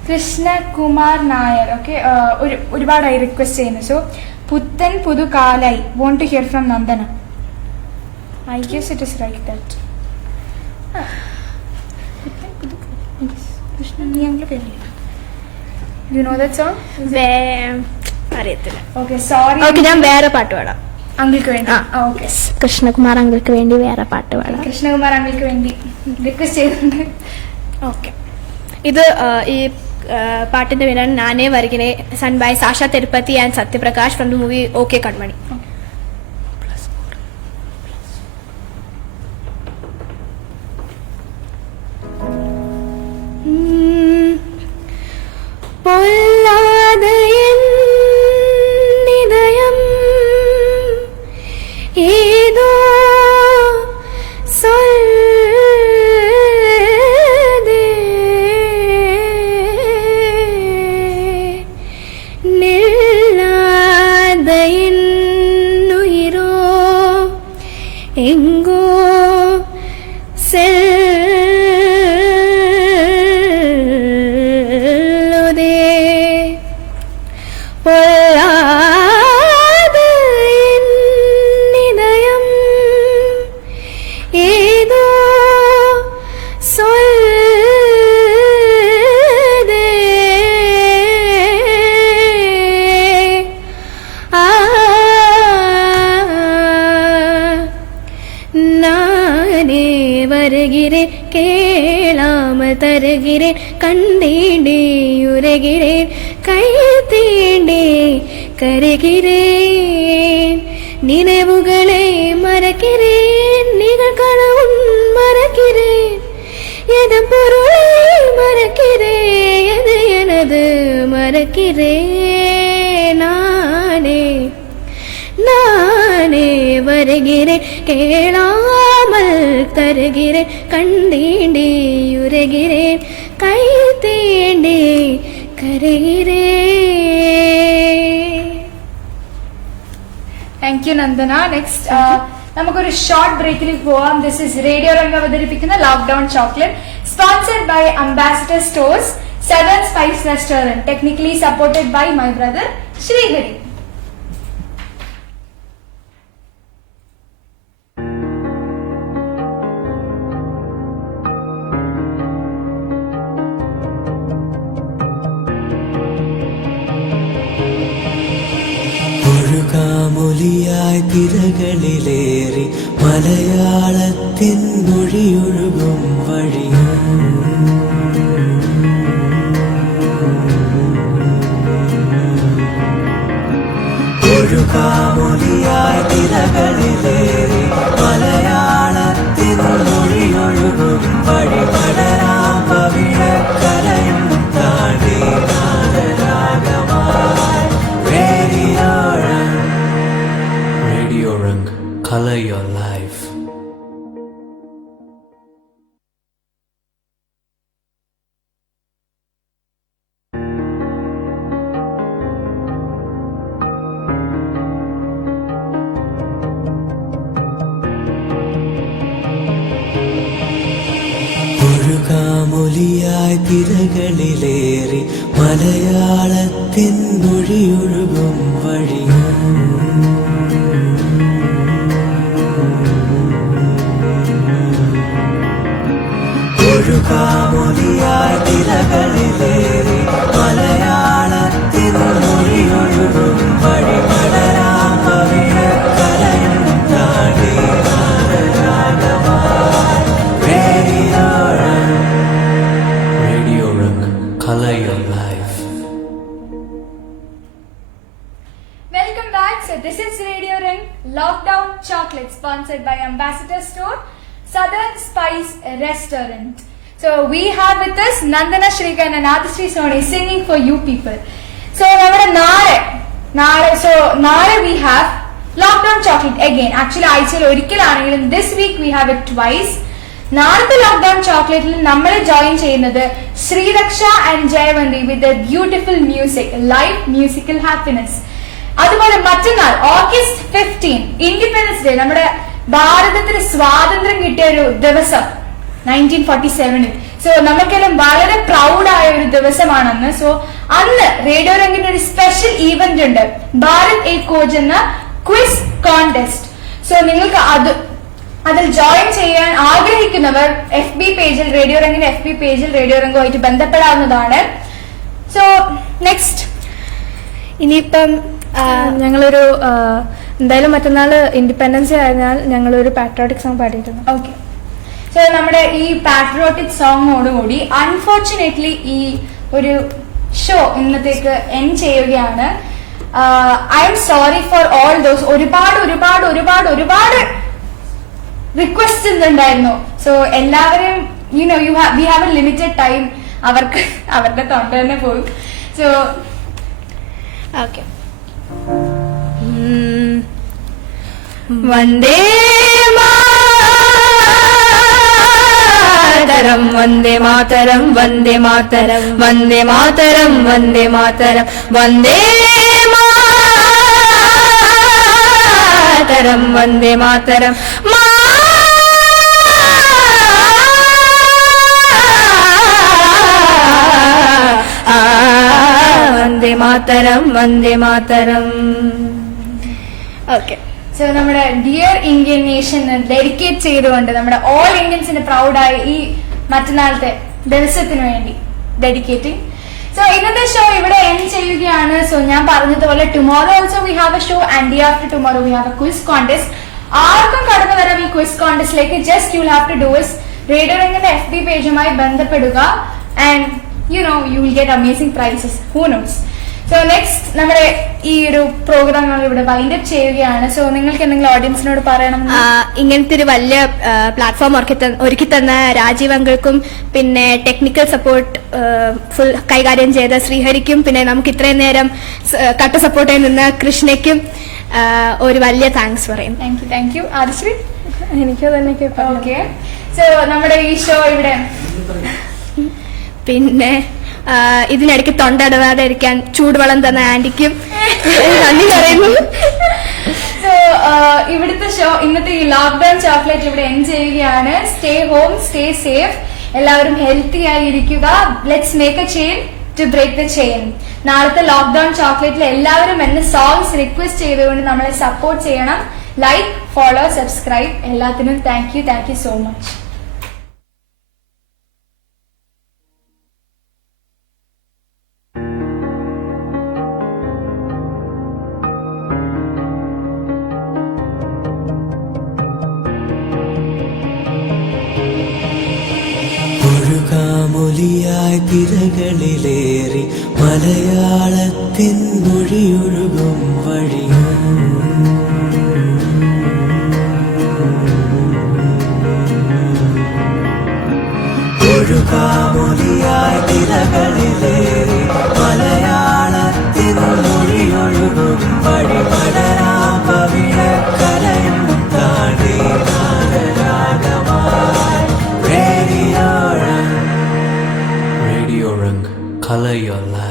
കൃഷ്ണകുമാർ നായർ ഓക്കെ ഒരുപാടായി റിക്വസ്റ്റ് ചെയ്യുന്നു. സോ പുത്തൻ പുതുകാലായി want to hear from Nandana. I guess it is like that. You know that song? അറിയത്തില്ല. Okay, sorry. ഓക്കെ, ഞാൻ വേറെ പാട്ട് പാടാം. അങ്കിൾക്ക് വേണ്ടി. ഓക്കെ, കൃഷ്ണകുമാർ അങ്കിൾക്ക് വേണ്ടി വേറെ പാട്ട് പാടാം. കൃഷ്ണകുമാർ അങ്കിൾക്ക് വേണ്ടി റിക്വസ്റ്റ് ചെയ്തിട്ടുണ്ട്. ഓക്കെ, ഇത് ഈ പാട്ടിന്റെ പേരാണ് നാനേ വർഗിനെ, sung by Sasha Tirupati and Sathyaprakash from the movie okay Kanmani. പൊല്ലാതെ എന്നിദയം ഏതോ സൊൽദേ, നില്ലാതെ എന്നുയിരോ എങ്കോ செல்லுதே, பொல்லாது என்னிதயம் ஏதோ சொல்லுதே, நானே வருகிறேன் கேளாமல் தருகிறேன், கண்டேண்டே உரைகிறேன் கை தீண்டே கருகிறேன், நினைவுகளை மறக்கிறேன் நிகழ்கனவும் மறக்கிறேன், எதன் பொருளை மறக்கிறேன் எது எனது மறக்கிறேன், நானே வருகிறேன் கேளாமல் தருகிறேன், கண்டேண்டே உரைகிறேன் கை தேண்டே கருகிறேன். Thank you Nandana. നെക്സ്റ്റ് നമുക്കൊരു ഷോർട്ട് ബ്രേക്കിലേക്ക് പോവാം. ദിസ് ഇസ് റേഡിയോ രംഗ് അവതരിപ്പിക്കുന്ന lockdown chocolate, sponsored by ambassador stores, southern spice restaurant, technically supported by my brother Srihari. ഒഴുകാമൊലിയായി തിരകളിലേറി മലയാളത്തിൻ മൊഴിയൊഴുകും വഴിയും ഒഴുകാമൊലിയായി തിരകളിലേറി മലയാളത്തിൻ മൊഴിയൊഴുകും വഴി പടരാം പവിഴക്കലയും താണ്ടി നാദരാഗമായി radio Rang, color your life. ഒരു മൊഴിയായി തിരകളിലേറി മലയാളത്തിൻ മൊഴിയൊഴുകും വഴിയും ഒഴുകാമൊലിയായി തിരകളിലേറി മലയാളത്തിൻ മൊഴിയൊഴുകും വഴി പടരാം പവിഴക്കലയും താണ്ടി Radio Rung, color your life. Welcome back. So this is Radio Ring Lockdown Chocolate, sponsored by Ambassador Store, Southern Spice Restaurant. So we have with us Nandana Shrikar and Adishri Soni singing for you people. So Nare we have Lockdown Chocolate again. Actually, this week we have it twice. നാളത്തെ lockdown ചോക്ലേറ്റിൽ നമ്മൾ join ചെയ്യുന്നത് Sreeraksha and Jayavanthi with beautiful music live musical happiness. അതുപോലെ മറ്റന്നാൾ August 15 independence day, നമ്മുടെ ഭാരതത്തിന് സ്വാതന്ത്ര്യം കിട്ടിയ ഒരു ദിവസം 1947. സോ നമുക്കെല്ലാം വളരെ പ്രൗഡായ ഒരു ദിവസമാണെന്ന്. സോ അന്ന് റേഡിയോ രംഗിന്റെ ഒരു സ്പെഷ്യൽ ഈവന്റ് ഉണ്ട്, ഭാരത് എ കോച്ച് എന്ന ക്വിസ് കോൺടെസ്റ്റ്. സോ നിങ്ങൾക്ക് അതിൽ ജോയിൻ ചെയ്യാൻ ആഗ്രഹിക്കുന്നവർ FB പേജിൽ റേഡിയോ രംഗിന്റെ FB പേജിൽ റേഡിയോ രംഗുമായിട്ട് ബന്ധപ്പെടാവുന്നതാണ്. സോ നെക്സ്റ്റ് ഇനിയിപ്പം ഞങ്ങളൊരു എന്തായാലും മറ്റന്നാള് ഇൻഡിപെൻഡൻസ് ഡേ ആയതിനാൽ ഞങ്ങളൊരു പാട്രിയോട്ടിക് സോങ് പാടിയിട്ടുണ്ട്. ഓക്കെ. സോ നമ്മുടെ ഈ പാട്രിയോട്ടിക് സോങ്ങോടുകൂടി അൺഫോർച്ചുനേറ്റ്ലി ഈ ഒരു ഷോ ഇന്നത്തേക്ക് എൻഡ് ചെയ്യുകയാണ്. I'm sorry for all those. ഒരുപാട് റിക്വസ്റ്റ് ഉണ്ടായിരുന്നു. സോ എല്ലാവരെയും we have a limited time. അവർക്ക് അവരുടെ തൊണ്ട തന്നെ പോകും. So okay. Vande Mataram Vande Mataram Vande Mataram Vande Mataram Vande Mataram Vande Mataram Vande Mataram Vande Mataram Vande Mataram. Okay. So നമ്മുടെ ഡിയർ ഇന്ത്യൻ നേഷന് ഡെഡിക്കേറ്റ് ചെയ്തുകൊണ്ട് നമ്മുടെ ഓൾ ഇന്ത്യൻസിന് പ്രൗഡായ ഈ മറ്റന്നാളത്തെ ദിവസത്തിന് വേണ്ടി ഡെഡിക്കേറ്റിംഗ്. സോ ഇന്നത്തെ ഷോ ഇവിടെ എൻഡ് ചെയ്യുകയാണ്. സോ ഞാൻ പറഞ്ഞതുപോലെ tomorrow also we have a show and day after tomorrow we have a quiz contest. ആർക്കും കടന്നു വരാം ഈ ക്വിസ് കോൺടെസ്റ്റിലേക്ക്. Just you have to do is radio രംഗിന്റെ FB പേജുമായി ബന്ധപ്പെടുക and you will get amazing prizes. Who knows? So next നമ്മുടെ ഈ ഒരു പ്രോഗ്രാം ഇവിടെ വൈൻഡ് അപ്പ് ചെയ്യുകയാണ്. സോ നിങ്ങൾക്ക് എന്തെങ്കിലും ഓഡിയൻസിനോട് പറയണം? ഇങ്ങനത്തെ ഒരു വലിയ പ്ലാറ്റ്ഫോം ഒരുക്കി തന്ന രാജീവ് അങ്കിൾക്കും പിന്നെ ടെക്നിക്കൽ സപ്പോർട്ട് ഫുൾ കൈകാര്യം ചെയ്ത ശ്രീഹരിക്കും പിന്നെ നമുക്ക് ഇത്രയും നേരം കട്ട സപ്പോർട്ടായി നിന്ന കൃഷ്ണയ്ക്കും ഒരു വലിയ താങ്ക്സ് പറയും. Thank you. ആദിശ്രീ? എനിക്ക് തന്നെ. ഓക്കെ. സോ നമ്മുടെ ഈ ഷോ ഇവിടെ പിന്നെ ഇതിനിടയ്ക്ക് തൊണ്ടടവാതെ ഇരിക്കാൻ ചൂടുവെള്ളം തന്ന ആന്റിക്കും നന്ദി പറയുന്നു. സോ ഇവിടുത്തെ ഷോ ഇന്നത്തെ ഈ ലോക്ക്ഡൌൺ ചോക്ലേറ്റ് ഇവിടെ എൻഡ് ചെയ്യുകയാണ്. സ്റ്റേ ഹോം, സ്റ്റേ സേഫ്, എല്ലാവരും ഹെൽത്തി ആയിരിക്കുക. Let's make a chain to break the chain. നാളത്തെ ലോക്ക്ഡൌൺ ചോക്ലേറ്റിൽ എല്ലാവരും എന്നെ സോങ്സ് റിക്വസ്റ്റ് ചെയ്തുകൊണ്ട് നമ്മളെ സപ്പോർട്ട് ചെയ്യണം. ലൈക്ക്, ഫോളോ, സബ്സ്ക്രൈബ്, എല്ലാത്തിനും താങ്ക് യു സോ മച്ച്. ഒഴുകാമൊലിയായി തിരകളിലേറി മലയാളത്തിൻ മൊഴിയൊഴുകും വഴിയും ഒഴുകാമൊലിയായി തിരകളിലേറി മലയാളത്തിൻ മൊഴിയൊഴുകും വഴി പടരാം പവിഴക്കലയും താണ്ടി Radio Rung, color your life.